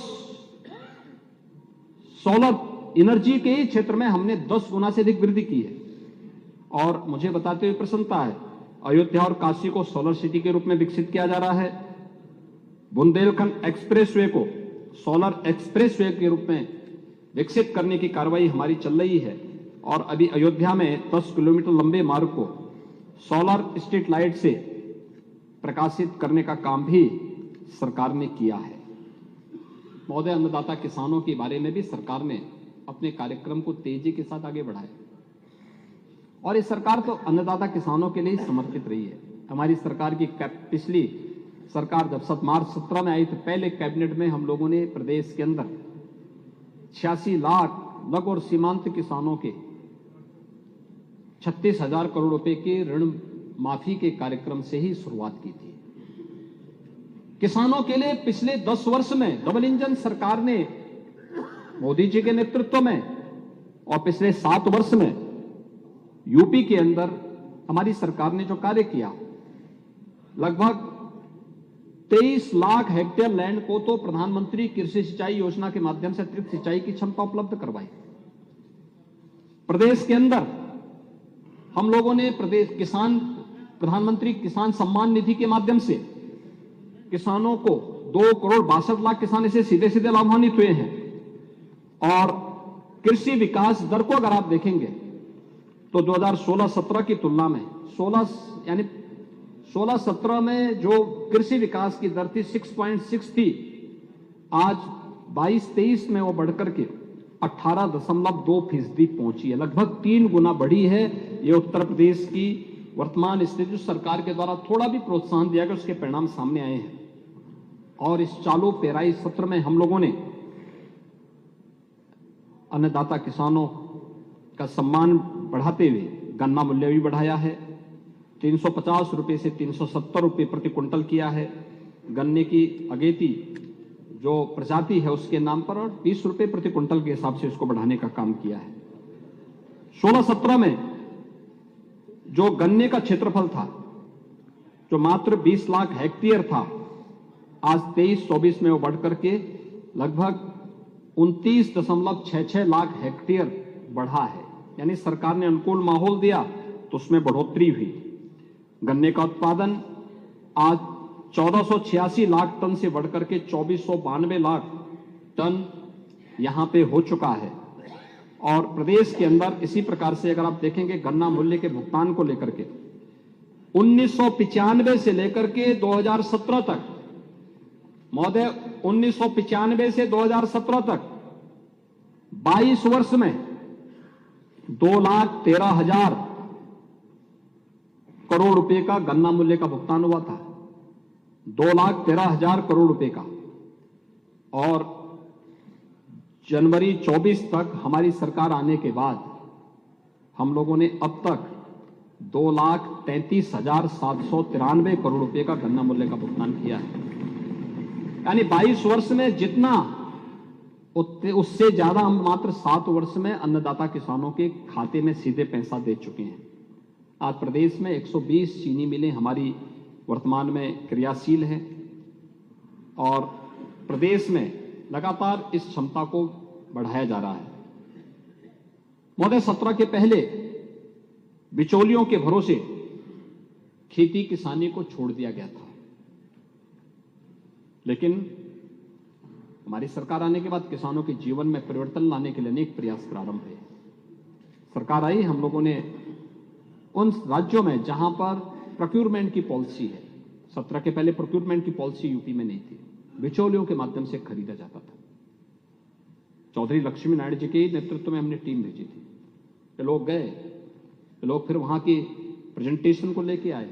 सोलर एनर्जी के ही क्षेत्र में हमने 10 गुना से अधिक वृद्धि की है। और मुझे बताते हुए प्रसन्नता है, अयोध्या और काशी को सोलर सिटी के रूप में विकसित किया जा रहा है। बुंदेलखंड एक्सप्रेसवे को सोलर एक्सप्रेसवे के रूप में विकसित करने की कार्रवाई हमारी चल रही है। और अभी अयोध्या में 10 किलोमीटर लंबे मार्ग को सोलर स्ट्रीट लाइट से प्रकाशित करने का काम भी सरकार ने किया है। महोदय, अन्नदाता किसानों के बारे में भी सरकार ने अपने कार्यक्रम को तेजी के साथ आगे बढ़ाया और ये सरकार तो अन्नदाता किसानों के लिए समर्पित रही है। हमारी सरकार की पिछली सरकार जब मार्च 17 में आई तो पहले कैबिनेट में हम लोगों ने प्रदेश के अंदर 86 लाख लघु और सीमांत किसानों के 36,000 करोड़ रुपए के ऋण माफी के कार्यक्रम से ही शुरुआत की थी। किसानों के लिए पिछले 10 वर्ष में डबल इंजन सरकार ने मोदी जी के नेतृत्व में और पिछले 7 वर्ष में यूपी के अंदर हमारी सरकार ने जो कार्य किया, लगभग 23 लाख हेक्टेयर लैंड को तो प्रधानमंत्री कृषि सिंचाई योजना के माध्यम से अतिरिक्त सिंचाई की क्षमता उपलब्ध करवाई। प्रदेश के अंदर हम लोगों ने प्रधानमंत्री किसान सम्मान निधि के माध्यम से किसानों को 2,62,00,000 किसान इससे सीधे सीधे लाभान्वित हुए हैं। और कृषि विकास दर को अगर आप देखेंगे तो 2016-17 की तुलना में 16-17 में जो कृषि विकास की दर थी 6.6 थी, आज 22-23 में वो बढ़कर के 18.2% पहुंची है। लगभग 3 गुना बढ़ी है। ये उत्तर प्रदेश की वर्तमान स्थिति सरकार के द्वारा थोड़ा भी प्रोत्साहन दिया गया, उसके परिणाम सामने आए हैं। और इस चालू पेराई सत्र में हम लोगों ने अन्नदाता किसानों का सम्मान बढ़ाते हुए गन्ना मूल्य भी बढ़ाया है। 350 रुपए से 370 रुपए प्रति क्विंटल किया है। गन्ने की अगेती जो प्रजाति है उसके नाम पर, और 20 रुपए प्रति क्विंटल के हिसाब से उसको बढ़ाने का काम किया है। 16-17 में जो गन्ने का क्षेत्रफल था, जो मात्र 20 लाख हेक्टेयर था, आज 23-24 में वो बढ़कर के लगभग 29.66 लाख हेक्टेयर बढ़ा है। यानी सरकार ने अनुकूल माहौल दिया तो उसमें बढ़ोतरी हुई। गन्ने का उत्पादन आज 1486 लाख टन से बढ़कर के 2492 लाख टन यहां पे हो चुका है। और प्रदेश के अंदर इसी प्रकार से अगर आप देखेंगे गन्ना मूल्य के भुगतान को लेकर के 1995 से लेकर के 2017 तक, महोदय 1995 से 2017 तक 22 वर्ष में 2,13,000 करोड़ रुपए का गन्ना मूल्य का भुगतान हुआ था। 2,13,000 करोड़ रुपए का। और जनवरी 24 तक हमारी सरकार आने के बाद हम लोगों ने अब तक 2,33,793 करोड़ रुपए का गन्ना मूल्य का भुगतान किया है। यानी 22 वर्ष में जितना उससे ज्यादा हम मात्र 7 वर्ष में अन्नदाता किसानों के खाते में सीधे पैसा दे चुके हैं। आज प्रदेश में 120 चीनी मिलें हमारी वर्तमान में क्रियाशील हैं और प्रदेश में लगातार इस क्षमता को बढ़ाया जा रहा है। महोदय, 17 के पहले बिचौलियों के भरोसे खेती किसानी को छोड़ दिया गया था, लेकिन हमारी सरकार आने के बाद किसानों के जीवन में परिवर्तन लाने के लिए अनेक प्रयास प्रारंभ हुए। सरकार आई, हम लोगों ने उन राज्यों में जहां पर प्रोक्यूरमेंट की पॉलिसी है, 17 के पहले प्रोक्यूरमेंट की पॉलिसी यूपी में नहीं थी, बिचौलियों के माध्यम से खरीदा जाता था। चौधरी लक्ष्मी नारायण जी के नेतृत्व में हमने टीम भेजी थी। ये लोग गए, ये लोग फिर वहां की प्रेजेंटेशन को लेके आए,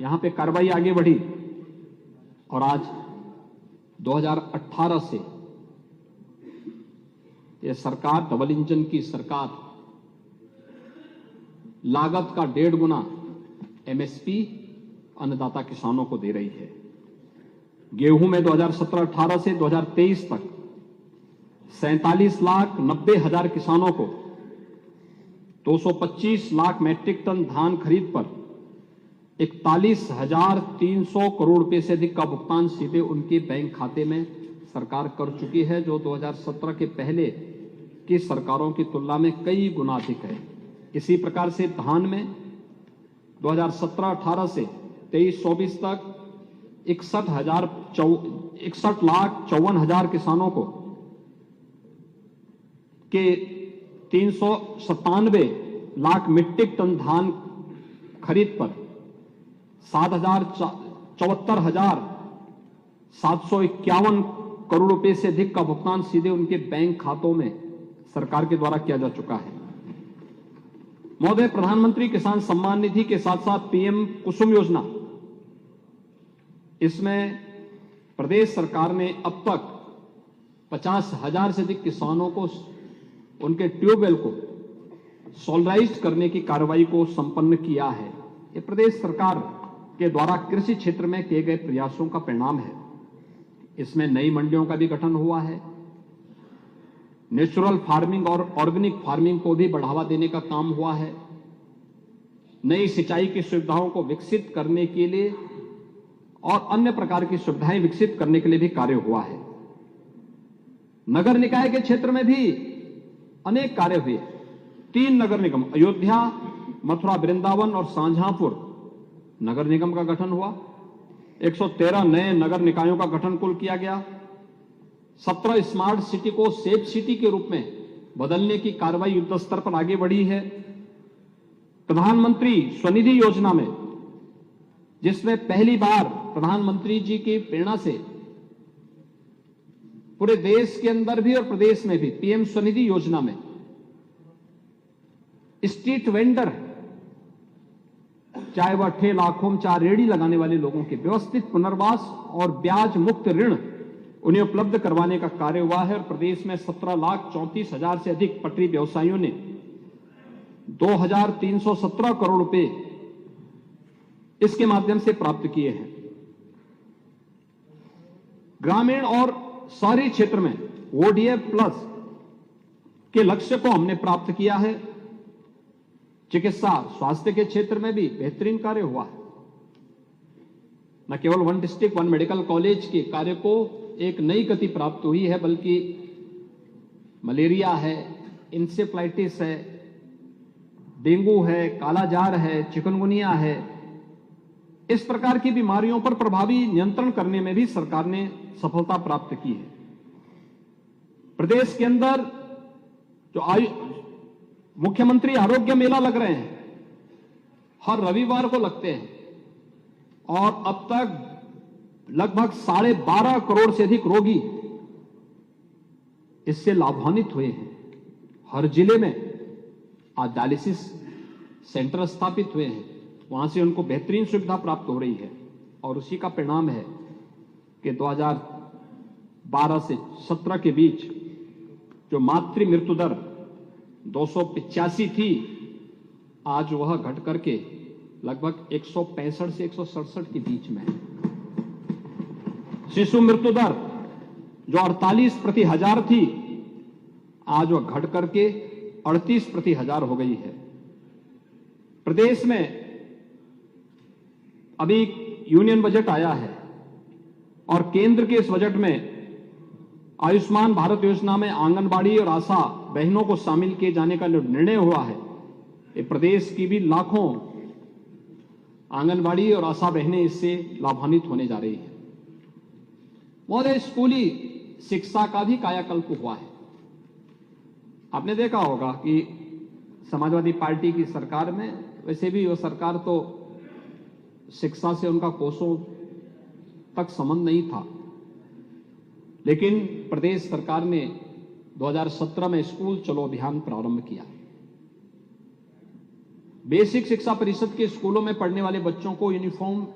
यहां पे कार्रवाई आगे बढ़ी और आज 2018 से यह सरकार, डबल इंजन की सरकार, लागत का 1.5 गुना एमएसपी अन्नदाता किसानों को दे रही है। गेहूं में 2017-18 से 2023 तक 47,90,000 किसानों को 225 लाख मैट्रिक टन धान खरीद पर 41,300 करोड़ रुपए से अधिक का भुगतान सीधे उनके बैंक खाते में सरकार कर चुकी है, जो 2017 के पहले की सरकारों की तुलना में कई गुना अधिक है। इसी प्रकार से धान में 2017-18 से 23-24 तक 61,54,000 किसानों को के 397 लाख मीट्रिक टन धान खरीद पर 74,751 करोड़ रुपए से अधिक का भुगतान सीधे उनके बैंक खातों में सरकार के द्वारा किया जा चुका है। महोदय, प्रधानमंत्री किसान सम्मान निधि के साथ साथ पीएम कुसुम योजना, इसमें प्रदेश सरकार ने अब तक 50,000 से अधिक किसानों को उनके ट्यूबवेल को सोलराइज करने की कार्रवाई को संपन्न किया है। ये प्रदेश सरकार के द्वारा कृषि क्षेत्र में किए गए प्रयासों का परिणाम है। इसमें नई मंडियों का भी गठन हुआ है। नेचुरल फार्मिंग और ऑर्गेनिक फार्मिंग को भी बढ़ावा देने का काम हुआ है। नई सिंचाई की सुविधाओं को विकसित करने के लिए और अन्य प्रकार की सुविधाएं विकसित करने के लिए भी कार्य हुआ है। नगर निकाय के क्षेत्र में भी अनेक कार्य हुए। 3 नगर निगम, अयोध्या, मथुरा वृंदावन और शाहजहांपुर नगर निगम का गठन हुआ। 113 नए नगर निकायों का गठन कुल किया गया। 17 स्मार्ट सिटी को सेफ सिटी के रूप में बदलने की कार्रवाई युद्ध स्तर पर आगे बढ़ी है। प्रधानमंत्री स्वनिधि योजना में, जिसमें पहली बार प्रधानमंत्री जी की प्रेरणा से पूरे देश के अंदर भी और प्रदेश में भी पीएम स्वनिधि योजना में स्ट्रीट वेंडर, चाहे वह ठेला खोम, चाहे रेडी लगाने वाले लोगों के व्यवस्थित पुनर्वास और ब्याज मुक्त ऋण उन्हें उपलब्ध करवाने का कार्य हुआ है। और प्रदेश में 17,34,000 से अधिक पटरी व्यवसायियों ने 2,317 करोड़ रुपए इसके माध्यम से प्राप्त किए हैं। ग्रामीण और शहरी क्षेत्र में ओडीएफ प्लस के लक्ष्य को हमने प्राप्त किया है। चिकित्सा स्वास्थ्य के क्षेत्र में भी बेहतरीन कार्य हुआ है। न केवल 1 डिस्ट्रिक्ट 1 मेडिकल कॉलेज के कार्य को एक नई गति प्राप्त हुई है, बल्कि मलेरिया है, इंसेफ्लाइटिस है, डेंगू है, कालाजार है, चिकनगुनिया है, इस प्रकार की बीमारियों पर प्रभावी नियंत्रण करने में भी सरकार ने सफलता प्राप्त की है। प्रदेश के अंदर जो मुख्यमंत्री आरोग्य मेला लग रहे हैं, हर रविवार को लगते हैं और अब तक लगभग 12.5 करोड़ से अधिक रोगी इससे लाभान्वित हुए हैं। हर जिले में आज डायलिसिस सेंटर स्थापित हुए हैं, वहां से उनको बेहतरीन सुविधा प्राप्त हो रही है। और उसी का परिणाम है कि 2012 से 17 के बीच जो मातृ मृत्यु दर 285 थी, आज वह घट करके लगभग 165 से 167 के बीच में है। शिशु मृत्यु दर जो 48 प्रति हजार थी, आज वह घट करके 38 प्रति हजार हो गई है। प्रदेश में अभी यूनियन बजट आया है और केंद्र के इस बजट में आयुष्मान भारत योजना में आंगनबाड़ी और आशा बहनों को शामिल किए जाने का जो निर्णय हुआ है, ये प्रदेश की भी लाखों आंगनबाड़ी और आशा बहनें इससे लाभान्वित होने जा रही हैं। महोदय, स्कूली शिक्षा का भी कायाकल्प हुआ है। आपने देखा होगा कि समाजवादी पार्टी की सरकार में, वैसे भी वो सरकार तो शिक्षा से उनका कोसों तक संबंध नहीं था, लेकिन प्रदेश सरकार ने 2017 में स्कूल चलो अभियान प्रारंभ किया। बेसिक शिक्षा परिषद के स्कूलों में पढ़ने वाले बच्चों को uniform,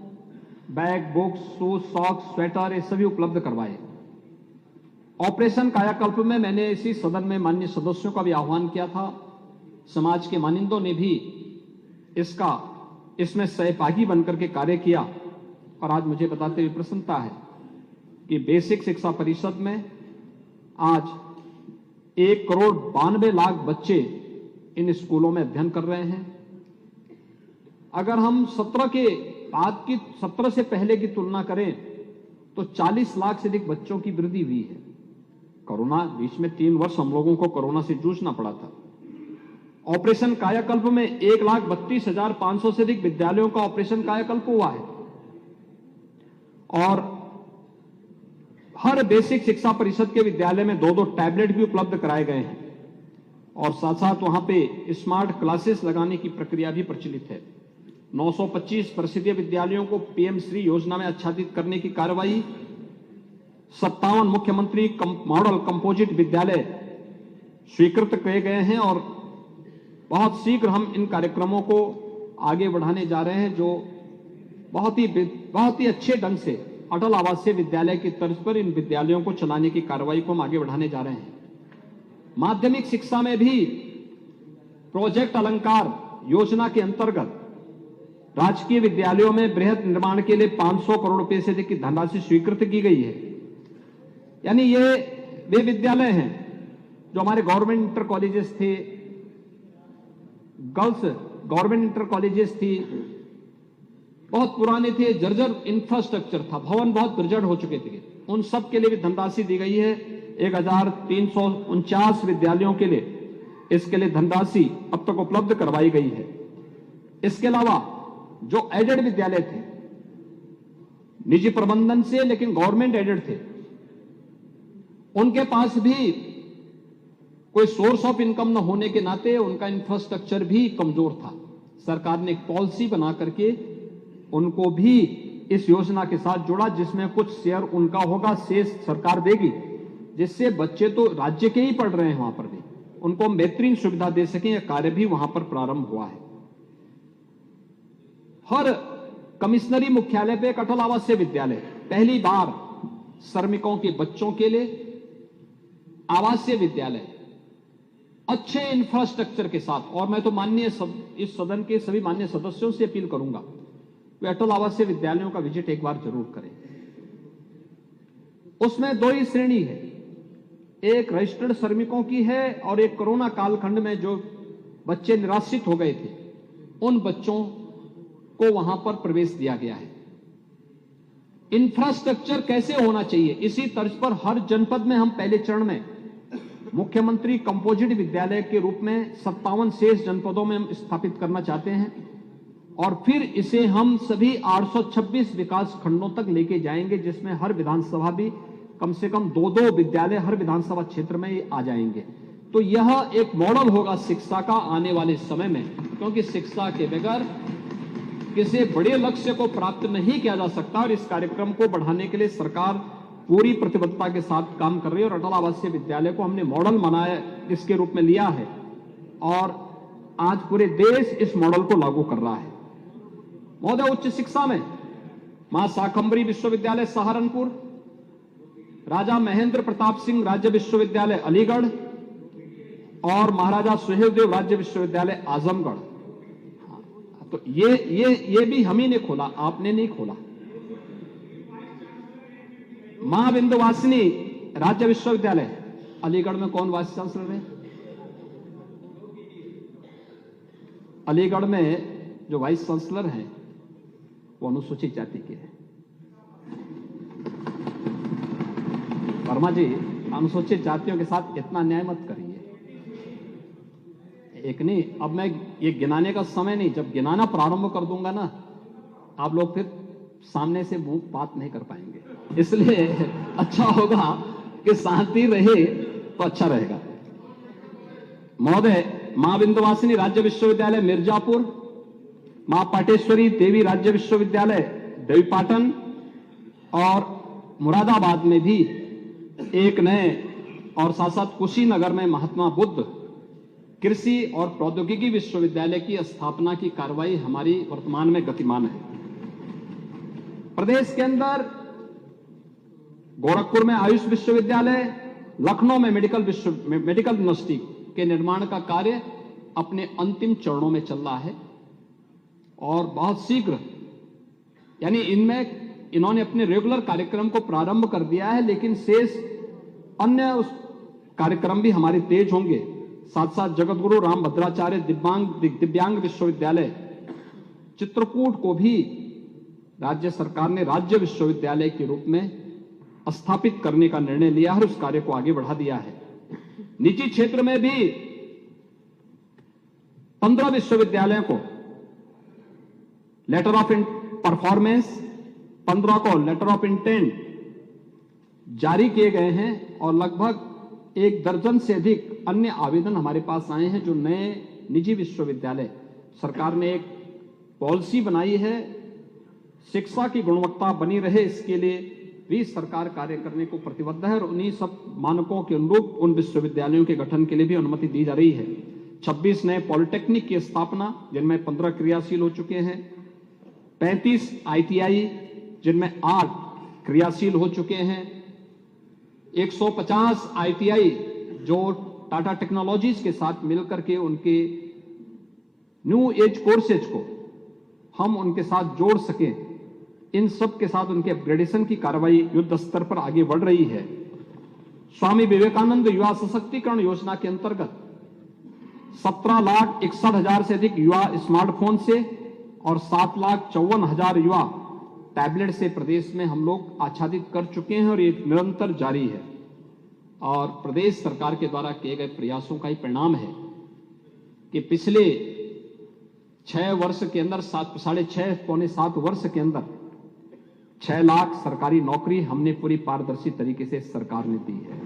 bag, books, shoes, socks, sweater, ये सभी उपलब्ध करवाए। ऑपरेशन कायाकल्प में मैंने इसी सदन में माननीय सदस्यों का भी आह्वान किया था। समाज के मानिंदों ने भी इसमें सहभागी बनकर के कार्य किया और आज मुझे बताते हुए प्रसन्नता है कि बेसिक शिक्षा परिषद में आज 1,92,00,000 बच्चे इन स्कूलों में अध्ययन कर रहे हैं। अगर हम 17 से पहले की तुलना करें तो 40 लाख से अधिक बच्चों की वृद्धि हुई है। कोरोना बीच में 3 वर्ष हम लोगों को कोरोना से जूझना पड़ा था। ऑपरेशन कायाकल्प में 1,32,500 से अधिक विद्यालयों का ऑपरेशन कायाकल्प हुआ है और हर बेसिक शिक्षा परिषद के विद्यालय में 2-2 टैबलेट भी उपलब्ध कराए गए हैं और साथ साथ वहां पे स्मार्ट क्लासेस लगाने की प्रक्रिया भी प्रचलित है। 925 परिषदीय विद्यालयों को पीएम श्री योजना में आच्छादित करने की कार्रवाई, 57 मुख्यमंत्री मॉडल कंपोजिट विद्यालय स्वीकृत किए गए हैं और बहुत शीघ्र हम इन कार्यक्रमों को आगे बढ़ाने जा रहे हैं, जो बहुत ही अच्छे ढंग से अटल आवासीय विद्यालय की तर्ज पर इन विद्यालयों को चलाने की कार्रवाई को हम आगे बढ़ाने जा रहे हैं। माध्यमिक शिक्षा में भी प्रोजेक्ट अलंकार योजना के अंतर्गत राजकीय विद्यालयों में बृहद निर्माण के लिए 500 करोड़ रुपए से अधिक की धनराशि स्वीकृत की गई है। यानी ये वे विद्यालय हैं जो हमारे गवर्नमेंट इंटर कॉलेजेस थे, गर्ल्स गवर्नमेंट इंटर कॉलेजेस थी, बहुत पुराने थे, जर्जर इंफ्रास्ट्रक्चर था, भवन बहुत जर्जर हो चुके थे, उन सब के लिए भी धनराशि दी गई है। 1,349 विद्यालयों के लिए इसके लिए धनराशि अब तक उपलब्ध करवाई गई है। इसके अलावा जो एडेड विद्यालय थे, निजी प्रबंधन से लेकिन गवर्नमेंट एडेड थे, उनके पास भी कोई सोर्स ऑफ इनकम न होने के नाते उनका इंफ्रास्ट्रक्चर भी कमजोर था। सरकार ने एक पॉलिसी बना करके उनको भी इस योजना के साथ जोड़ा, जिसमें कुछ शेयर उनका होगा, शेष सरकार देगी, जिससे बच्चे तो राज्य के ही पढ़ रहे हैं, वहां पर भी उनको हम बेहतरीन सुविधा दे सकें। यह कार्य भी वहां पर प्रारंभ हुआ है। हर कमिश्नरी मुख्यालय पे एक अटल आवासीय विद्यालय, पहली बार श्रमिकों के बच्चों के लिए आवासीय विद्यालय अच्छे इंफ्रास्ट्रक्चर के साथ। और मैं तो माननीय इस सदन के सभी माननीय सदस्यों से अपील करूंगा वे अटल आवासीय विद्यालयों का विजिट एक बार जरूर करें। उसमें 2 ही श्रेणी है, एक रजिस्टर्ड श्रमिकों की है और एक कोरोना कालखंड में जो बच्चे निराश्रित हो गए थे उन बच्चों को वहां पर प्रवेश दिया गया है। इंफ्रास्ट्रक्चर कैसे होना चाहिए, इसी तर्ज पर हर जनपद में हम पहले चरण में मुख्यमंत्री कंपोजिट विद्यालय के रूप में 57 शेष जनपदों में हम स्थापित करना चाहते हैं और फिर इसे हम सभी 826 विकास खंडों तक लेके जाएंगे, जिसमें हर विधानसभा भी कम से कम 2-2 विद्यालय हर विधानसभा क्षेत्र में आ जाएंगे। तो यह एक मॉडल होगा शिक्षा का आने वाले समय में, क्योंकि शिक्षा के बगैर किसी बड़े लक्ष्य को प्राप्त नहीं किया जा सकता और इस कार्यक्रम को बढ़ाने के लिए सरकार पूरी प्रतिबद्धता के साथ काम कर रही है और अटल आवासीय विद्यालय को हमने मॉडल बनाया इसके रूप में लिया है और आज पूरे देश इस मॉडल को लागू कर रहा है। महोदय, उच्च शिक्षा में मां शाकंभरी विश्वविद्यालय सहारनपुर, राजा महेंद्र प्रताप सिंह राज्य विश्वविद्यालय अलीगढ़ और महाराजा सुहेलदेव राज्य विश्वविद्यालय आजमगढ़। तो ये भी हम ही ने खोला, आपने नहीं खोला। मां विंध्यवासिनी राज्य विश्वविद्यालय अलीगढ़ में कौन वाइस चांसलर है? अलीगढ़ में जो वाइस चांसलर हैं वो अनुसूचित जाति के हैं। वर्मा जी, अनुसूचित जातियों के साथ इतना न्याय मत करिए। एक नहीं, अब मैं ये गिनाने का समय नहीं, जब गिनाना प्रारंभ कर दूंगा ना आप लोग फिर सामने से मुंह बात नहीं कर पाएंगे, इसलिए अच्छा होगा कि शांति रहे तो अच्छा रहेगा। महोदय, मां विंध्यवासिनी राज्य विश्वविद्यालय मिर्जापुर, मां पाटेश्वरी देवी राज्य विश्वविद्यालय देवीपाटन और मुरादाबाद में भी एक नए और साथ साथ कुशीनगर में महात्मा बुद्ध कृषि और प्रौद्योगिकी विश्वविद्यालय की स्थापना की कार्रवाई हमारी वर्तमान में गतिमान है। प्रदेश के अंदर गोरखपुर में आयुष विश्वविद्यालय, लखनऊ में मेडिकल यूनिवर्सिटी के निर्माण का कार्य अपने अंतिम चरणों में चल रहा है और बहुत शीघ्र, यानी इन्होंने अपने रेगुलर कार्यक्रम को प्रारंभ कर दिया है, लेकिन शेष अन्य कार्यक्रम भी हमारे तेज होंगे। साथ साथ जगतगुरु रामभद्राचार्य दिव्यांग विश्वविद्यालय चित्रकूट को भी राज्य सरकार ने राज्य विश्वविद्यालय के रूप में स्थापित करने का निर्णय लिया है और उस कार्य को आगे बढ़ा दिया है। निजी क्षेत्र में भी 15 विश्वविद्यालयों को लेटर ऑफ परफॉर्मेंस, 15 को लेटर ऑफ इंटेंट जारी किए गए हैं और लगभग 1 दर्जन से अधिक अन्य आवेदन हमारे पास आए हैं। जो नए निजी विश्वविद्यालय, सरकार ने एक पॉलिसी बनाई है, शिक्षा की गुणवत्ता बनी रहे इसके लिए भी सरकार कार्य करने को प्रतिबद्ध है और उन्हीं सब मानकों के अनुरूप उन विश्वविद्यालयों के गठन के लिए भी अनुमति दी जा रही है। 26 नए पॉलिटेक्निक की स्थापना, जिनमें 15 क्रियाशील हो चुके हैं। 35 ITI, जिनमें 8 क्रियाशील हो चुके हैं। 150 ITI जो टाटा टेक्नोलॉजीज के साथ मिलकर के उनके न्यू एज कोर्सेज को हम उनके साथ जोड़ सकें, इन सब के साथ उनके अपग्रेडेशन की कार्रवाई युद्ध स्तर पर आगे बढ़ रही है। स्वामी विवेकानंद युवा सशक्तिकरण योजना के अंतर्गत 17,61,000 से अधिक युवा स्मार्टफोन से और 7,54,000 युवा टैबलेट से प्रदेश में हम लोग आच्छादित कर चुके हैं और ये निरंतर जारी है। और प्रदेश सरकार के द्वारा किए गए प्रयासों का ही परिणाम है कि पिछले 6 वर्ष के अंदर 6.5 पौने 7 वर्ष के अंदर 6 लाख सरकारी नौकरी हमने पूरी पारदर्शी तरीके से सरकार ने दी है।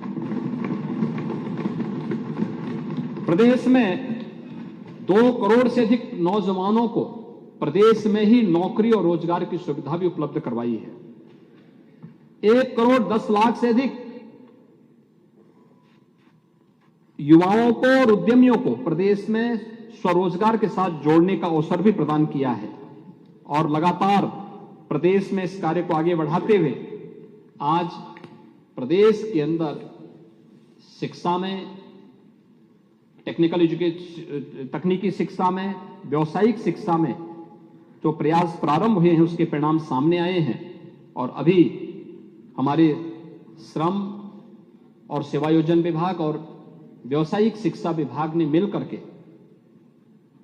प्रदेश में 2 करोड़ से अधिक नौजवानों को प्रदेश में ही नौकरी और रोजगार की सुविधा भी उपलब्ध करवाई है। 1 करोड़ 10 लाख से अधिक युवाओं को और उद्यमियों को प्रदेश में स्वरोजगार के साथ जोड़ने का अवसर भी प्रदान किया है। और लगातार प्रदेश में इस कार्य को आगे बढ़ाते हुए आज प्रदेश के अंदर शिक्षा में, तकनीकी शिक्षा में, व्यावसायिक शिक्षा में जो प्रयास प्रारंभ हुए हैं उसके परिणाम सामने आए हैं। और अभी हमारे श्रम और सेवायोजन विभाग और व्यावसायिक शिक्षा विभाग ने मिलकर के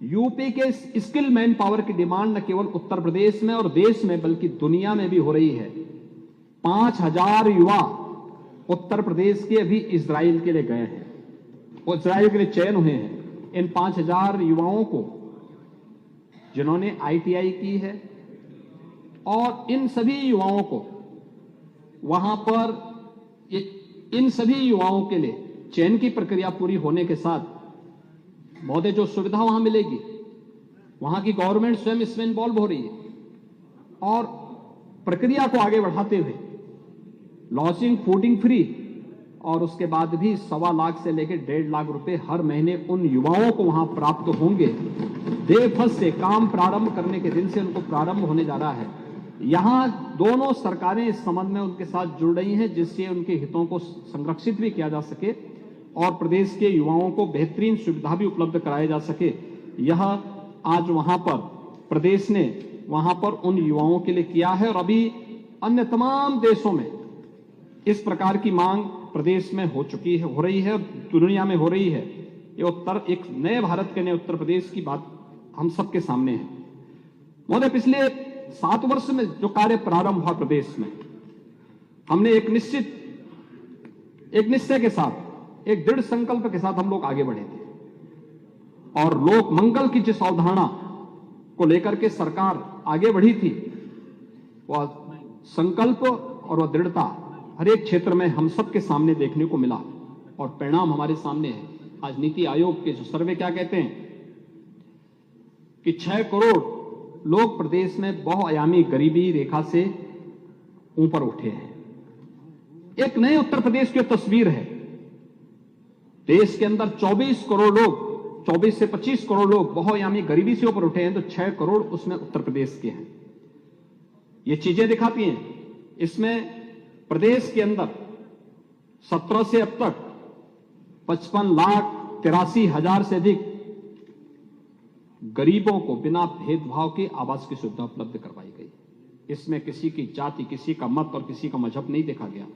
यूपी के स्किल मैन पावर की डिमांड न केवल उत्तर प्रदेश में और देश में बल्कि दुनिया में भी हो रही है। 5,000 युवा उत्तर प्रदेश के अभी इजराइल के लिए गए हैं, वो इजराइल के लिए चयन हुए हैं। इन 5,000 युवाओं को जिन्होंने ITI की है और इन सभी युवाओं को वहां पर इन सभी युवाओं के लिए चयन की प्रक्रिया पूरी होने के साथ महोदय जो सुविधा वहां मिलेगी, वहां की गवर्नमेंट स्वयं इसमें इन्वॉल्व हो रही है और प्रक्रिया को आगे बढ़ाते हुए लॉजिंग फूडिंग फ्री और उसके बाद भी 1.25 लाख से लेकर 1.5 लाख रुपए हर महीने उन युवाओं को वहां प्राप्त होंगे। डे फर्स्ट से काम प्रारंभ करने के दिन से उनको प्रारंभ होने जा रहा है। यहां दोनों सरकारें इस संबंध में उनके साथ जुड़ रही हैं जिससे उनके हितों को संरक्षित भी किया जा सके और प्रदेश के युवाओं को बेहतरीन सुविधा भी उपलब्ध कराया जा सके। यह आज वहां पर प्रदेश ने वहां पर उन युवाओं के लिए किया है और अभी अन्य तमाम देशों में इस प्रकार की मांग प्रदेश में हो चुकी है, हो रही है और दुनिया में हो रही है। ये एक नए भारत के नए उत्तर प्रदेश की बात हम सबके सामने है। महोदय, पिछले 7 वर्ष में जो कार्य प्रारंभ हुआ प्रदेश में, हमने एक निश्चय के साथ, एक दृढ़ संकल्प के साथ हम लोग आगे बढ़े थे और लोक मंगल की जिस अवधारणा को लेकर के सरकार आगे बढ़ी थी, वह संकल्प और वह दृढ़ता हर एक क्षेत्र में हम सबके सामने देखने को मिला और परिणाम हमारे सामने है। आज नीति आयोग के जो सर्वे क्या कहते हैं कि 6 करोड़ लोग प्रदेश में बहुआयामी गरीबी रेखा से ऊपर उठे हैं। एक नए उत्तर प्रदेश की तस्वीर है। देश के अंदर 24 करोड़ लोग, 24 से 25 करोड़ लोग बहुआयामी गरीबी से ऊपर उठे हैं, तो 6 करोड़ उसमें उत्तर प्रदेश के हैं। ये चीजें दिखाती हैं। इसमें प्रदेश के अंदर 17 से अब तक 55,83,000 से अधिक गरीबों को बिना भेदभाव के आवास की सुविधा उपलब्ध करवाई गई। इसमें किसी की जाति, किसी का मत और किसी का मजहब नहीं देखा गया।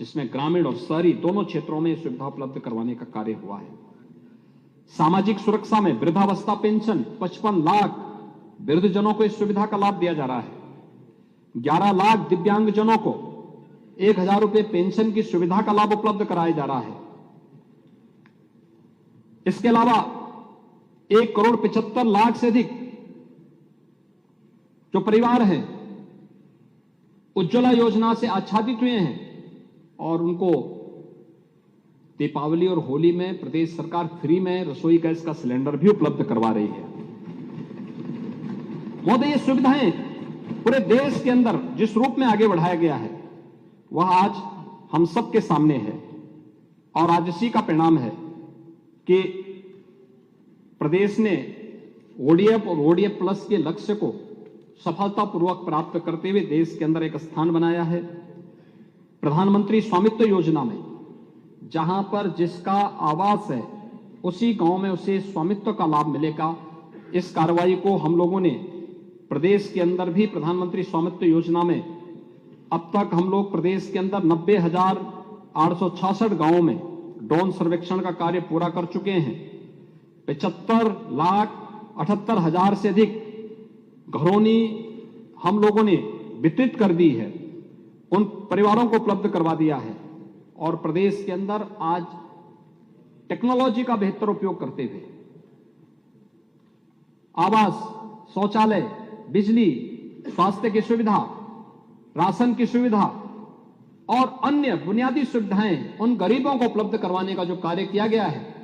जिसमें ग्रामीण और शहरी दोनों क्षेत्रों में सुविधा उपलब्ध करवाने का कार्य हुआ है। सामाजिक सुरक्षा में वृद्धावस्था पेंशन 55 लाख वृद्धजनों को इस सुविधा का लाभ दिया जा रहा है। 11 लाख दिव्यांगजनों को 1000 रुपए पेंशन की सुविधा का लाभ उपलब्ध कराया जा रहा है। इसके अलावा 1,75,00,000 से अधिक जो परिवार हैं उज्ज्वला योजना से आच्छादित हुए हैं और उनको दीपावली और होली में प्रदेश सरकार फ्री में रसोई गैस का सिलेंडर भी उपलब्ध करवा रही है। महोदय, ये सुविधाएं पूरे देश के अंदर जिस रूप में आगे बढ़ाया गया है वह आज हम सबके सामने है और आज इसी का परिणाम है कि प्रदेश ने ओडीएफ और ओडीएफ प्लस के लक्ष्य को सफलतापूर्वक प्राप्त करते हुए देश के अंदर एक स्थान बनाया है। प्रधानमंत्री स्वामित्व योजना में जहां पर जिसका आवास है उसी गांव में उसे स्वामित्व का लाभ मिलेगा। इस कार्रवाई को हम लोगों ने प्रदेश के अंदर भी प्रधानमंत्री स्वामित्व योजना में अब तक हम लोग प्रदेश के अंदर 90,866 गांवों में ड्रोन सर्वेक्षण का कार्य पूरा कर चुके हैं। 75,78,000 से अधिक घरौनी हम लोगों ने वितरित कर दी है, उन परिवारों को उपलब्ध करवा दिया है और प्रदेश के अंदर आज टेक्नोलॉजी का बेहतर उपयोग करते हुए आवास, शौचालय, बिजली, स्वास्थ्य की सुविधा, राशन की सुविधा और अन्य बुनियादी सुविधाएं उन गरीबों को उपलब्ध करवाने का जो कार्य किया गया है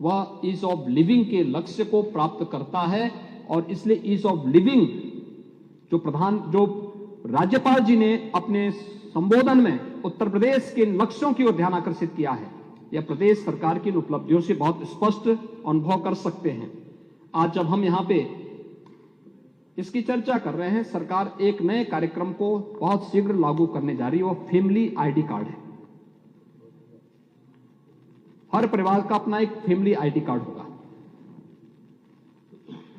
वह ईज ऑफ लिविंग के लक्ष्य को प्राप्त करता है। और इसलिए ईज ऑफ लिविंग जो राज्यपाल जी ने अपने संबोधन में उत्तर प्रदेश के लक्ष्यों की ओर ध्यान आकर्षित किया है, यह प्रदेश सरकार की उपलब्धियों से बहुत स्पष्ट अनुभव कर सकते हैं। आज जब हम यहां पे इसकी चर्चा कर रहे हैं, सरकार एक नए कार्यक्रम को बहुत शीघ्र लागू करने जा रही है, वो फैमिली आईडी कार्ड है। हर परिवार का अपना एक फैमिली आईडी कार्ड होगा।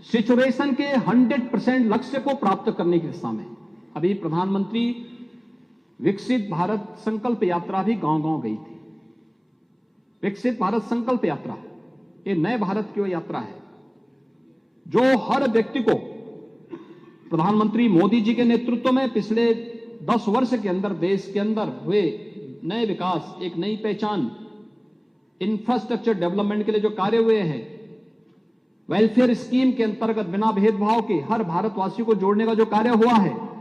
सिचुएशन के 100% लक्ष्य को प्राप्त करने की दिशा में अभी प्रधानमंत्री विकसित भारत संकल्प यात्रा भी गांव-गांव गई थी। विकसित भारत संकल्प यात्रा ये नए भारत की ओर यात्रा है जो हर व्यक्ति को प्रधानमंत्री मोदी जी के नेतृत्व में पिछले 10 वर्ष के अंदर देश के अंदर हुए नए विकास, एक नई पहचान, इंफ्रास्ट्रक्चर डेवलपमेंट के लिए जो कार्य हुए हैं, वेलफेयर स्कीम के अंतर्गत बिना भेदभाव के हर भारतवासी को जोड़ने का जो कार्य हुआ है,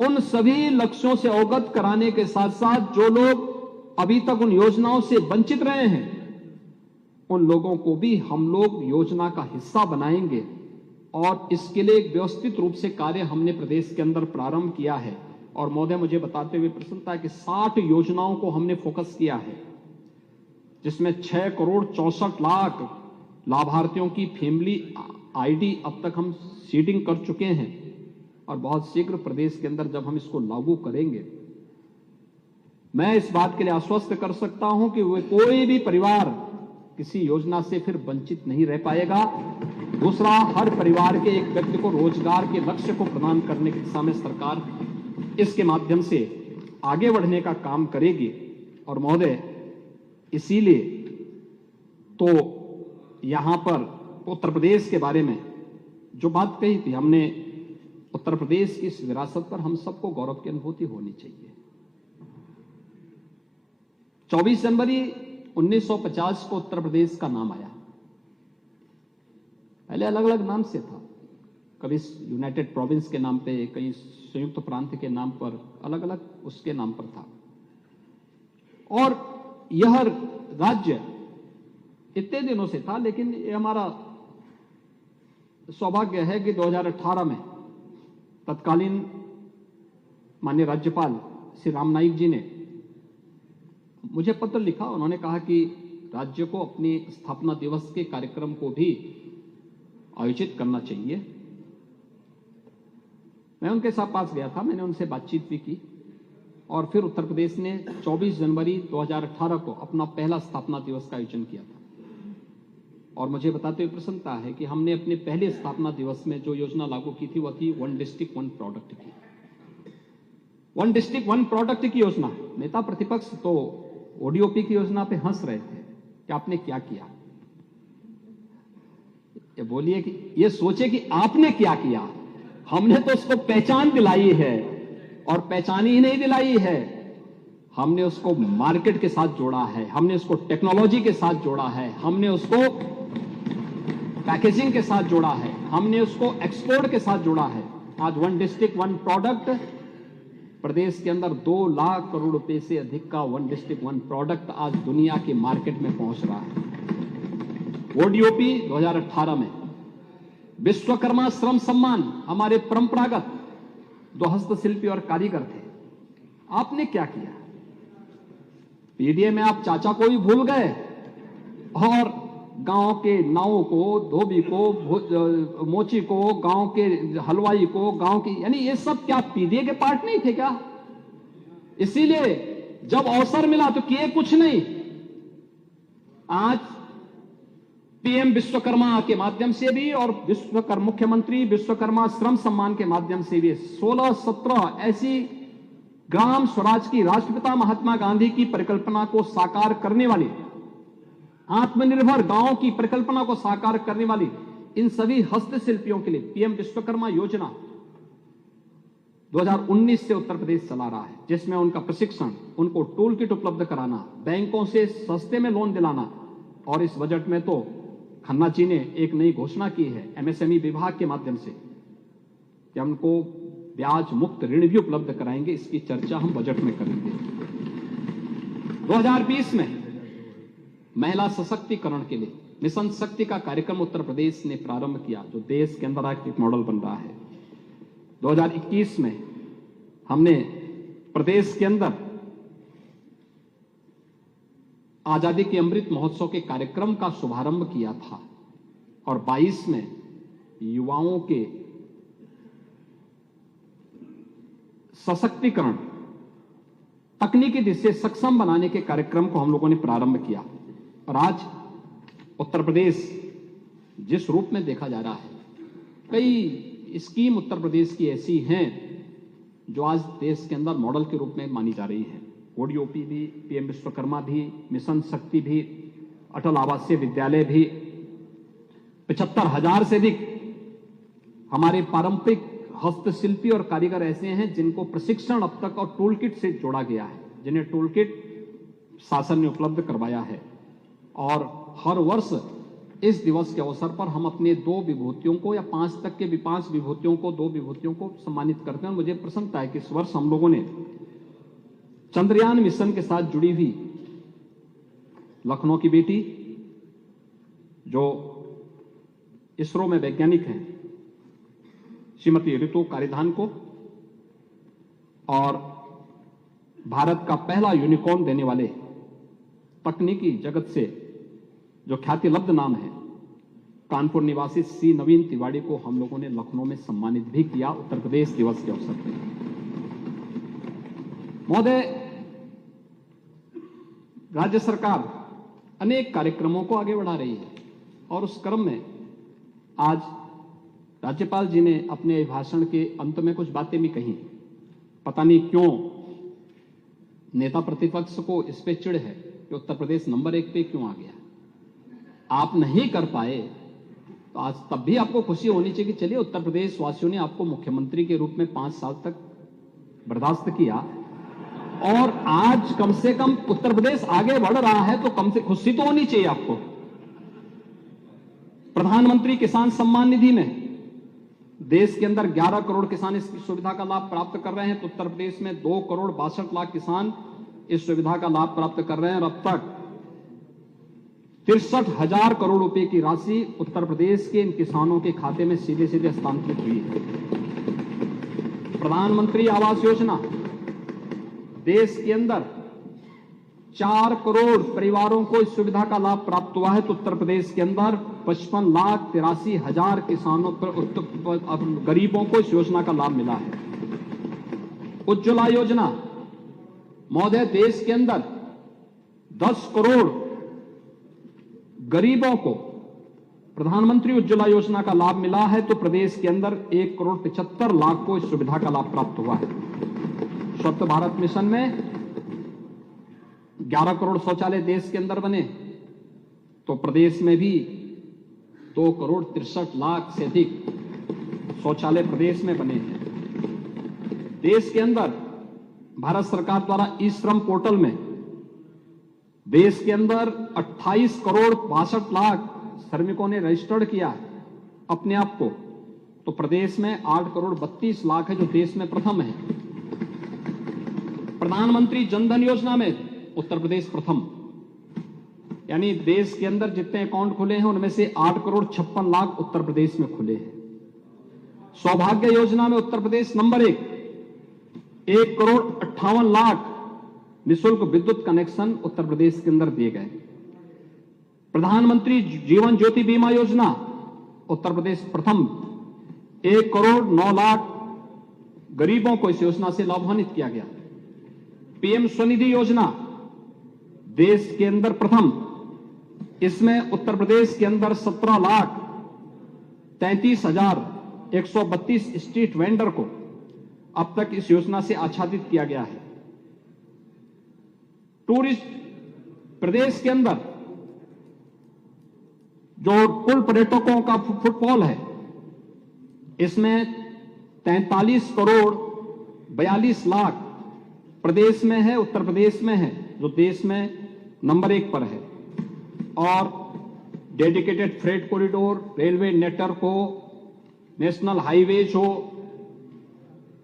उन सभी लक्ष्यों से अवगत कराने के साथ साथ जो लोग अभी तक उन योजनाओं से वंचित रहे हैं उन लोगों को भी हम लोग योजना का हिस्सा बनाएंगे और इसके लिए एक व्यवस्थित रूप से कार्य हमने प्रदेश के अंदर प्रारंभ किया है। और महोदय, मुझे बताते हुए प्रसन्नता है कि 60 योजनाओं को हमने फोकस किया है जिसमें 6,64,00,000 लाभार्थियों की फैमिली आईडी अब तक हम सीडिंग कर चुके हैं और बहुत शीघ्र प्रदेश के अंदर जब हम इसको लागू करेंगे, मैं इस बात के लिए आश्वस्त कर सकता हूं कि वे कोई भी परिवार किसी योजना से फिर वंचित नहीं रह पाएगा। दूसरा, हर परिवार के एक व्यक्ति को रोजगार के लक्ष्य को प्रदान करने की दिशा में सरकार इसके माध्यम से आगे बढ़ने का काम करेगी। और महोदय, इसीलिए तो यहां पर उत्तर प्रदेश के बारे में जो बात कही थी हमने, उत्तर प्रदेश की इस विरासत पर हम सबको गौरव की अनुभूति होनी चाहिए। 24 जनवरी 1950 को उत्तर प्रदेश का नाम आया। पहले अलग अलग नाम से था, कभी यूनाइटेड प्रोविंस के नाम पे, कहीं संयुक्त प्रांत के नाम पर, अलग अलग उसके नाम पर था। और यह राज्य इतने दिनों से था, लेकिन ये हमारा सौभाग्य है कि 2018 में तत्कालीन माननीय राज्यपाल श्री राम नाईक जी ने मुझे पत्र लिखा। उन्होंने कहा कि राज्य को अपनी स्थापना दिवस के कार्यक्रम को भी आयोजित करना चाहिए। मैं उनके साथ पास गया था, मैंने उनसे बातचीत भी की और फिर उत्तर प्रदेश ने 24 जनवरी 2018 को अपना पहला स्थापना दिवस का आयोजन किया था। और मुझे बताते हुए प्रसन्नता है कि हमने अपने पहले स्थापना दिवस में जो योजना लागू की थी वह थी 1 डिस्ट्रिक्ट 1 प्रोडक्ट की। वन डिस्ट्रिक्ट वन प्रोडक्ट की योजना, नेता प्रतिपक्ष तो ओडीओपी की योजना पे हंस रहे थे कि आपने क्या किया। ये बोलिए कि ये सोचे कि आपने क्या किया। हमने तो उसको पहचान दिलाई है, और पहचान ही नहीं दिलाई है, हमने उसको मार्केट के साथ जोड़ा है, हमने उसको टेक्नोलॉजी के साथ जोड़ा है, हमने उसको पैकेजिंग के साथ जोड़ा है, हमने उसको एक्सपोर्ट के साथ जोड़ा है। आज वन डिस्ट्रिक्ट वन प्रोडक्ट, प्रदेश के अंदर 2 लाख करोड़ रुपए से अधिक का वन डिस्ट्रिक्ट वन प्रोडक्ट आज दुनिया के मार्केट में पहुंच रहा है। ओडीओपी 2018 में विश्वकर्मा श्रम सम्मान, हमारे परंपरागत जो हस्तशिल्पी और कारीगर थे, आपने क्या किया। पीडीए में आप चाचा को भी भूल गए, और गांव के नाव को, धोबी को, मोची को, गांव के हलवाई को, गांव की, यानी ये सब क्या पीडीए के पार्ट नहीं थे क्या। इसीलिए जब अवसर मिला तो किए कुछ नहीं। आज पीएम विश्वकर्मा के माध्यम से भी और मुख्यमंत्री विश्वकर्मा श्रम सम्मान के माध्यम से भी 16-17 ऐसी ग्राम स्वराज की राष्ट्रपिता महात्मा गांधी की परिकल्पना को साकार करने वाली, आत्मनिर्भर गांव की परिकल्पना को साकार करने वाली इन सभी हस्तशिल्पियों के लिए पीएम विश्वकर्मा योजना 2019 से उत्तर प्रदेश चला रहा है, जिसमें उनका प्रशिक्षण, उनको टूल किट उपलब्ध कराना, बैंकों से सस्ते में लोन दिलाना, और इस बजट में तो खन्ना जी ने एक नई घोषणा की है एमएसएमई विभाग के माध्यम से कि हमको ब्याज मुक्त ऋण भी उपलब्ध कराएंगे। इसकी चर्चा हम बजट में करेंगे। 2020 में महिला सशक्तिकरण के लिए मिशन शक्ति का कार्यक्रम उत्तर प्रदेश ने प्रारंभ किया, जो देश के अंदर एक मॉडल बन रहा है। 2021 में हमने प्रदेश के अंदर आजादी के अमृत महोत्सव के कार्यक्रम का शुभारंभ किया था, और 22 में युवाओं के सशक्तिकरण, तकनीकी दृष्टि से सक्षम बनाने के कार्यक्रम को हम लोगों ने प्रारंभ किया। और आज उत्तर प्रदेश जिस रूप में देखा जा रहा है, कई स्कीम उत्तर प्रदेश की ऐसी हैं जो आज देश के अंदर मॉडल के रूप में मानी जा रही है। ओडीओपी भी, पीएम विश्वकर्मा भी, मिशन शक्ति भी, अटल आवासीय विद्यालय भी, 75,000 से अधिक हमारे पारंपरिक हस्तशिल्पी और कारीगर ऐसे हैं जिनको प्रशिक्षण अब तक और टूल किट से जोड़ा गया है, जिन्हें टूल किट शासन ने उपलब्ध करवाया है। और हर वर्ष इस दिवस के अवसर पर हम अपने 2 विभूतियों को, या 5 तक के 5 विभूतियों को, 2 विभूतियों को सम्मानित करते हैं। मुझे प्रसन्नता है कि इस वर्ष हम लोगों ने चंद्रयान मिशन के साथ जुड़ी हुई लखनऊ की बेटी जो इसरो में वैज्ञानिक हैं, श्रीमती ऋतु कारिधान को, और भारत का पहला यूनिकॉर्न देने वाले तकनीकी जगत से जो ख्याति लब्ध नाम है, कानपुर निवासी सी नवीन तिवारी को हम लोगों ने लखनऊ में सम्मानित भी किया उत्तर प्रदेश दिवस के अवसर पर। महोदय, राज्य सरकार अनेक कार्यक्रमों को आगे बढ़ा रही है, और उस क्रम में आज राज्यपाल जी ने अपने भाषण के अंत में कुछ बातें भी कही। पता नहीं क्यों नेता प्रतिपक्ष को इस पे चिढ़ है कि उत्तर प्रदेश नंबर 1 पे क्यों आ गया। आप नहीं कर पाए तो आज तब भी आपको खुशी होनी चाहिए कि चलिए उत्तर प्रदेश वासियों ने आपको मुख्यमंत्री के रूप में 5 साल तक बर्दाश्त किया, और आज कम से कम उत्तर प्रदेश आगे बढ़ रहा है, तो कम से खुशी तो होनी चाहिए आपको। प्रधानमंत्री किसान सम्मान निधि में देश के अंदर 11 करोड़ किसान इस सुविधा का लाभ प्राप्त कर रहे हैं, तो उत्तर प्रदेश में 2 करोड़ 62 लाख किसान इस सुविधा का लाभ प्राप्त कर रहे हैं, और अब तक 63,000 करोड़ रुपए की राशि उत्तर प्रदेश के इन किसानों के खाते में सीधे सीधे हस्तांतरित हुई है। प्रधानमंत्री आवास योजना, देश के अंदर 4 करोड़ परिवारों को इस सुविधा का लाभ प्राप्त हुआ है, तो उत्तर प्रदेश के अंदर 55,83,000 किसानों पर गरीबों को इस योजना का लाभ मिला है। उज्ज्वला योजना, महोदय, देश के अंदर 10 करोड़ गरीबों को प्रधानमंत्री उज्ज्वला योजना का लाभ मिला है, तो प्रदेश के अंदर 1 करोड़ 75 लाख को इस सुविधा का लाभ प्राप्त हुआ है। स्वच्छ भारत मिशन में 11 करोड़ शौचालय देश के अंदर बने, तो प्रदेश में भी 2 करोड़ 63 लाख से अधिक शौचालय प्रदेश में बने हैं। देश के अंदर भारत सरकार द्वारा ई श्रम पोर्टल में देश के अंदर 28 करोड़ 62 लाख श्रमिकों ने रजिस्टर्ड किया अपने आप को, तो प्रदेश में 8 करोड़ 32 लाख है, जो देश में प्रथम है। प्रधानमंत्री जनधन योजना में उत्तर प्रदेश प्रथम, यानी देश के अंदर जितने अकाउंट खुले हैं उनमें से 8 करोड़ 56 लाख उत्तर प्रदेश में खुले हैं। सौभाग्य योजना में उत्तर प्रदेश नंबर 1 करोड़ 58 लाख निःशुल्क विद्युत कनेक्शन उत्तर प्रदेश के अंदर दिए गए। प्रधानमंत्री जीवन ज्योति बीमा योजना उत्तर प्रदेश प्रथम, 1 करोड़ 9 लाख गरीबों को इस योजना से लाभान्वित किया गया। पीएम स्वनिधि योजना देश के अंदर प्रथम, इसमें उत्तर प्रदेश के अंदर 17 लाख 33,132 स्ट्रीट वेंडर को अब तक इस योजना से आच्छादित किया गया है। टूरिस्ट प्रदेश के अंदर जो कुल पर्यटकों का फुटफॉल है, इसमें 43 करोड़ 42 लाख प्रदेश में है, उत्तर प्रदेश में है, जो देश में नंबर 1 पर है। और dedicated freight corridor, railway network हो, नेशनल हाईवेज हो,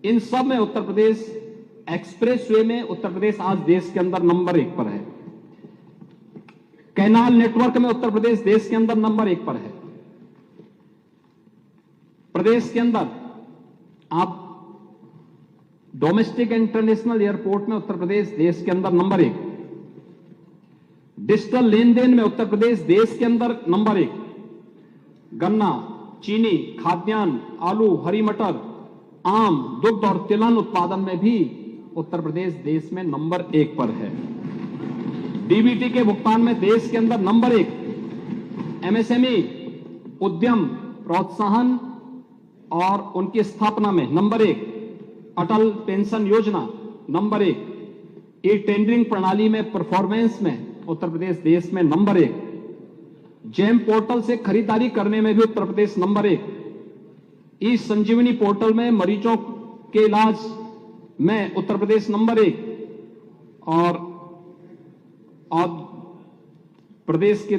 इन सब में उत्तर प्रदेश, एक्सप्रेसवे में उत्तर प्रदेश आज देश के अंदर नंबर 1 पर है। कैनाल नेटवर्क में उत्तर प्रदेश देश के अंदर नंबर 1 पर है। प्रदेश के अंदर आप डोमेस्टिक इंटरनेशनल एयरपोर्ट में उत्तर प्रदेश देश के अंदर नंबर 1। डिजिटल लेन देन में उत्तर प्रदेश देश के अंदर नंबर 1। गन्ना, चीनी, खाद्यान्न, आलू, हरी मटर, आम, दुग्ध और तिलहन उत्पादन में भी उत्तर प्रदेश देश में नंबर 1 पर है। डीबीटी के भुगतान में देश के अंदर नंबर 1। एमएसएमई उद्यम प्रोत्साहन और उनकी स्थापना में नंबर 1। अटल पेंशन योजना नंबर 1। ई टेंडरिंग प्रणाली में परफॉर्मेंस में उत्तर प्रदेश देश में नंबर 1। जेम पोर्टल से खरीदारी करने में भी उत्तर प्रदेश नंबर 1। ई संजीवनी पोर्टल में मरीजों के इलाज में उत्तर प्रदेश नंबर 1। और प्रदेश के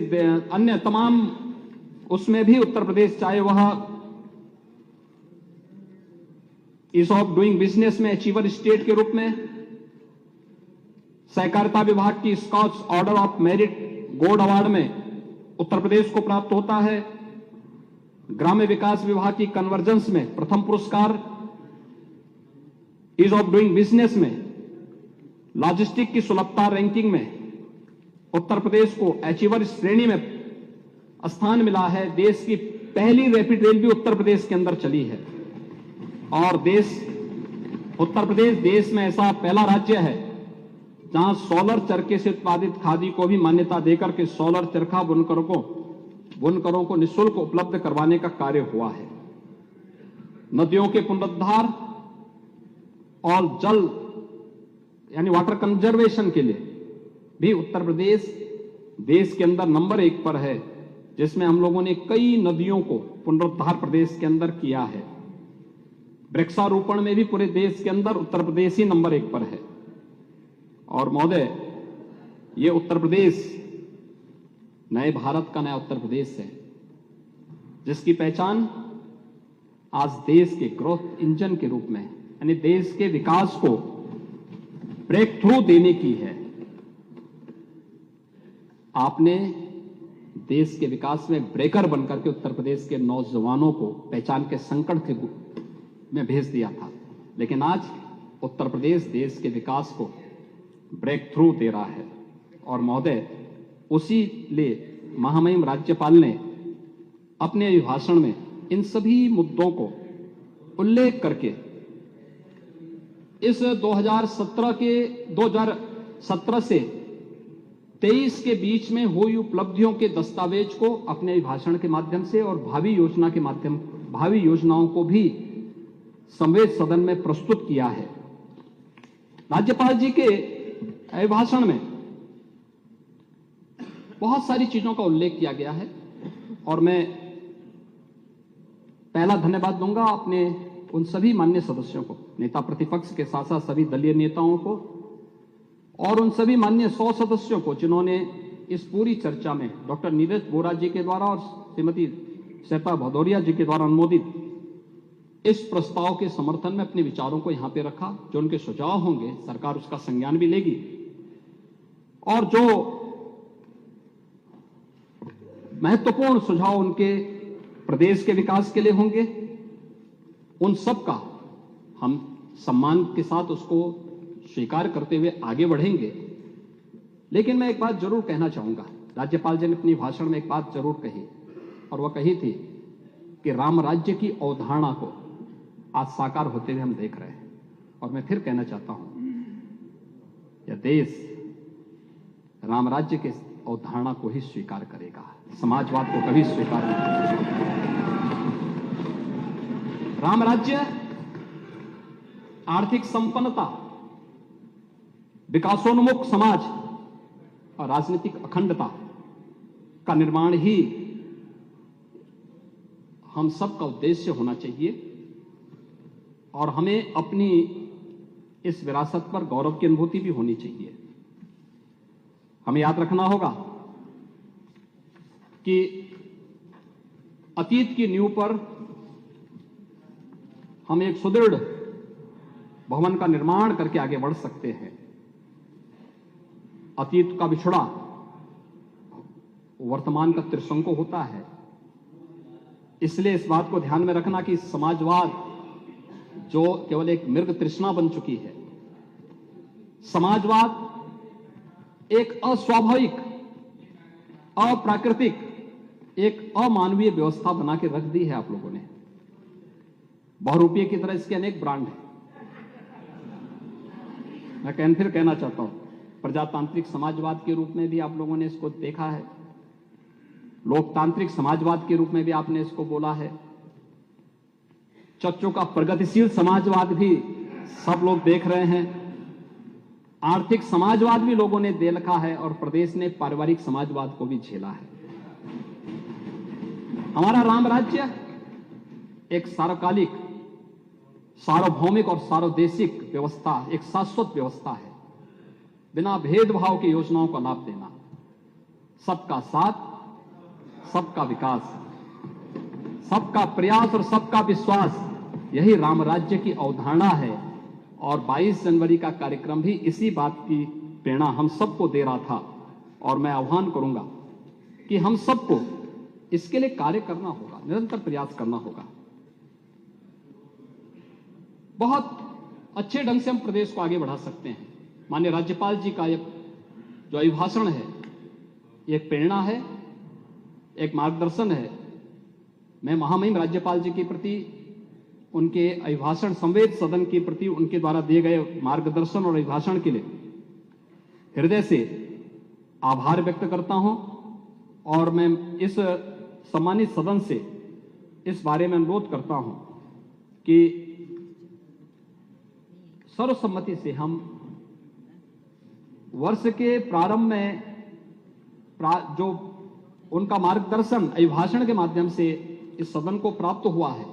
अन्य तमाम उसमें भी उत्तर प्रदेश, चाहे वह ईज ऑफ डूइंग बिजनेस में अचीवर स्टेट के रूप में, सहकारिता विभाग की Skoch order of merit gold award में उत्तर प्रदेश को प्राप्त होता है। ग्राम्य विकास विभाग की कन्वर्जेंस में प्रथम पुरस्कार, ईज ऑफ डूइंग बिजनेस में, लॉजिस्टिक की सुलभता रैंकिंग में उत्तर प्रदेश को अचीवर श्रेणी में स्थान मिला है। देश की पहली रैपिड रेल भी उत्तर प्रदेश के अंदर चली है। और उत्तर प्रदेश देश में ऐसा पहला राज्य है जहां सोलर चरखे से उत्पादित खादी को भी मान्यता देकर के सोलर चरखा बुनकरों को निःशुल्क उपलब्ध करवाने का कार्य हुआ है। नदियों के पुनरुद्धार और जल यानी वाटर कंजर्वेशन के लिए भी उत्तर प्रदेश देश के अंदर नंबर 1 पर है, जिसमें हम लोगों ने कई नदियों को पुनरुद्धार प्रदेश के अंदर किया है। वृक्षारोपण में भी पूरे देश के अंदर उत्तर प्रदेश ही नंबर 1 पर है। और महोदय, ये उत्तर प्रदेश नए भारत का नया उत्तर प्रदेश है, जिसकी पहचान आज देश के ग्रोथ इंजन के रूप में, यानी देश के विकास को ब्रेक थ्रू देने की है। आपने देश के विकास में ब्रेकर बनकर के उत्तर प्रदेश के नौजवानों को पहचान के संकट में भेज दिया था, लेकिन आज उत्तर प्रदेश देश के विकास को ब्रेक थ्रू दे रहा है। और महोदय, उसी लिए महामहिम राज्यपाल ने अपने अभिभाषण में इन सभी मुद्दों को उल्लेख करके इस 2017 से 23 के बीच में हुई उपलब्धियों के दस्तावेज को अपने अभिभाषण के माध्यम से और भावी योजनाओं को भी संवेद सदन में प्रस्तुत किया है। राज्यपाल जी के अभिभाषण में बहुत सारी चीजों का उल्लेख किया गया है और मैं पहला धन्यवाद दूंगा अपने उन सभी माननीय सदस्यों को, नेता प्रतिपक्ष के साथ साथ सभी दलीय नेताओं को और उन सभी माननीय 100 सदस्यों को जिन्होंने इस पूरी चर्चा में डॉक्टर नीरज वोरा जी के द्वारा और श्रीमती सैपा भदौरिया जी के द्वारा अनुमोदित इस प्रस्ताव के समर्थन में अपने विचारों को यहां पे रखा। जो उनके सुझाव होंगे सरकार उसका संज्ञान भी लेगी और जो महत्वपूर्ण सुझाव उनके प्रदेश के विकास के लिए होंगे उन सब का हम सम्मान के साथ उसको स्वीकार करते हुए आगे बढ़ेंगे। लेकिन मैं एक बात जरूर कहना चाहूंगा, राज्यपाल जी ने अपनी भाषण में एक बात जरूर कही और वह कही थी कि राम राज्य की अवधारणा को आज साकार होते हुए हम देख रहे हैं और मैं फिर कहना चाहता हूं यह देश राम राज्य के अवधारणा को ही स्वीकार करेगा, समाजवाद को कभी स्वीकार नहीं करेगा। राम राज्य आर्थिक संपन्नता, विकासोन्मुख समाज और राजनीतिक अखंडता का निर्माण ही हम सबका उद्देश्य होना चाहिए और हमें अपनी इस विरासत पर गौरव की अनुभूति भी होनी चाहिए। हमें याद रखना होगा कि अतीत की नींव पर हम एक सुदृढ़ भवन का निर्माण करके आगे बढ़ सकते हैं। अतीत का बिछड़ा वर्तमान का त्रिशंकु होता है, इसलिए इस बात को ध्यान में रखना कि समाजवाद जो केवल एक मृग तृष्णा बन चुकी है, समाजवाद एक अस्वाभाविक, अप्राकृतिक, एक अमानवीय व्यवस्था बना के रख दी है आप लोगों ने। बहुरूपीय की तरह इसके अनेक ब्रांड हैं। मैं फिर कहना चाहता हूं, प्रजातांत्रिक समाजवाद के रूप में भी आप लोगों ने इसको देखा है, लोकतांत्रिक समाजवाद के रूप में भी आपने इसको बोला है, चर्चों का प्रगतिशील समाजवाद भी सब लोग देख रहे हैं, आर्थिक समाजवाद भी लोगों ने दे रखा है और प्रदेश ने पारिवारिक समाजवाद को भी झेला है। हमारा राम राज्य एक सार्वकालिक, सार्वभौमिक और सार्वदेशिक व्यवस्था, एक शाश्वत व्यवस्था है। बिना भेदभाव की योजनाओं का लाभ देना, सबका साथ, सबका विकास, सबका प्रयास और सबका विश्वास, यही राम राज्य की अवधारणा है। और 22 जनवरी का कार्यक्रम भी इसी बात की प्रेरणा हम सबको दे रहा था और मैं आह्वान करूंगा कि हम सबको इसके लिए कार्य करना होगा, निरंतर प्रयास करना होगा। बहुत अच्छे ढंग से हम प्रदेश को आगे बढ़ा सकते हैं। माननीय राज्यपाल जी का ये जो अभिभाषण है, ये एक प्रेरणा है, एक मार्गदर्शन है। मैं महामहिम राज्यपाल जी के प्रति, उनके अभिभाषण संवेद सदन के प्रति उनके द्वारा दिए गए मार्गदर्शन और अभिभाषण के लिए हृदय से आभार व्यक्त करता हूं और मैं इस सम्मानित सदन से इस बारे में अनुरोध करता हूं कि सर्वसम्मति से हम वर्ष के प्रारंभ में जो उनका मार्गदर्शन अभिभाषण के माध्यम से इस सदन को प्राप्त हुआ है,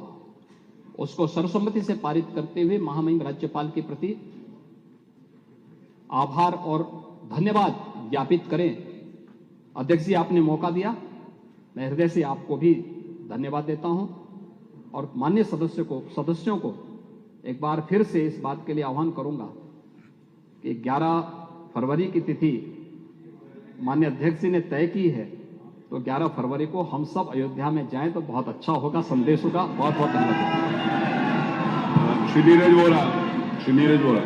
उसको सर्वसम्मति से पारित करते हुए महामहिम राज्यपाल के प्रति आभार और धन्यवाद ज्ञापित करें। अध्यक्ष जी, आपने मौका दिया, मैं हृदय से आपको भी धन्यवाद देता हूं और माननीय सदस्यों को एक बार फिर से इस बात के लिए आह्वान करूंगा कि 11 फरवरी की तिथि माननीय अध्यक्ष जी ने तय की है, तो 11 फरवरी को हम सब अयोध्या में जाएं तो बहुत अच्छा होगा, संदेश होगा। बहुत बहुत धन्यवाद। श्री नीरज वोरा।